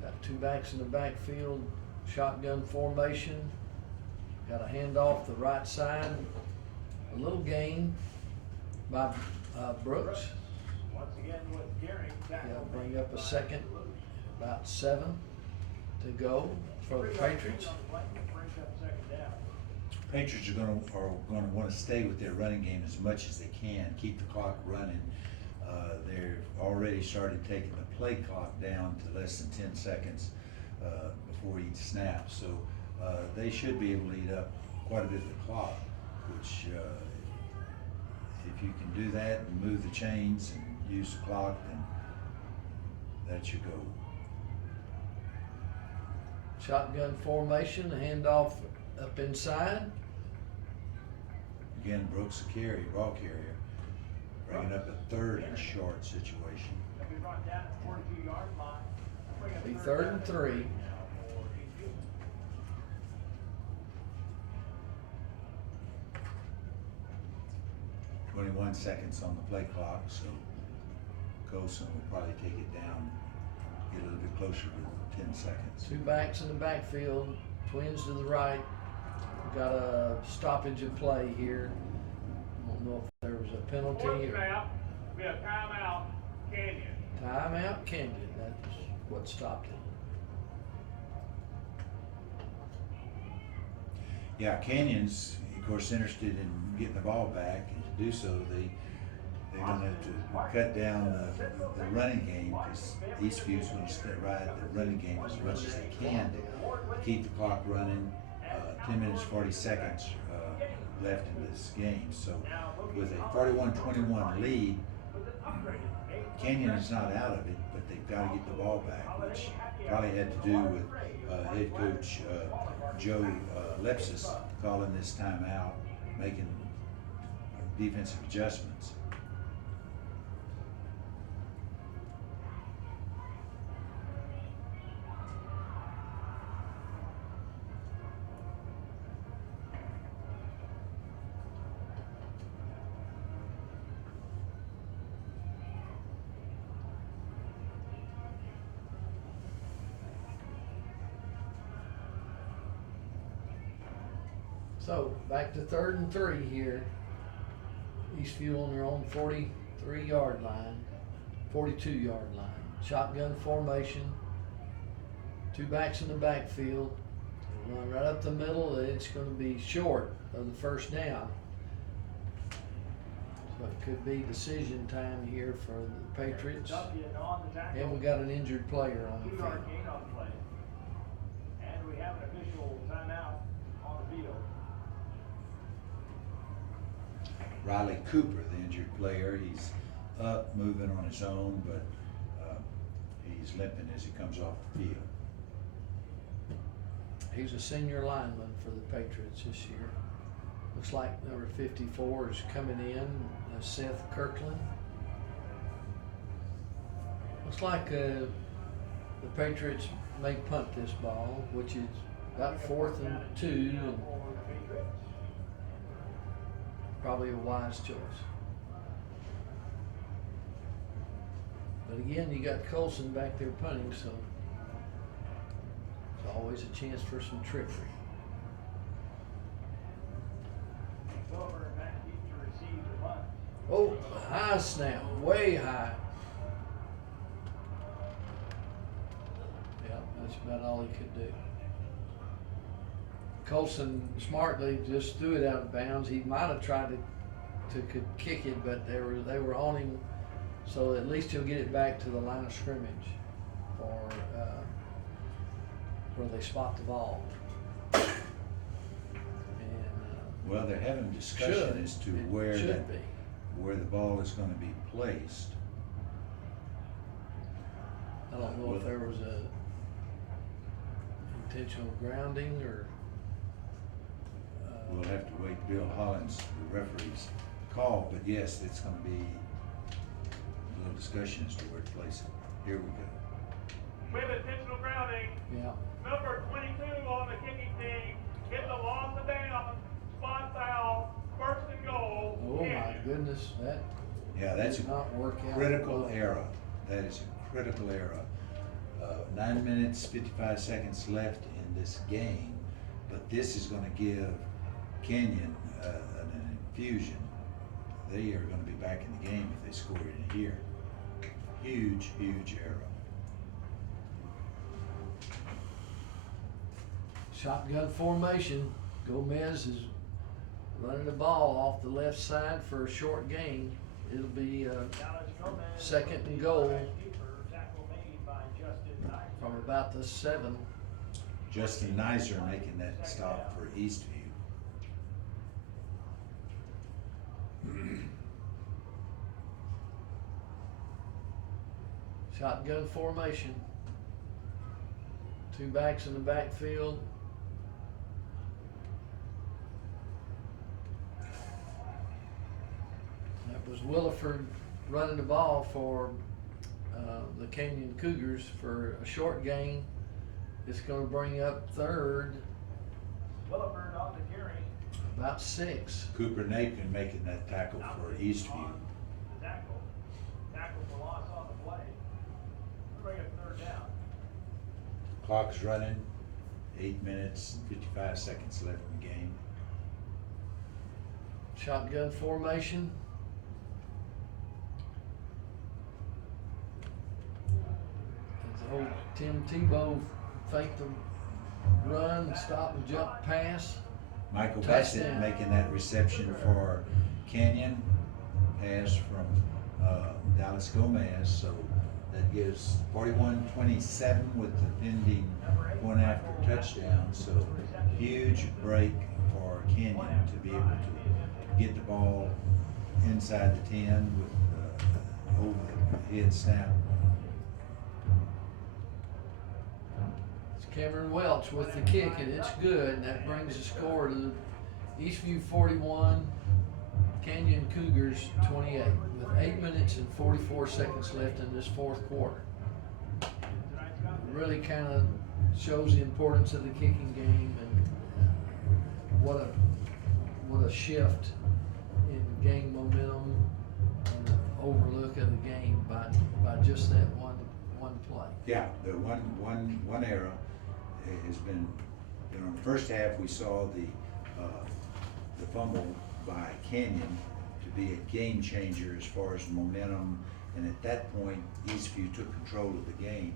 Got two backs in the backfield, shotgun formation. Got a handoff the right side, a little gain by Brooks. Once again with Gary. Yeah, bring up a second, about 7 to go for the Patriots. Patriots are gonna wanna stay with their running game as much as they can, keep the clock running. They've already started taking the play clock down to less than 10 seconds before each snap. So they should be able to eat up quite a bit of the clock, which if you can do that and move the chains and use the clock, then that should go. Shotgun formation, handoff up inside. Again, Brooks a carry, ball carrier, bringing up a third and short situation. They'll be brought down at the 42-yard line. Bring up Be third 3rd and down 3. now for Eastview. 21 seconds on the play clock, so Colson will probably take it down, get a little bit closer to 10 seconds. Two backs in the backfield, twins to the right. We got a stoppage of play here. Don't know if there was a penalty Fourth or snap, we have timeout, Canyon. timeout. Canyon, that's what stopped it. Yeah, Canyon's, of course, interested in getting the ball back, and to do so, they're gonna have to cut down the running game, because Eastview's gonna ride the running game as much as they can to keep the clock running. 10 minutes, 40 seconds left in this game. So with a 41-21 lead, Canyon is not out of it, but they've got to get the ball back, which probably had to do with head coach Joe Lepsis calling this time out, making defensive adjustments. So back to 3rd and 3 here. Eastview on their own 43-yard line, 42-yard line. Shotgun formation. Two backs in the backfield. Run right up the middle. It's going to be short of the first down. but could be decision time here for the Patriots. Duncan on the tackle. And we got an injured player on the 2-yard field. gain on the play. And we have an official timeout on the field. Riley Cooper, the injured player, he's up, moving on his own, but he's limping as he comes off the field. He's a senior lineman for the Patriots this year. Looks like number 54 is coming in, Seth Kirkland. Looks like the Patriots may punt this ball, which is about 4th and 2, and probably a wise choice. But again, you got Colson back there punting, so it's always a chance for some trickery. Silver back deep to receive the punt. Oh, high snap, way high. Yeah, that's about all he could do. Colson smartly just threw it out of bounds. He might have tried to could kick it, but they were on him, so at least he'll get it back to the line of scrimmage for where they spot the ball. And Well, they're having discussion as to where be. the ball is gonna be placed. I don't know if there was a intentional grounding or. We'll have to wait Bill Hollins, the referee's call, but yes, it's gonna be a little discussion as to where to place it. Here we go. With intentional grounding, Yeah. number 22 on the kicking team, hit the loss of down, spot foul, 1st and goal. Oh my Canyon. goodness, that Yeah, that's did not work out. critical well. error. That is a critical error. 9 minutes, 55 seconds left in this game, but this is gonna give Canyon an infusion. They are gonna be back in the game if they score it in here. Huge, huge error. Shotgun formation. Gomez is running the ball off the left side for a short gain. It'll be Dallas Gomez. 2nd and goal Deeper tackle made by Justin Knight. from about the 7. Justin Nizer making that stop for Eastview. Shotgun formation. 2 backs in the backfield. That was Williford running the ball for the Canyon Cougars for a short gain. It's going to bring up 3rd, Williford on the carry. about 6. Cooper Napin making that tackle for Eastview. On the tackle. Tackle for loss on the play. Bring up 3rd down. Clock's running, 8 minutes, 55 seconds left in the game. Shotgun formation. As old Tim Tebow faked the run, stop and jump pass. Michael Touchdown. Bassett making that reception for Canyon, pass from Dallas Gomez, so that gives 41-27 with the pending point after touchdown, so huge break for Canyon to be able to get the ball inside the 10 with overhead snap. It's Cameron Welch with the kick, and it's good, and that brings the score to Eastview 41, Canyon Cougars 28, with 8 minutes and 44 seconds left in this 4th quarter. It really kind of shows the importance of the kicking game and what a shift in game momentum and overlook of the game by just that one play. Yeah, the one error has been, you know, in the first half, we saw the fumble by Canyon to be a game changer as far as momentum, and at that point, Eastview took control of the game.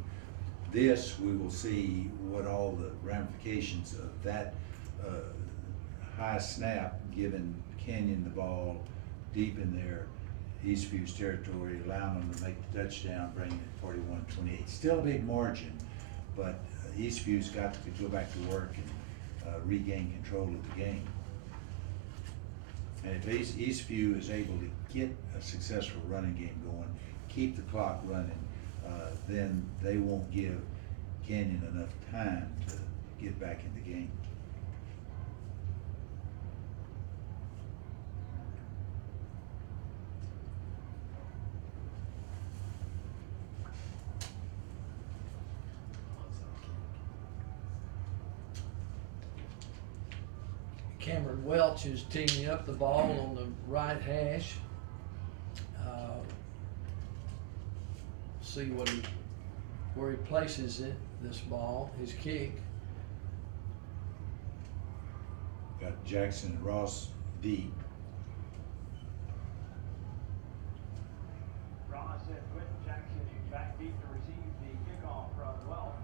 This, we will see what all the ramifications of that high snap, giving Canyon the ball deep in their Eastview's territory, allowing them to make the touchdown, bringing it 41-28. Still a big margin, but Eastview's got to go back to work and regain control of the game. And if Eastview is able to get a successful running game going, keep the clock running, then they won't give Canyon enough time to get back in the game. Cameron Welch is teeing up the ball on the right hash. See where he places it, this ball, his kick. Got Jackson and Ross deep. Ross and Quentin Jackson back deep to receive the kickoff from Welch.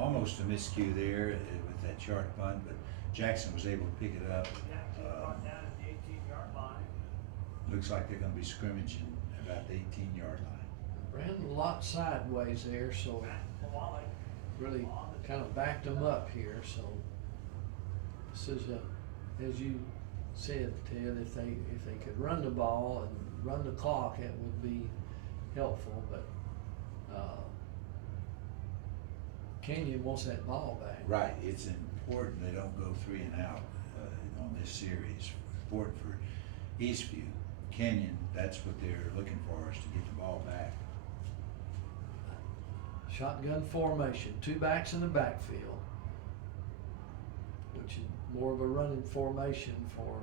Almost a miscue there with that short punt, but Jackson was able to pick it up. Jackson brought down at the 18-yard line. Looks like they're gonna be scrimmaging about the 18-yard line. Ran a lot sideways there, so Matt Kowalik really kind of backed them up here. So this is as you said, Ted, if they could run the ball and run the clock, it would be helpful. But Canyon wants that ball back. Right, it's important they don't go 3 and out on this series. Important for Eastview. Canyon, that's what they're looking for, is to get the ball back. Shotgun formation, 2 backs in the backfield, which is more of a running formation for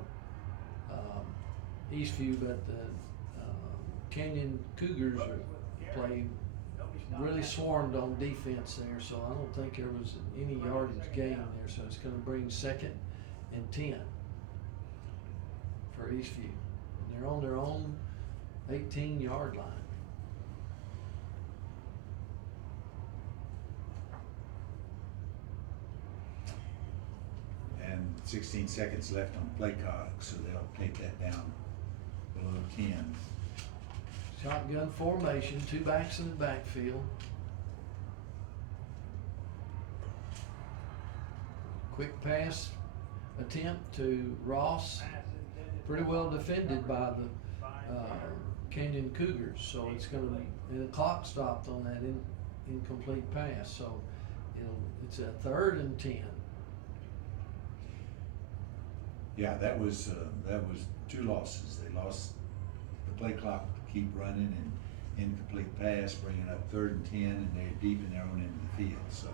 Eastview, but the Canyon Cougars are playing really swarmed on defense there, so I don't think there was any yardage gain there, so it's gonna bring 2nd and 10 for Eastview. And they're on their own 18-yard line. And 16 seconds left on the play clock, so they'll take that down below 10. Shotgun formation, 2 backs in the backfield. Quick pass attempt to Ross, pretty well defended by the Canyon Cougars, so it's gonna be, and the clock stopped on that incomplete pass, so it's a 3rd and 10. Yeah, that was 2 losses. They lost the play clock to keep running, and incomplete pass, bringing up 3rd and 10, and they're deep in their own end of the field. So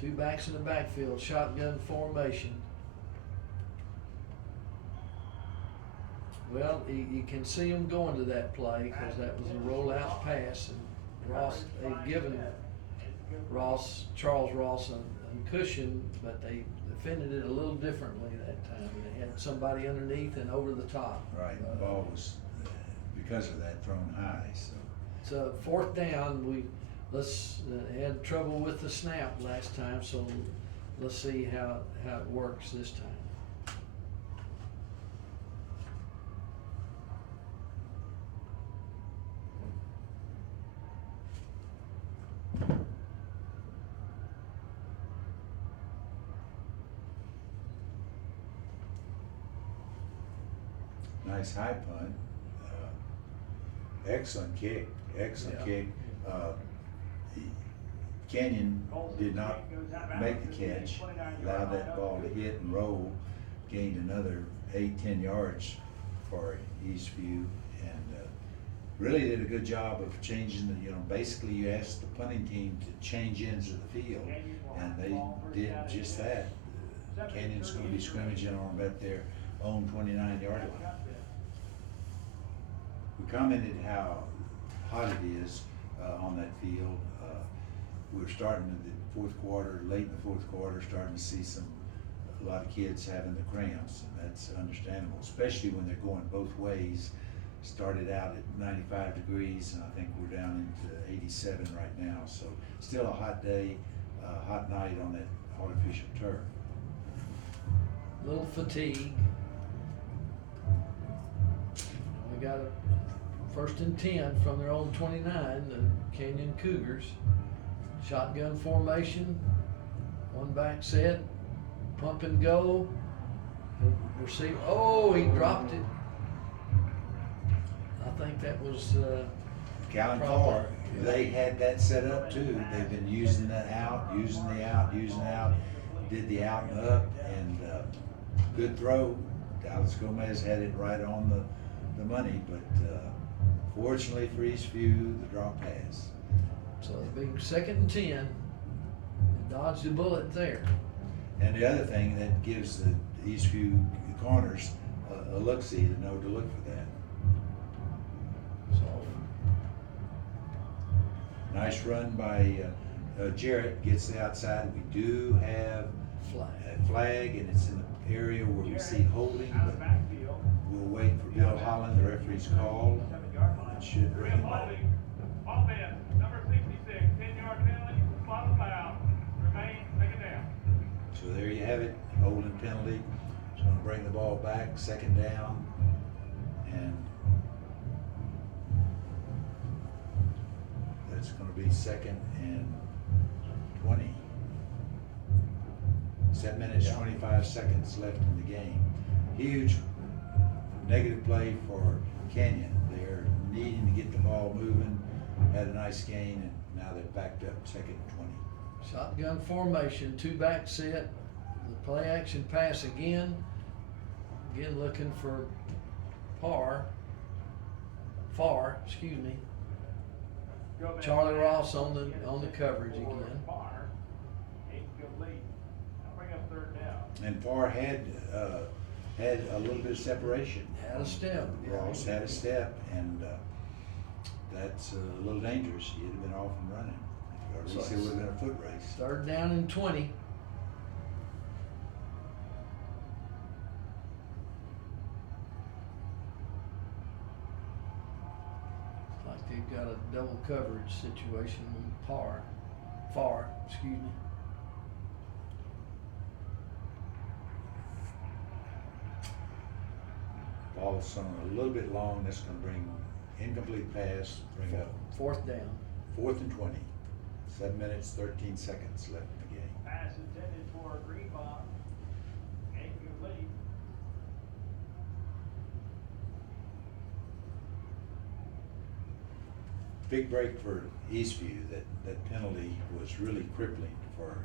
2 backs in the backfield, shotgun formation. Well, you can see them going to that play because that was a rollout pass, and Ross, they've given Charles Ross a cushion, but they defended it a little differently that time. They had somebody underneath and over the top. right, the ball was because of that thrown high. So It's a 4th down. Let's had trouble with the snap last time, so let's see how it works this time. nice high punt, excellent kick, excellent Yeah. kick. Canyon did not make the catch, allowed that ball to hit and roll, gained another 8-10 yards for Eastview, and really did a good job of changing the, basically you asked the punting team to change ends of the field, and they did just that. Canyon's gonna be scrimmaging on about their own 29-yard line. We commented how hot it is on that field. We're starting in the 4th quarter, late in the 4th quarter, starting to see a lot of kids having the cramps, and that's understandable, especially when they're going both ways Started out at 95 degrees, and I think we're down into 87 right now. So still a hot day, hot night on that artificial turf. Little fatigue. We got a 1st and 10 from their own 29, the Canyon Cougars. Shotgun formation, one back set, pump and go. The receiver, oh, he dropped it. I think that was, Callan Probably. Farr, they had that set up too. They've been using the out, using the out, did the out and up, and good throw. Dallas Gomez had it right on the money, but fortunately for Eastview, the drop pass. so it'll be 2nd and 10. Dodged the bullet there. And the other thing that gives the Eastview corners a look-see to know to look for that. So, Nice run by Jarrett, gets the outside. We do have flag. a flag, and it's in the area where we see holding, Out of the but backfield. we'll wait for Bill Holland, the referee's call. 7-yard line. It should bring him up. Offense, number 66, 10-yard penalty, spot of foul, remain, second down. So there you have it, holding penalty. It's gonna bring the ball back, 2nd down, and that's gonna be 2nd and 20. 7 minutes, 25 seconds left in the game. Huge negative play for Canyon. They're needing to get the ball moving, had a nice gain, and now they're backed up 2nd and 20. Shotgun formation, 2 back set, the play action pass again. Again looking for Farr, excuse me. Gomez Charlie Ross on the coverage for again. Farr. Incomplete. That'll bring up 3rd down. And Farr had a little bit of separation. Had a step. Ross had a step, and that's a little dangerous. He'd have been off and running. Or at least it would have been a foot race. 3rd down and 20. Like they've got a double coverage situation on Farr, excuse me. Ball's thrown a little bit long. That's going to bring incomplete pass, bring up 4th down. 4th and 20. 7 minutes, 13 seconds left in the game. Pass intended for Greenbaum. Incomplete. Big break for Eastview. That penalty was really crippling for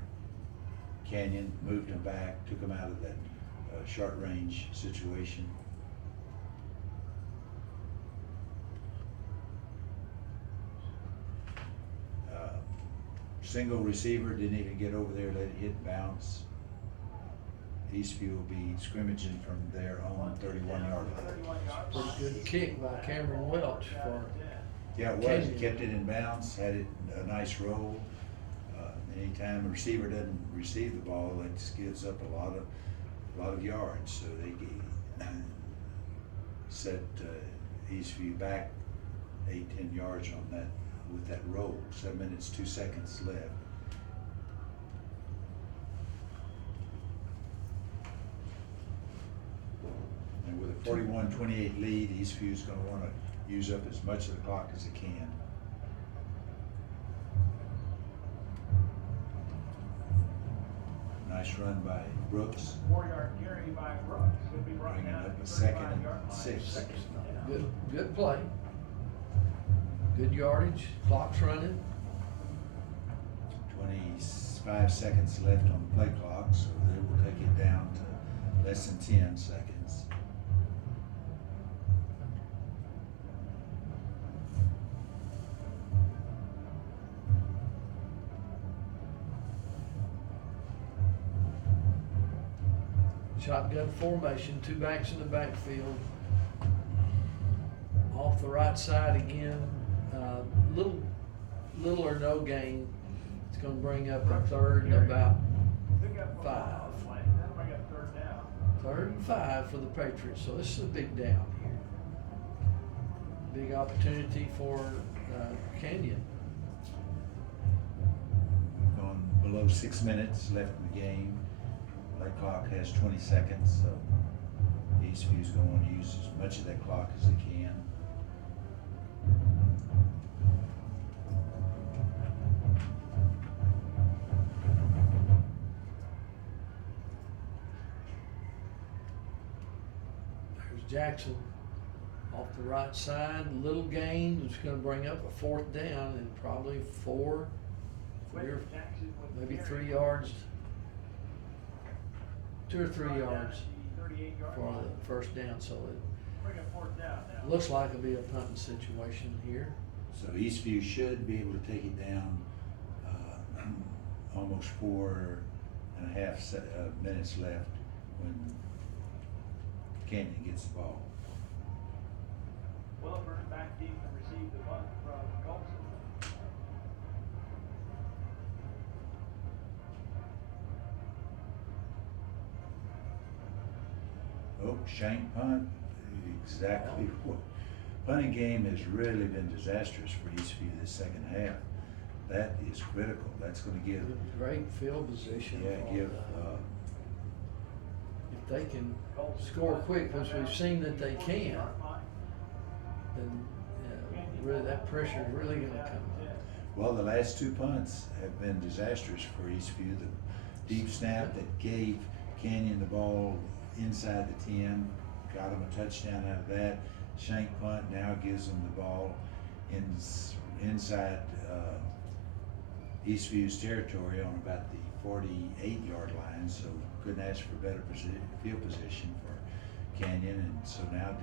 Canyon. Moved him back, took him out of that short range situation. Single receiver, didn't even get over there, let it hit and bounce. Eastview will be scrimmaging from their own 31-yard line. Pretty good kick by Cameron Welch for Yeah, it was. Canyon. He kept it in bounds, had it a nice roll. Anytime a receiver doesn't receive the ball, that just gives up a lot of yards. So they set Eastview back 8-10 yards on that with that roll. 7 minutes, 2 seconds left. And with a 41-28 lead, Eastview's going to want to use up as much of the clock as it can. Nice run by Brooks. 4-yard carry by Brooks. He'll be brought Bringing down up to a the 2nd and 35-yard line. 6. good play. Good yardage, clock's running. 25 seconds left on the play clock, so they will take it down to less than 10 seconds. Shotgun formation, 2 backs in the backfield. Off the right side again, little or no gain. It's gonna bring up a 3rd and about Pick up 5. That'll bring up 3rd down. 3rd and 5 for the Patriots, so this is a big down here. big opportunity for Canyon. Going below 6 minutes left in the game. That clock has 20 seconds, so Eastview's going to want to use as much of that clock as they can. There's Jackson off the right side, little gain, it's gonna bring up a 4th down and probably 4, maybe 3 yards, 2 or 3 yards for the 1st down, so Bring up 4th down it now. looks like it'll be a punting situation here. So Eastview should be able to take it down almost 4.5 minutes left when Canyon gets the ball. Williford back deep and receive the bunt from Colson. Oh, shank punt, exactly what. Punting game has really been disastrous for Eastview this second half. That is critical. That's gonna give, Great field position. yeah, for give, the- if they can score quick, which we've seen that they can, then really that pressure is really gonna come. well, the last 2 punts have been disastrous for Eastview. The deep snap that gave Canyon the ball inside the 10, got him a touchdown out of that. Shank punt now gives them the ball inside Eastview's territory on about the 48-yard line, so couldn't ask for better field position for Canyon, and so now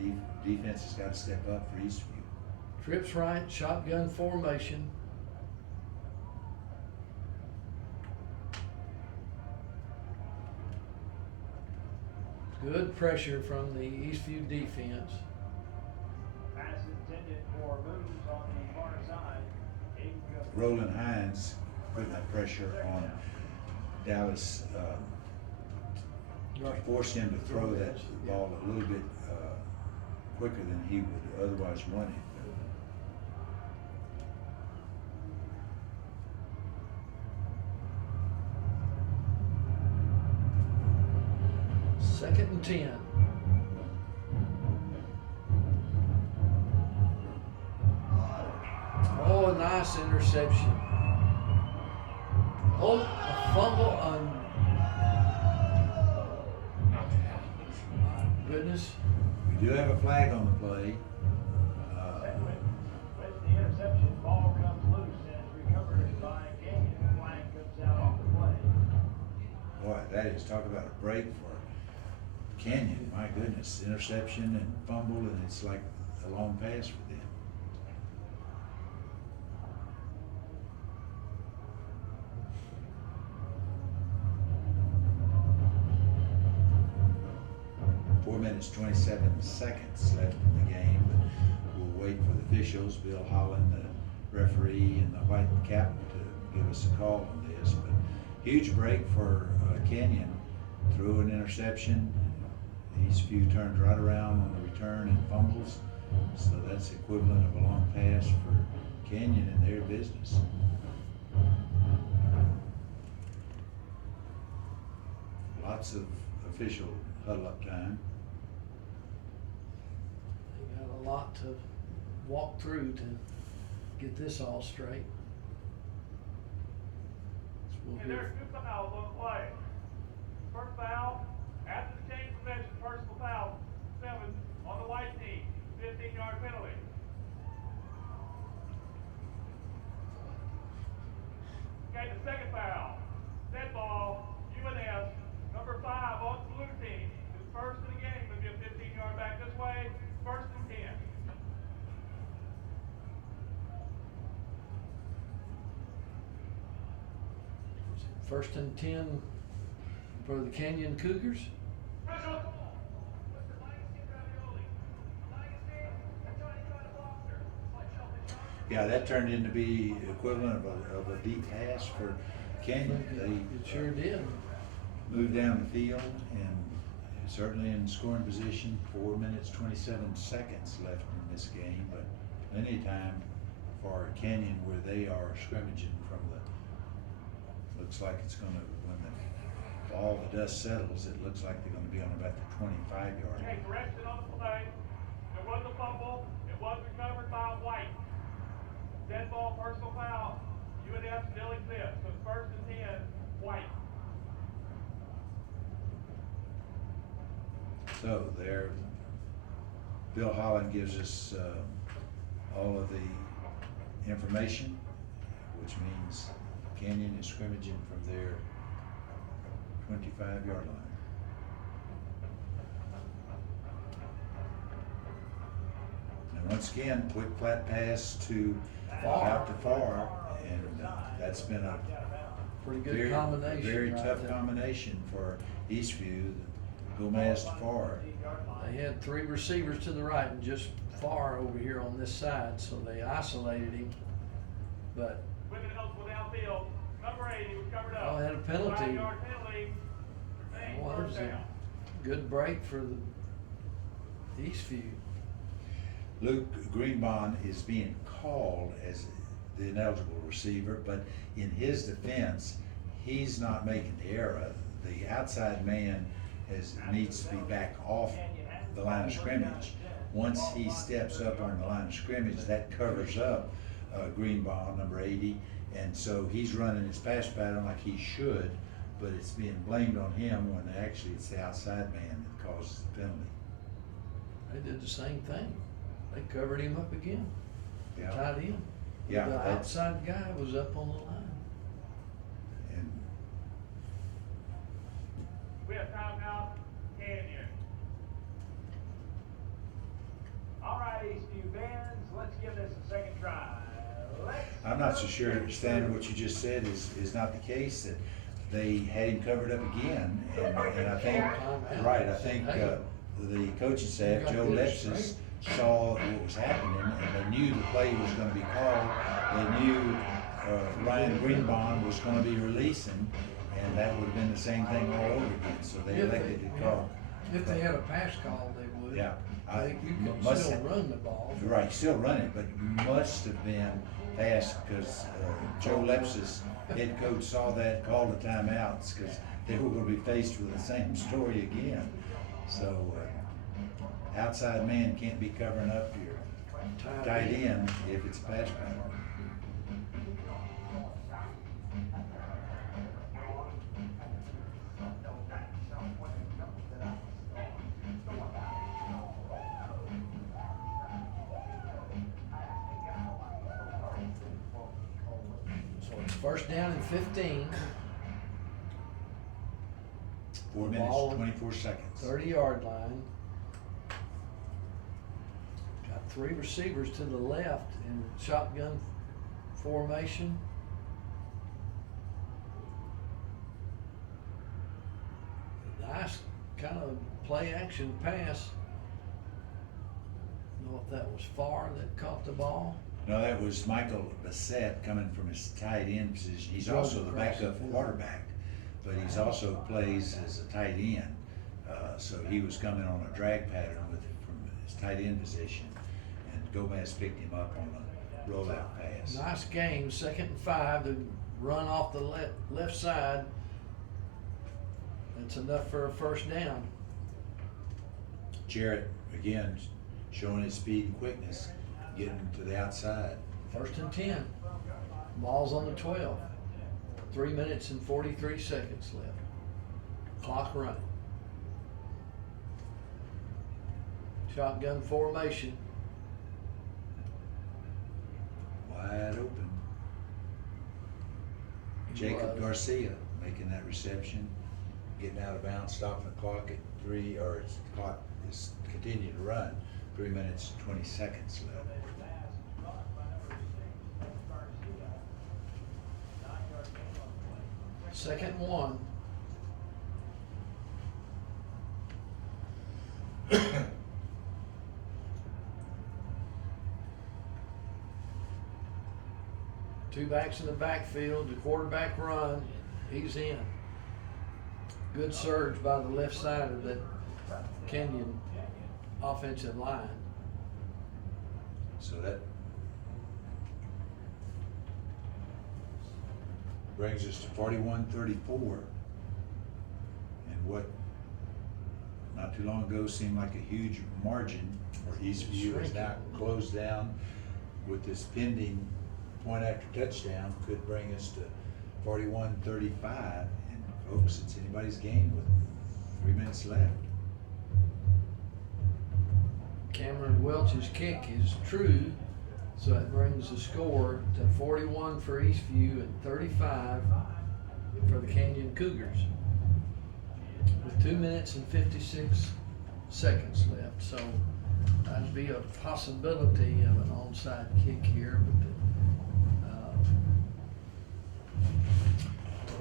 defense has got to step up for Eastview. Trips right, shotgun formation. Good pressure from the Eastview defense. Pass intended for moves on the far side. Roland Hines putting that pressure on Dallas, forced him to throw that ball a little bit quicker than he would otherwise want it. Second and 10. Oh, nice interception. Oh, a fumble on. Goodness. We do have a flag on the play. With the interception, ball comes loose and is recovered by Canyon. Flag comes out off the play. Boy, that is, talk about a break for Canyon. My goodness, interception and fumble, and it's like a long pass for them. Four minutes, 27 seconds left in the game, but we'll wait for the officials, Bill Holland, the referee, and the white cap to give us a call on this. But huge break for Canyon. Threw an interception. Eastview turns right around on the return and fumbles. So that's equivalent of a long pass for Canyon in their business. Lots of official huddle-up time. They got a lot to walk through to get this all straight. So we'll And hear- there's 2 fouls on the play. First foul, after the change of possession, personal foul, 7 on the white team, 15-yard penalty. Okay, the second foul, dead ball, UNS, number 5 on the blue team, his first in the game, would be a 15-yard back this way, 1st and 10. First and 10 for the Canyon Cougars. Yeah, that turned into be equivalent of a deep pass for Canyon. It sure did. They moved down the field and certainly in scoring position. 4 minutes, 27 seconds left in this game, but plenty of time for Canyon where they are scrimmaging from the, looks like it's gonna, when all the dust settles, it looks like they're gonna be on about the 25-yard Okay, line. correction on the play. There was a fumble. It was recovered by White. Dead ball, personal foul. UNF still exists. So it's 1st and 10, White. So there, Bill Holland gives us all of the information, which means Canyon is scrimmaging from their 25-yard line. And once again, quick flat pass to out to far, and that's been a Pretty good combination. very right tough there. combination for Eastview. Gomez to far. They had 3 receivers to the right and just far over here on this side, so they isolated him. But Women eligible downfield. Number 80 was covered up. Oh, had a penalty. 5-yard penalty. Remains well, it was first down. a good break for the Eastview. Luke Greenbond is being called as the ineligible receiver, but in his defense, he's not making the error. The outside man needs to be back off the line of scrimmage. Once he steps up on the line of scrimmage, that covers up Greenbond, number 80, and so he's running his pass pattern like he should, but it's being blamed on him when actually it's the outside man that causes the penalty. They did the same thing. They covered him up again. Yeah. Tied in. Yeah, The that's- outside guy was up on the line. And We have timeout. Canyon. All right, Eastview fans, let's give this a second try. I'm not so sure, Stan, what you just said is not the case, that they had him covered up again, and I think, right, I think, the coaching staff, Joe Lepsis, saw what was happening, and they knew the play was gonna be called. They knew, Ryan Greenbond was gonna be releasing, and that would've been the same thing all over again, so they elected to call. If they had a pass call, they would. Yeah, You could must still have- run the ball. Right, still running, but must have been fast, because Joe Lepsis, head coach, saw that, called the timeouts, because they were gonna be faced with the same story again. So, outside man can't be covering up your tight end if it's a pass pattern. So it's 1st down and 15. 4 minutes, Ball. 24 seconds. 30-yard line. Got 3 receivers to the left in shotgun formation. Nice kind of play action pass. Know if that was Farr that caught the ball. No, that was Michael Bassett coming from his tight end position. He's also the backup quarterback, but he's also plays as a tight end. So he was coming on a drag pattern from his tight end position, and Gomez picked him up on a rollout pass. Nice game, 2nd and 5 to run off the left side. That's enough for a 1st down. Jarrett, again, showing his speed and quickness, getting to the outside. 1st and 10. Ball's on the 12. 3 minutes and 43 seconds left. Clock running. Shotgun formation. Wide open. Jacob Garcia making that reception, getting out of bounds, stopping the clock at 3, or its clock is continuing to run. 3 minutes, 20 seconds left. Second and 1. Two backs in the backfield, the quarterback run, he's in. Good surge by the left side of that Kenyon offensive line. So that brings us to 41-34. And what, not too long ago, seemed like a huge margin for Eastview is now closed down with this pending point after touchdown, could bring us to 41-35. And folks, it's anybody's game with 3 minutes left. Cameron Welch's kick is true, so that brings the score to 41 for Eastview and 35 for the Canyon Cougars, with 2 minutes and 56 seconds left. So that'd be a possibility of an onside kick here, but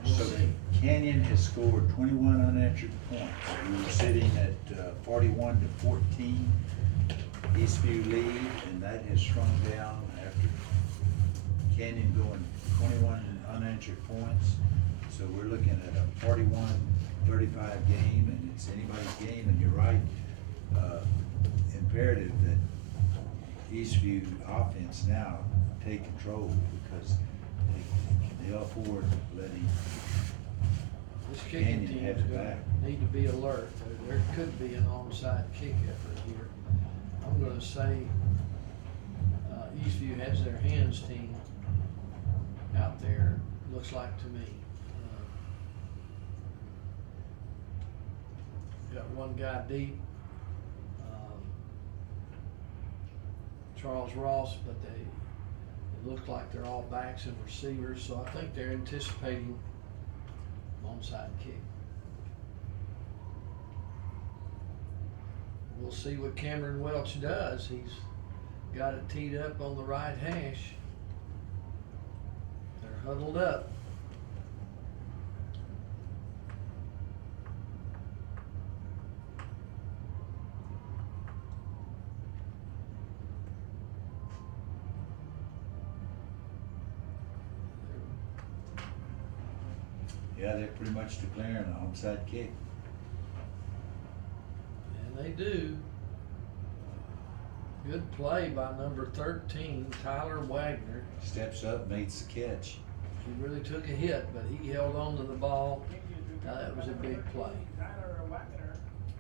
we'll So see. Canyon has scored 21 unanswered points. We were sitting at 41-14. Eastview lead, and that has shrunk down after Canyon going 21 unanswered points. So we're looking at a 41-35 game, and it's anybody's game. And you're right, imperative that Eastview offense now take control, because they'll afford letting This kicking Canyon team's have it gonna back. need to be alert. There could be an onside kick effort here. I'm gonna say, Eastview has their hands team out there, looks like to me. Got one guy deep, Charles Ross, but it looks like they're all backs and receivers, so I think they're anticipating onside kick. We'll see what Cameron Welch does. He's got it teed up on the right hash. They're huddled up. Yeah, they're pretty much declaring an onside kick. And they do. Good play by number 13, Tyler Wagner. Steps up, makes the catch. He really took a hit, but he held on to the ball. That was a big play. Tyler Wagner.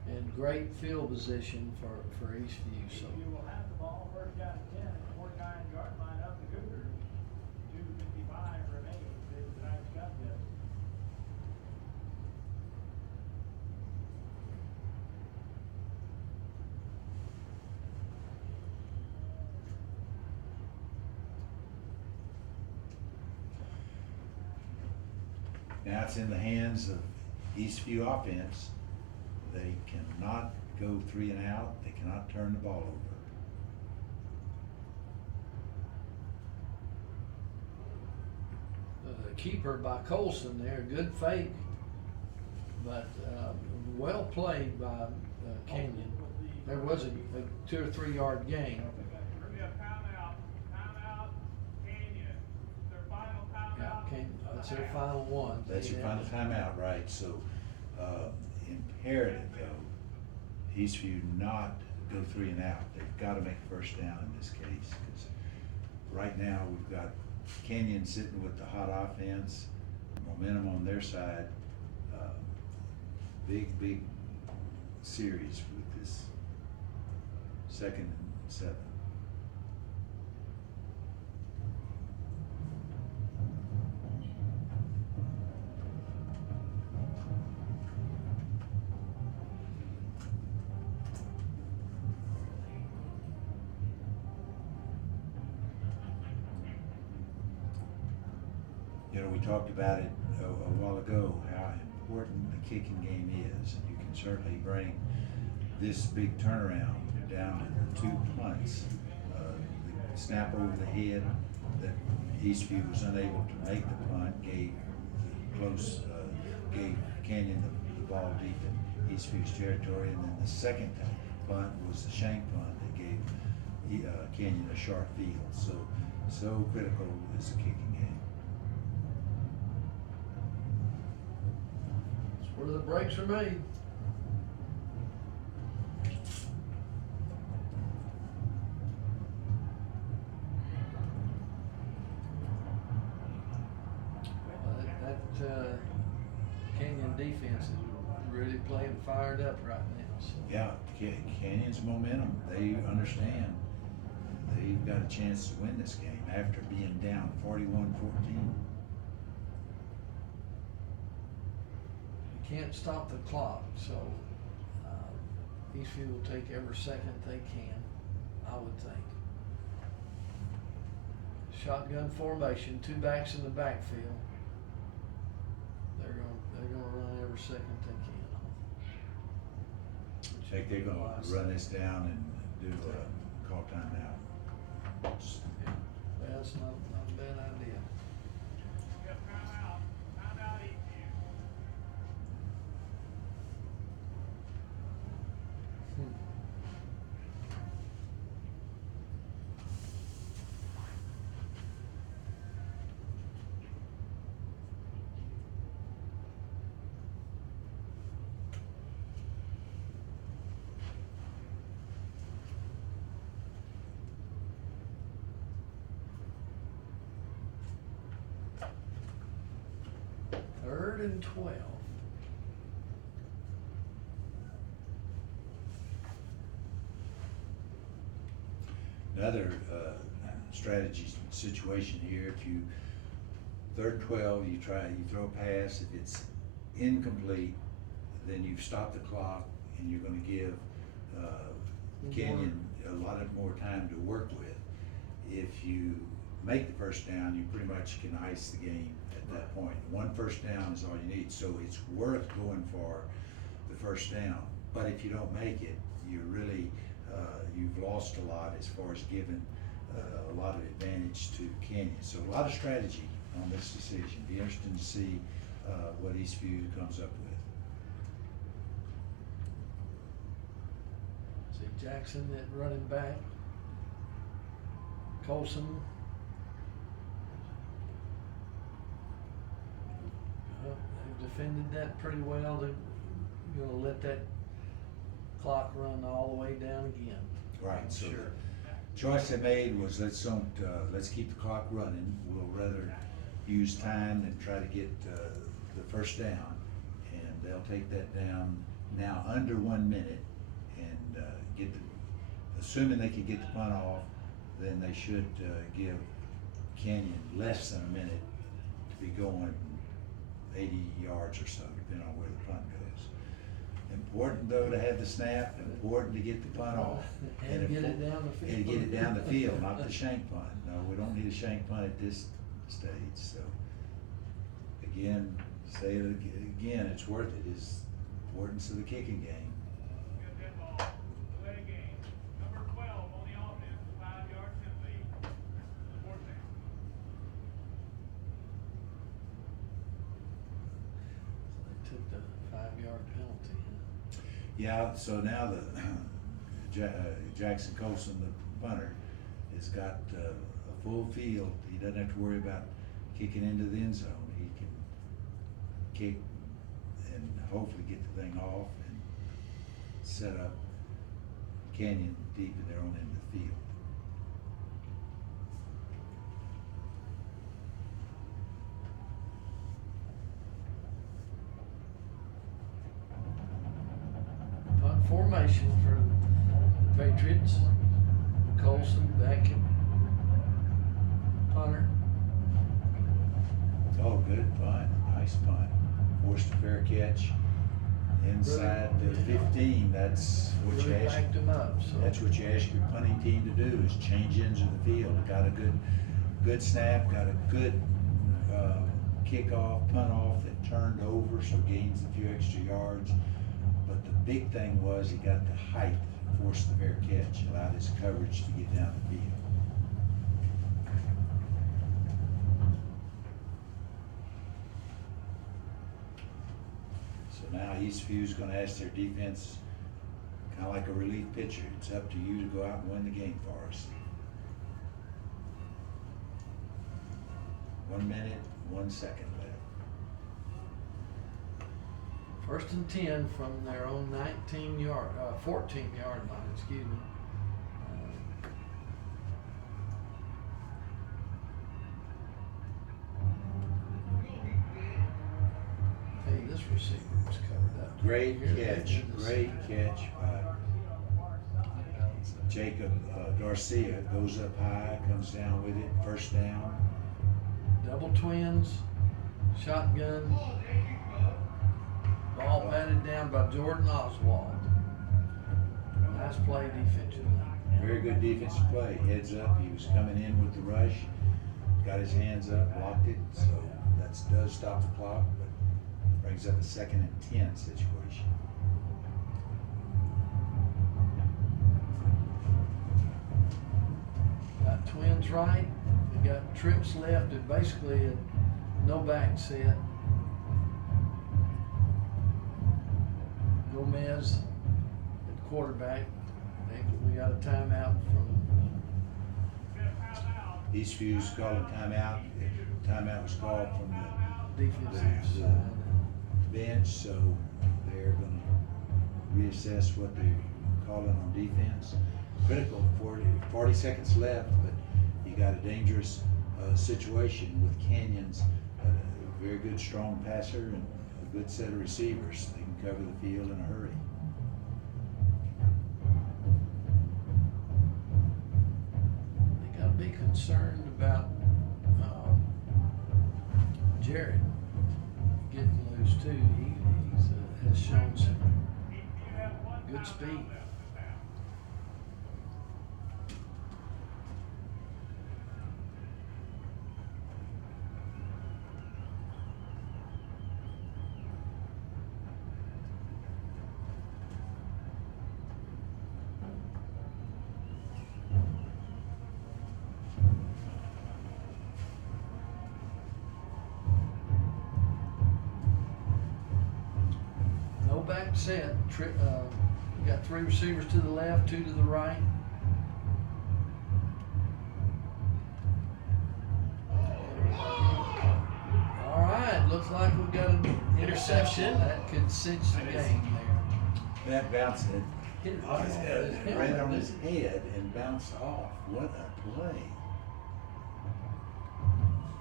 And great field position for Eastview. So You will have the ball, first down and 10, 49-yard line of the Cougars. 2:55 remaining in tonight's contest. Now it's in the hands of Eastview offense. They cannot go 3 and out. They cannot turn the ball over. keeper by Colson there, good fake, but well played by Canyon. There was a 2 or 3 yard gain. We're gonna timeout, Canyon, their final timeout. Yeah, that's their final one. That's your final timeout, right? So, imperative though, Eastview not go 3 and out. They've got to make first down in this case, because right now we've got Canyon sitting with the hot offense, momentum on their side. Big series with this 2nd and 7. You know, we talked about it a while ago, how important the kicking game is, and you can certainly bring this big turnaround down to 2 punts. The snap over the head that Eastview was unable to make the punt gave Canyon the ball deep in Eastview's territory, and then the second punt was the shank punt that gave Canyon a sharp field. So critical is the kicking game. That's where the breaks are made. Well, Canyon defense is really playing fired up right now. So. Yeah, Canyon's momentum, they understand. They've got a chance to win this game after being down 41-14. You can't stop the clock, so Eastview will take every second they can, I would think. Shotgun formation, 2 backs in the backfield. They're gonna run every second they can. I think they're gonna run this down and do a call timeout. Yeah, that's not a bad idea. Yep, timeout. Timeout, Eastview. Third and 12. Another strategy situation here, if you, 3rd and 12, you throw a pass, if it's incomplete, then you've stopped the clock and you're gonna give Canyon a lot more time to work with. If you make the first down, you pretty much can ice the game at that point. 1 first down is all you need, so it's worth going for the first down. But if you don't make it, you're really, you've lost a lot as far as giving a lot of advantage to Canyon. So a lot of strategy on this decision. Be interesting to see what Eastview comes up with. See Jackson at running back. Colson. They've defended that pretty well. They're gonna let that clock run all the way down again. Right, so Sure. the choice they made was let's keep the clock running. We'll rather use time than try to get the first down. And they'll take that down now under 1 minute and assuming they can get the punt off, then they should give Canyon less than a minute to be going 80 yards or so, depending on where the punt goes. Important though to have the snap, important to get the punt off. And get it down the field. And get it down the field, not the shank punt. No, we don't need a shank punt at this stage, so. Again, say it again, it's worth it, is importance of the kicking game. Good dead ball. Delay game. Number 12 on the offense, 5-yard penalty. 4th down. They took the 5-yard penalty. Yeah, so now Jackson Colson, the punter, has got a full field. He doesn't have to worry about kicking into the end zone. He can kick and hopefully get the thing off and set up Canyon deep in their own end of the field. Punt formation for the Patriots. Colson back at punter. Oh, good punt, nice punt. Forced a fair catch inside the 15. That's what you Really ask. backed him up, so. That's what you ask your punting team to do, is change ends of the field. Got a good snap, got a good kickoff, punt off that turned over, so gains a few extra yards. But the big thing was he got the height, forced the fair catch, allowed his coverage to get down the field. So now Eastview's gonna ask their defense, kinda like a relief pitcher, it's up to you to go out and win the game for us. 1 minute, 1 second left. 1st and 10 from their own 14-yard line, excuse me. receiver was covered up. Great Here, catch, in the great center. catch by Jacob Garcia. Goes up high, comes down with it, first down. Double twins, shotgun, ball batted down by Jordan Oswald. Nice play defensively. Very good defensive play, heads up, he was coming in with the rush, got his hands up, blocked it, so that does stop the clock, but brings up a 2nd and 10 situation. Got twins right, we got trips left, and basically no back set. Gomez at quarterback. We got a timeout from Eastview's called a timeout. Timeout was called from defensive the side. bench, so they're gonna reassess what they're calling on defense. Critical, 40 seconds left, but you got a dangerous situation with Canyon's a very good, strong passer and a good set of receivers. They can cover the field in a hurry. They gotta be concerned about Jared getting loose too. He's has shown some good speed. No back set. You got 3 receivers to the left, 2 to the right. All right, looks like we got an interception. That could cinch the game there. That bounced it. Hit it right on his Right helmet. on his head and bounced off. What a play.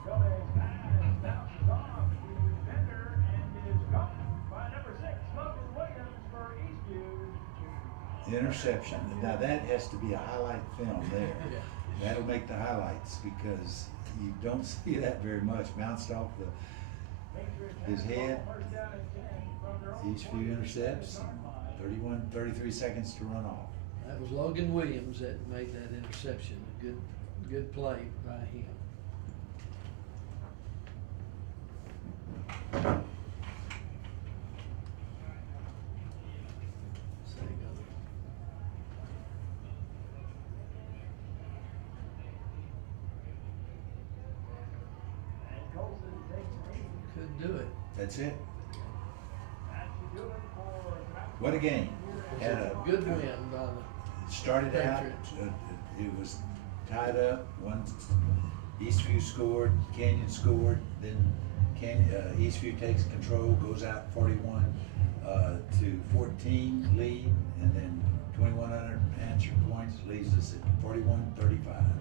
Gomez bounces off the defender and is caught by number 6, Logan Williams for Eastview. Interception. Now that has to be a highlight film there. Yeah. That'll make the highlights because you don't see that very much. Bounced off his head. Eastview intercepts. 33 seconds to run off. That was Logan Williams that made that interception. A good play by him. So you go. And Colson takes the lead. Couldn't do it. That's it. That should do it for What a game. Had a Good win by the started out. Patriots. It was tied up. Eastview scored. Canyon scored. Then Eastview takes control. Goes out 41 to 14 lead, and then 21 unanswered points leaves us at 41-35.